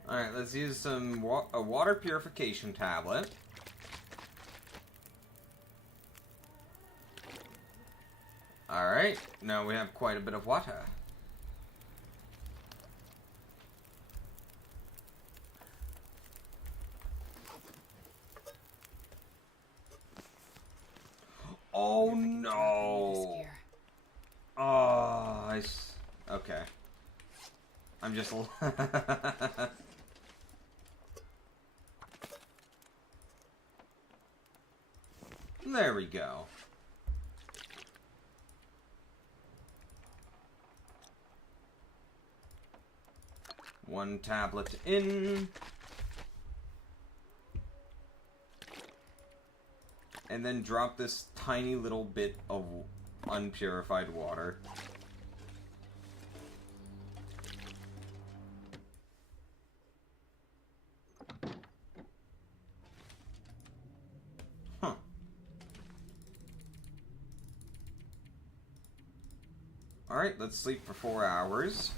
Alright, let's use some a water purification tablet. Alright, now we have quite a bit of water. Oh no! Oh, okay. I'm just There we go. One tablet in. And then drop this tiny little bit of unpurified water. Huh. Alright, let's sleep for 4 hours.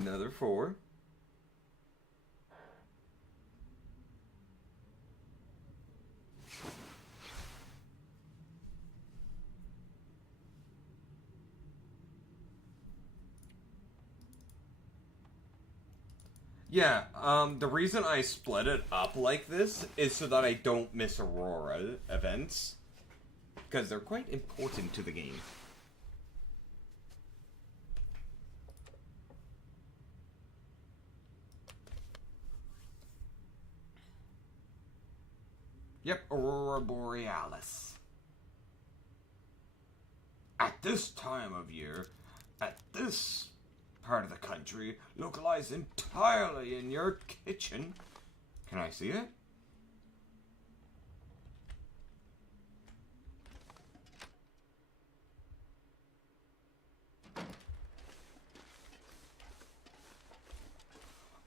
Another 4. Yeah, the reason I split it up like this is so that I don't miss Aurora events. Because they're quite important to the game. Yep, Aurora Borealis. At this time of year, at this part of the country, localized entirely in your kitchen. Can I see it?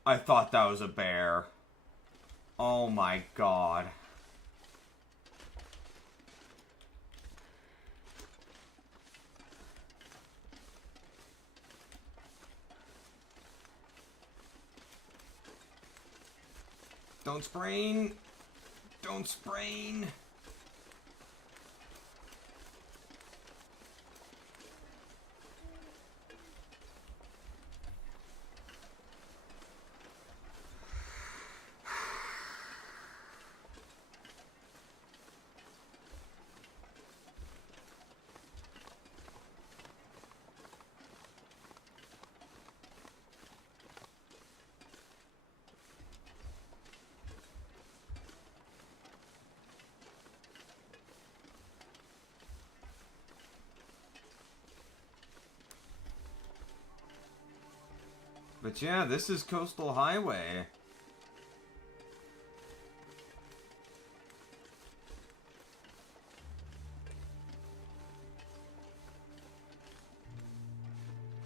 I thought that was a bear. Oh my god. Don't sprain. Don't sprain. But yeah, this is Coastal Highway.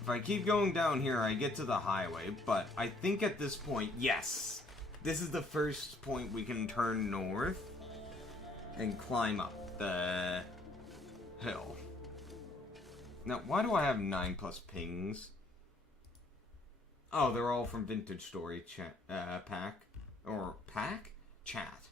If I keep going down here, I get to the highway, but I think at this point, yes, this is the first point we can turn north and climb up the hill. Now, why do I have 9+ pings? Oh, they're all from Vintage Story pack. Or pack? Chat.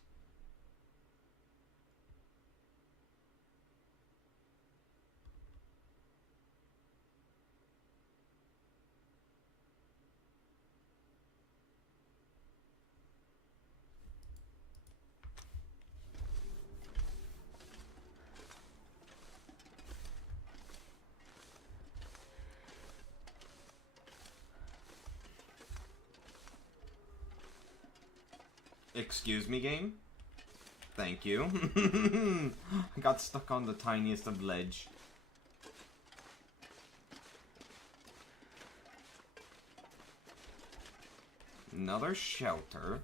Excuse me, game? Thank you. I got stuck on the tiniest of ledge. Another shelter.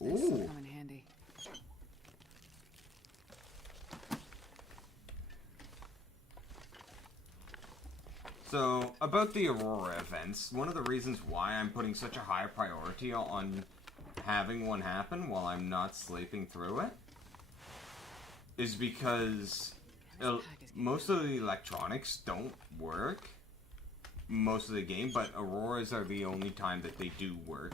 This will come in handy. So, about the Aurora events, one of the reasons why I'm putting such a high priority on having one happen while I'm not sleeping through it is because most of the electronics don't work most of the game, but auroras are the only time that they do work.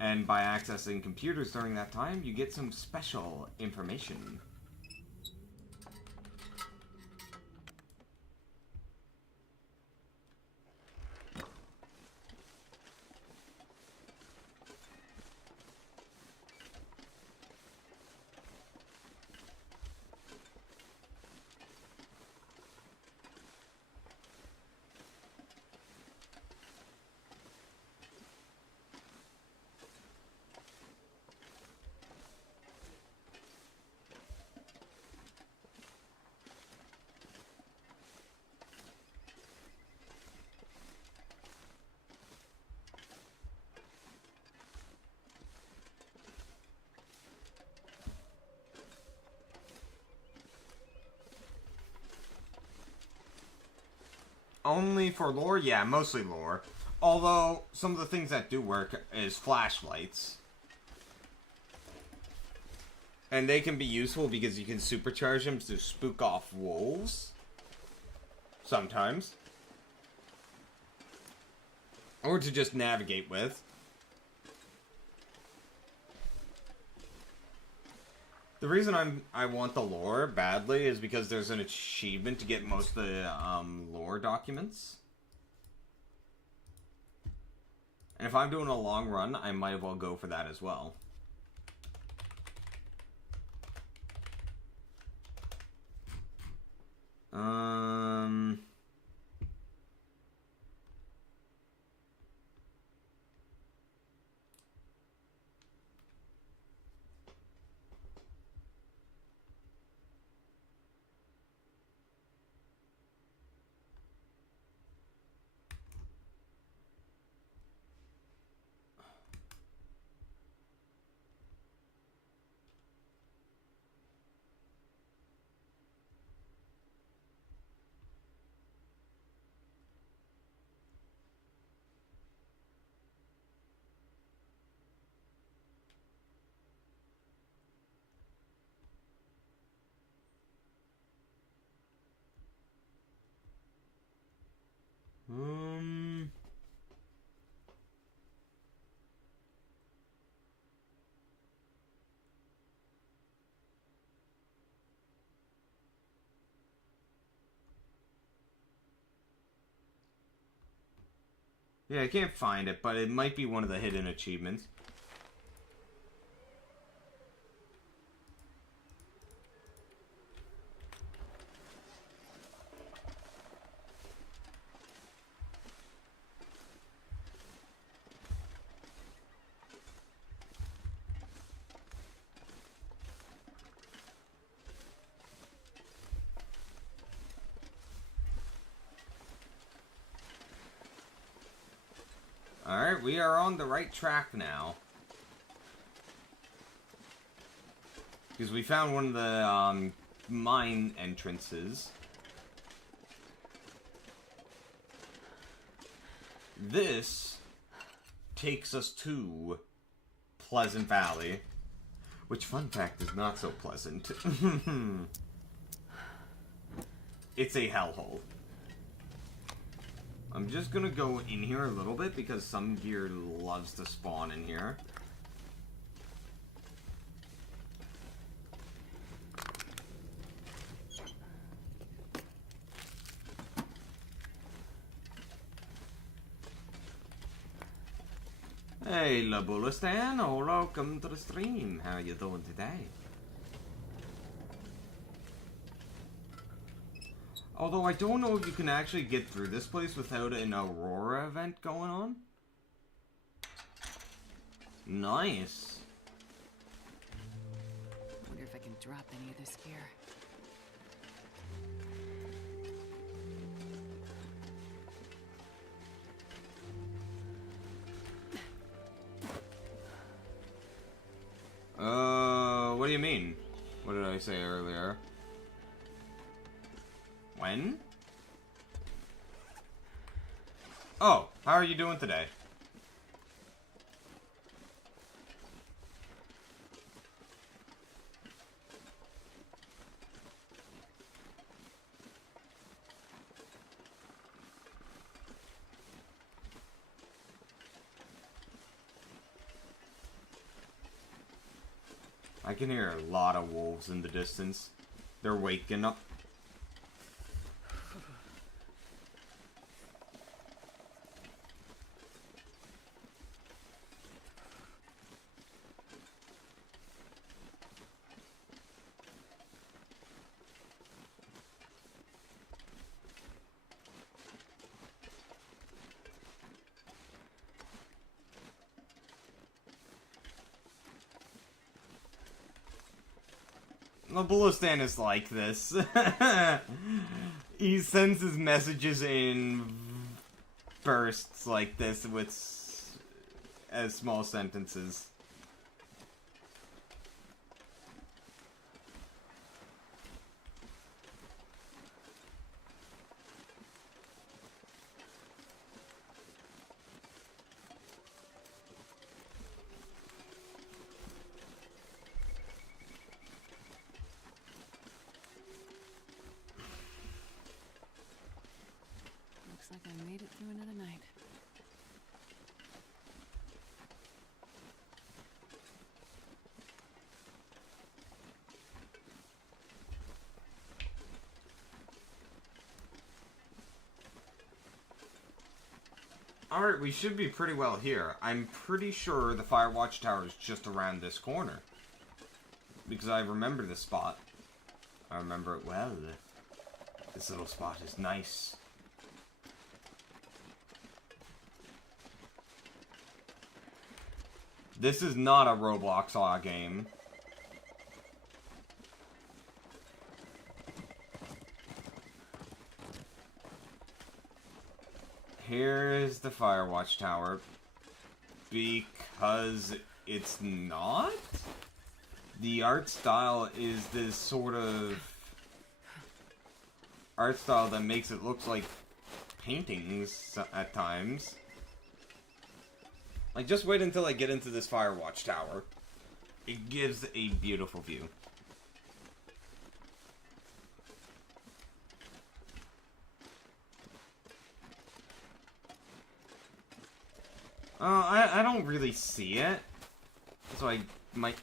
And by accessing computers during that time, you get some special information. Only for lore? Yeah, mostly lore. Although, some of the things that do work is flashlights. And they can be useful because you can supercharge them to spook off wolves. Sometimes. Or to just navigate with. The reason I want the lore badly is because there's an achievement to get most of the lore documents. And if I'm doing a long run, I might as well go for that as well. Yeah, I can't find it, but it might be one of the hidden achievements. Alright, we are on the right track now. Because we found one of the mine entrances. This takes us to Pleasant Valley. Which, fun fact, is not so pleasant. It's a hellhole. I'm just gonna go in here a little bit because some gear loves to spawn in here. Hey, Labulistan, oh, welcome to the stream. How are you doing today? Although I don't know if you can actually get through this place without an Aurora event going on. Nice. Wonder if I can drop any of this gear. What do you mean? What did I say earlier? When? Oh, how are you doing today? I can hear a lot of wolves in the distance. They're waking up. The Ballistan is like this. He sends his messages in bursts like this with as small sentences. Looks like I made it through another night. Alright, we should be pretty well here. I'm pretty sure the Firewatch Tower is just around this corner. Because I remember this spot. I remember it well. This little spot is nice. This is not a Roblox Aw game. Here is the Firewatch Tower. Because it's not? The art style is this sort of art style that makes it look like paintings at times. Like, just wait until I get into this Firewatch Tower. It gives a beautiful view. I don't really see it. So I might...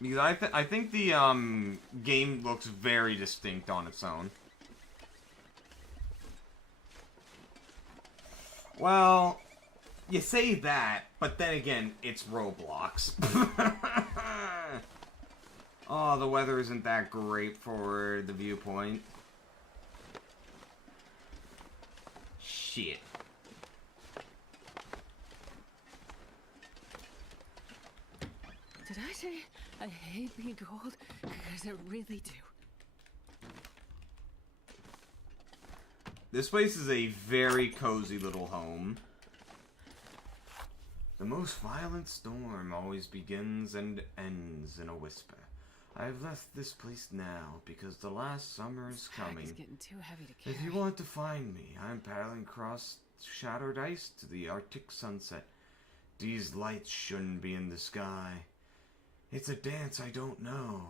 Because I think the game looks very distinct on its own. Well, you say that, but then again, it's Roblox. Oh, the weather isn't that great for the viewpoint. Shit. Did I say I hate being cold? Because I really do. This place is a very cozy little home. The most violent storm always begins and ends in a whisper. I've left this place now because the last summer is coming. It's getting too heavy to carry. If you want to find me, I'm paddling across shattered ice to the Arctic sunset. These lights shouldn't be in the sky. It's a dance I don't know.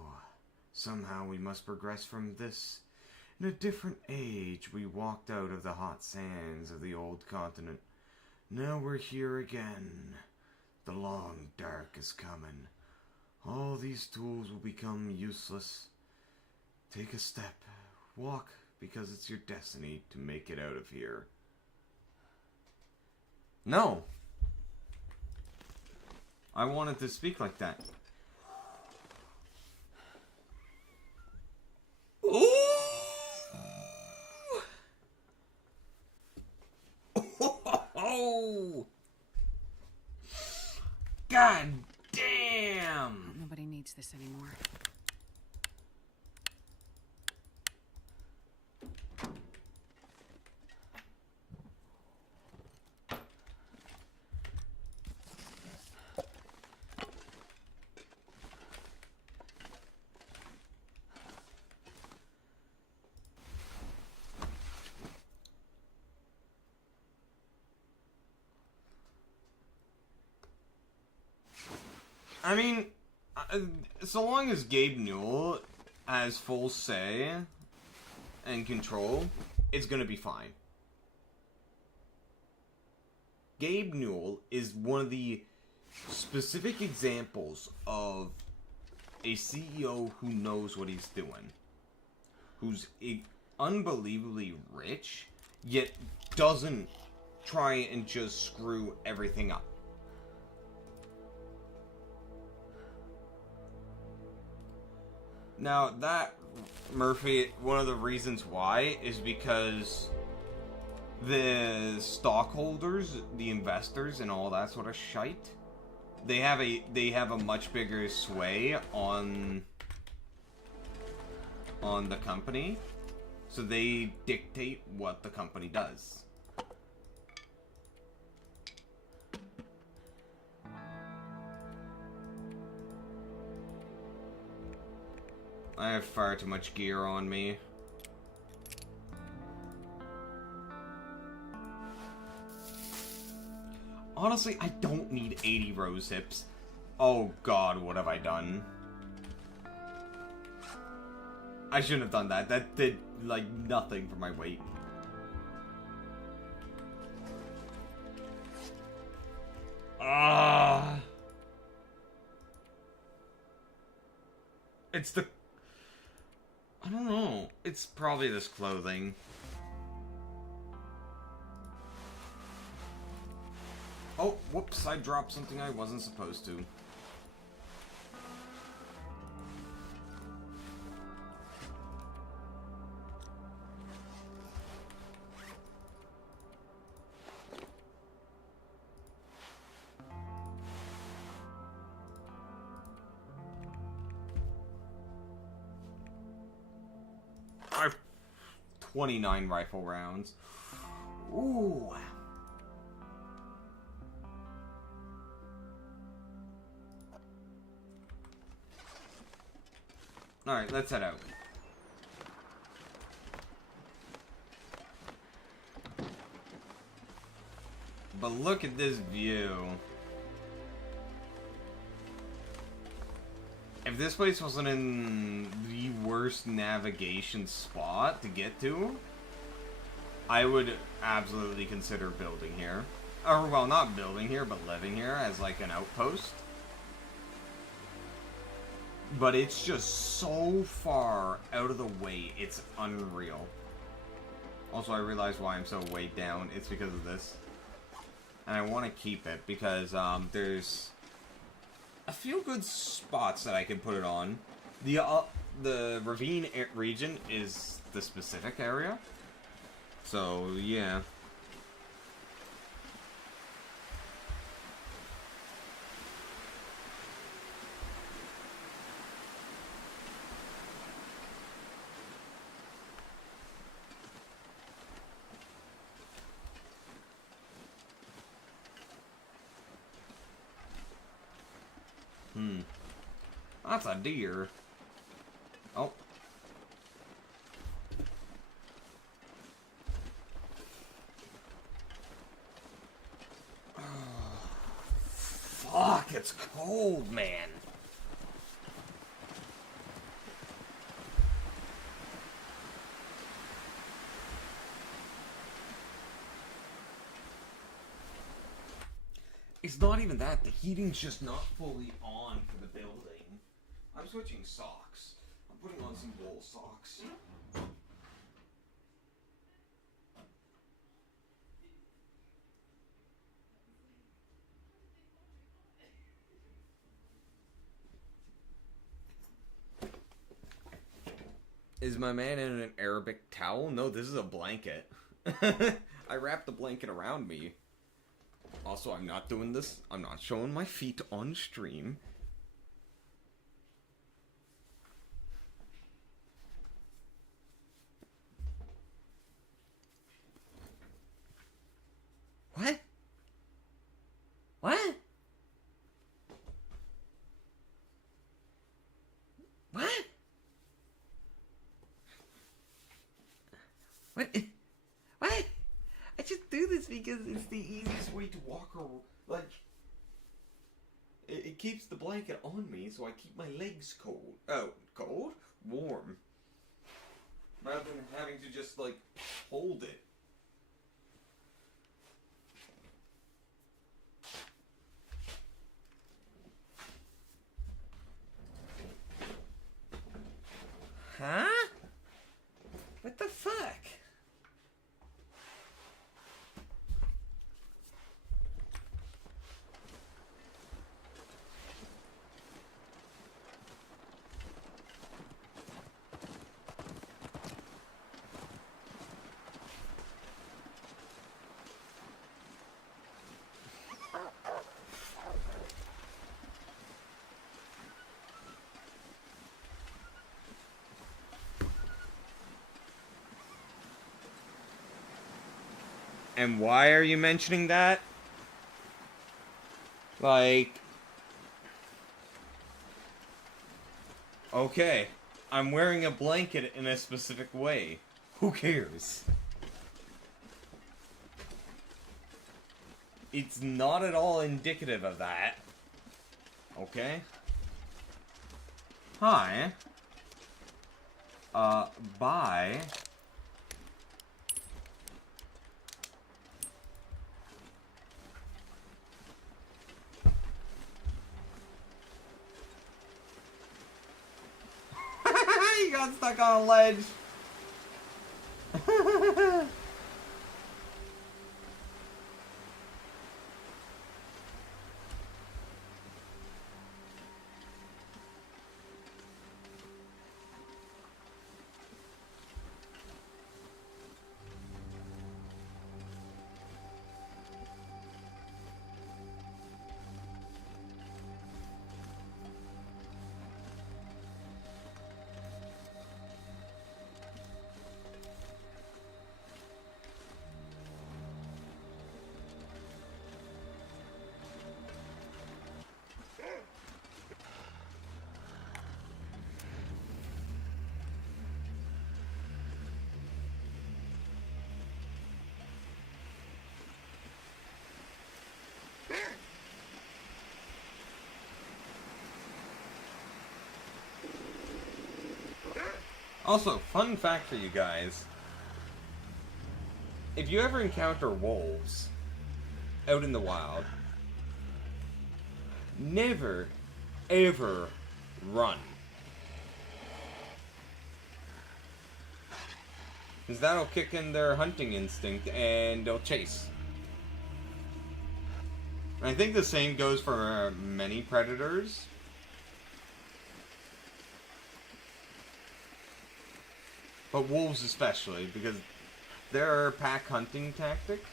Somehow we must progress from this. In a different age, we walked out of the hot sands of the old continent. Now we're here again. The long dark is coming. All these tools will become useless. Take a step. Walk, because it's your destiny to make it out of here. No. I wanted to speak like that. Ooh! Oh! God damn! Nobody needs this anymore. I mean, so long as Gabe Newell has full say and control, it's gonna be fine. Gabe Newell is one of the specific examples of a CEO who knows what he's doing. Who's unbelievably rich, yet doesn't try and just screw everything up. Now, that, Murphy, one of the reasons why is because the stockholders, the investors, and all that sort of shite, they have a much bigger sway on the company, so they dictate what the company does. I have far too much gear on me. Honestly, I don't need 80 rose hips. Oh god, what have I done? I shouldn't have done that. That did, like, nothing for my weight. Ah! It's the... I don't know. It's probably this clothing. Oh, whoops, I dropped something I wasn't supposed to. I have 29 rifle rounds. Ooh. Alright, let's head out. But look at this view. If this place wasn't in the worst navigation spot to get to, I would absolutely consider building here. Or, well, not building here, but living here as like an outpost. But it's just so far out of the way, it's unreal. Also, I realize why I'm so weighed down. It's because of this. And I want to keep it because there's a few good spots that I can put it on. The ravine region is the specific area. So, yeah. That's a deer. Oh. Fuck, it's cold, man. It's not even that. The heating's just not fully on for the building. I'm switching socks. I'm putting on some wool socks. Is my man in an Arabic towel? No, this is a blanket. I wrapped the blanket around me. Also, I'm not doing this. I'm not showing my feet on stream. What? What? What? What? What? I just do this because it's the easiest way to walk around. Like, it keeps the blanket on me, so I keep my legs cold. Oh, cold? Warm. Rather than having to just, like, hold it. And why are you mentioning that? Like... Okay, I'm wearing a blanket in a specific way. Who cares? It's not at all indicative of that. Okay? Hi. Bye. He got stuck on a ledge. Also, fun fact for you guys. If you ever encounter wolves out in the wild, never, ever run. Because that'll kick in their hunting instinct and they'll chase. And I think the same goes for many predators. But wolves especially, because their pack hunting tactic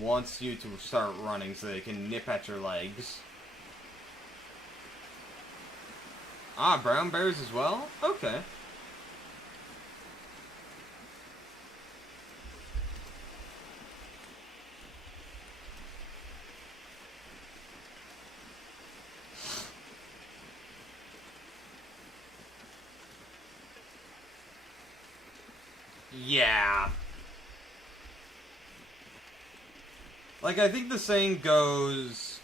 wants you to start running so they can nip at your legs. Ah, brown bears as well? Okay. Yeah. Like, I think the saying goes...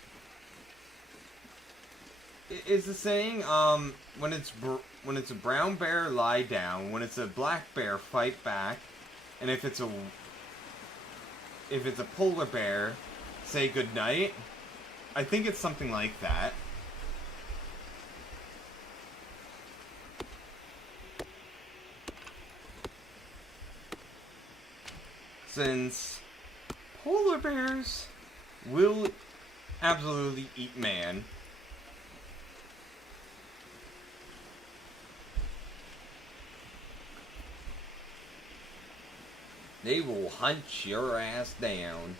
Is the saying, when it's a brown bear, lie down. When it's a black bear, fight back. And if it's a polar bear, say goodnight. I think it's something like that. Since polar bears will absolutely eat man. They will hunt your ass down.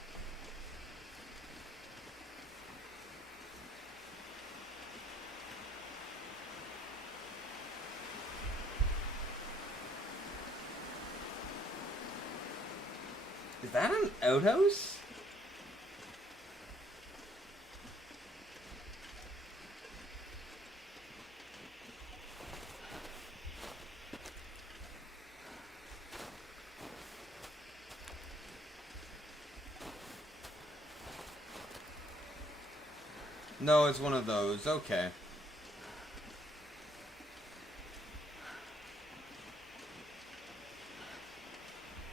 Is that an outhouse? No, it's one of those. Okay.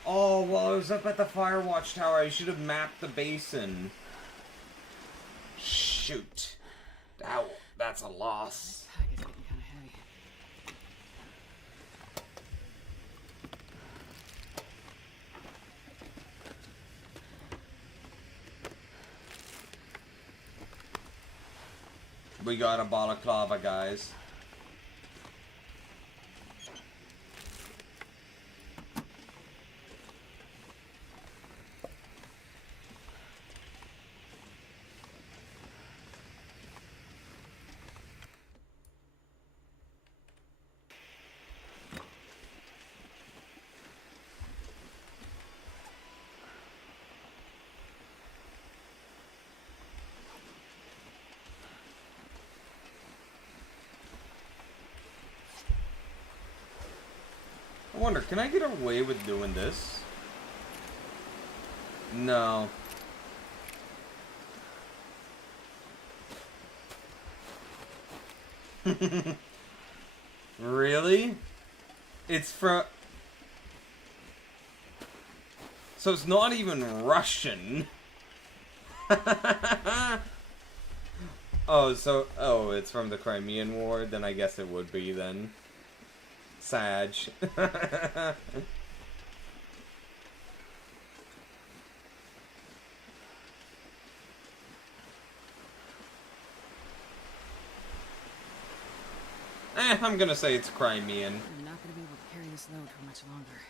Oh, well, I was up at the fire watchtower. I should have mapped the basin. Shoot. That's a loss. I guess it's getting kind of heavy. We got a balaclava, guys. wonder, can I get away with doing this? No. Really? It's from... So it's not even Russian. Oh, it's from the Crimean War? Then I guess it would be, then. Sag. I'm gonna say it's Crimean. I'm not gonna be able to carry this load for much longer.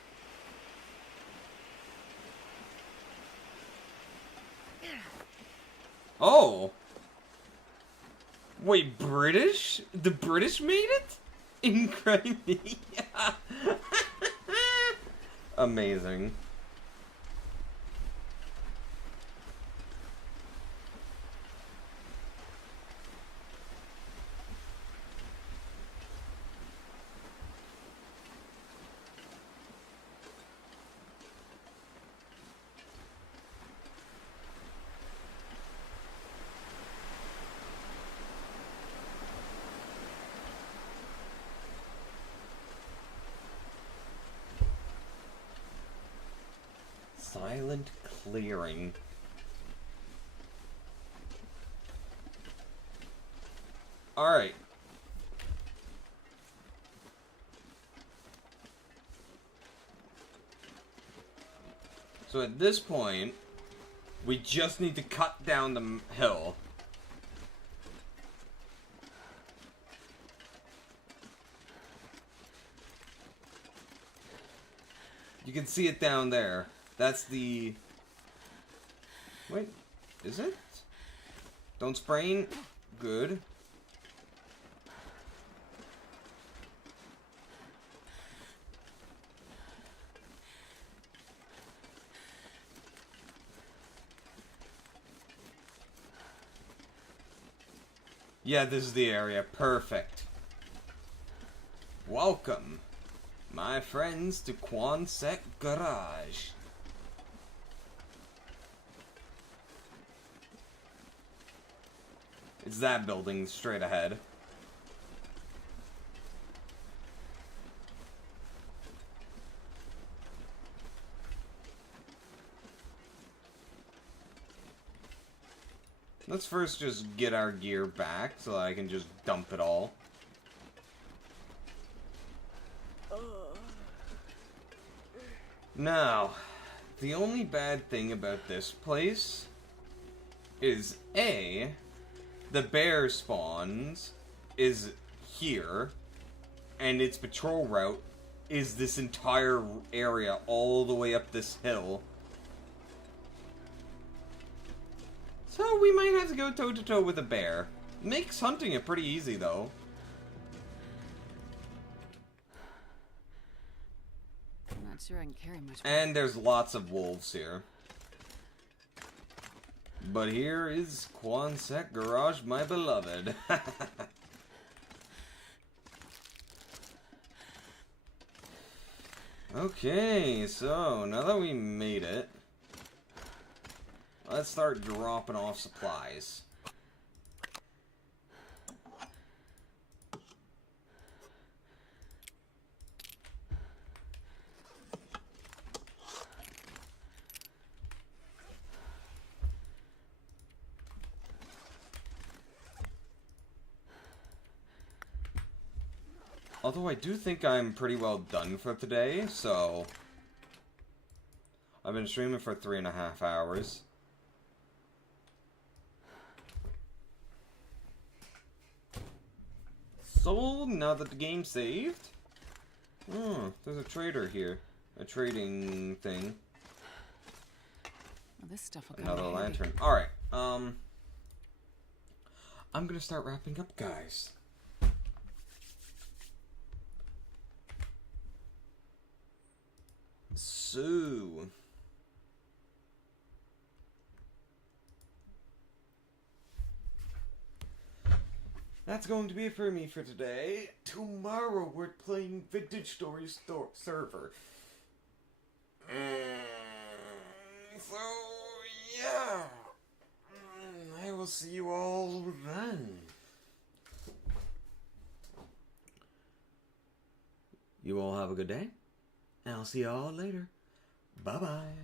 Oh! Wait, British? The British made it? In Crimea? Amazing. Silent clearing. Alright. So at this point, we just need to cut down the hill. You can see it down there. That's the... Wait, is it? Don't sprain. Good. Yeah, this is the area. Perfect. Welcome, my friends, to Quonset Garage. It's that building straight ahead. Let's first just get our gear back so I can just dump it all. Now, the only bad thing about this place is A, the bear spawns is here, and its patrol route is this entire area all the way up this hill. So we might have to go toe-to-toe with a bear. Makes hunting it pretty easy, though. I'm not sure I can carry much. And there's lots of wolves here. But here is Quonset Garage, my beloved. Okay, so now that we made it, let's start dropping off supplies. Although I do think I'm pretty well done for today, so... I've been streaming for 3.5 hours. Sold, now that the game's saved. Oh, there's a trader here. A trading thing. Well, this stuff will come Another in handy. lantern. Alright, I'm gonna start wrapping up, guys. So... that's going to be it for me for today. Tomorrow we're playing Vintage Stories server. So, yeah. I will see you all then. You all have a good day, and I'll see you all later. Bye-bye.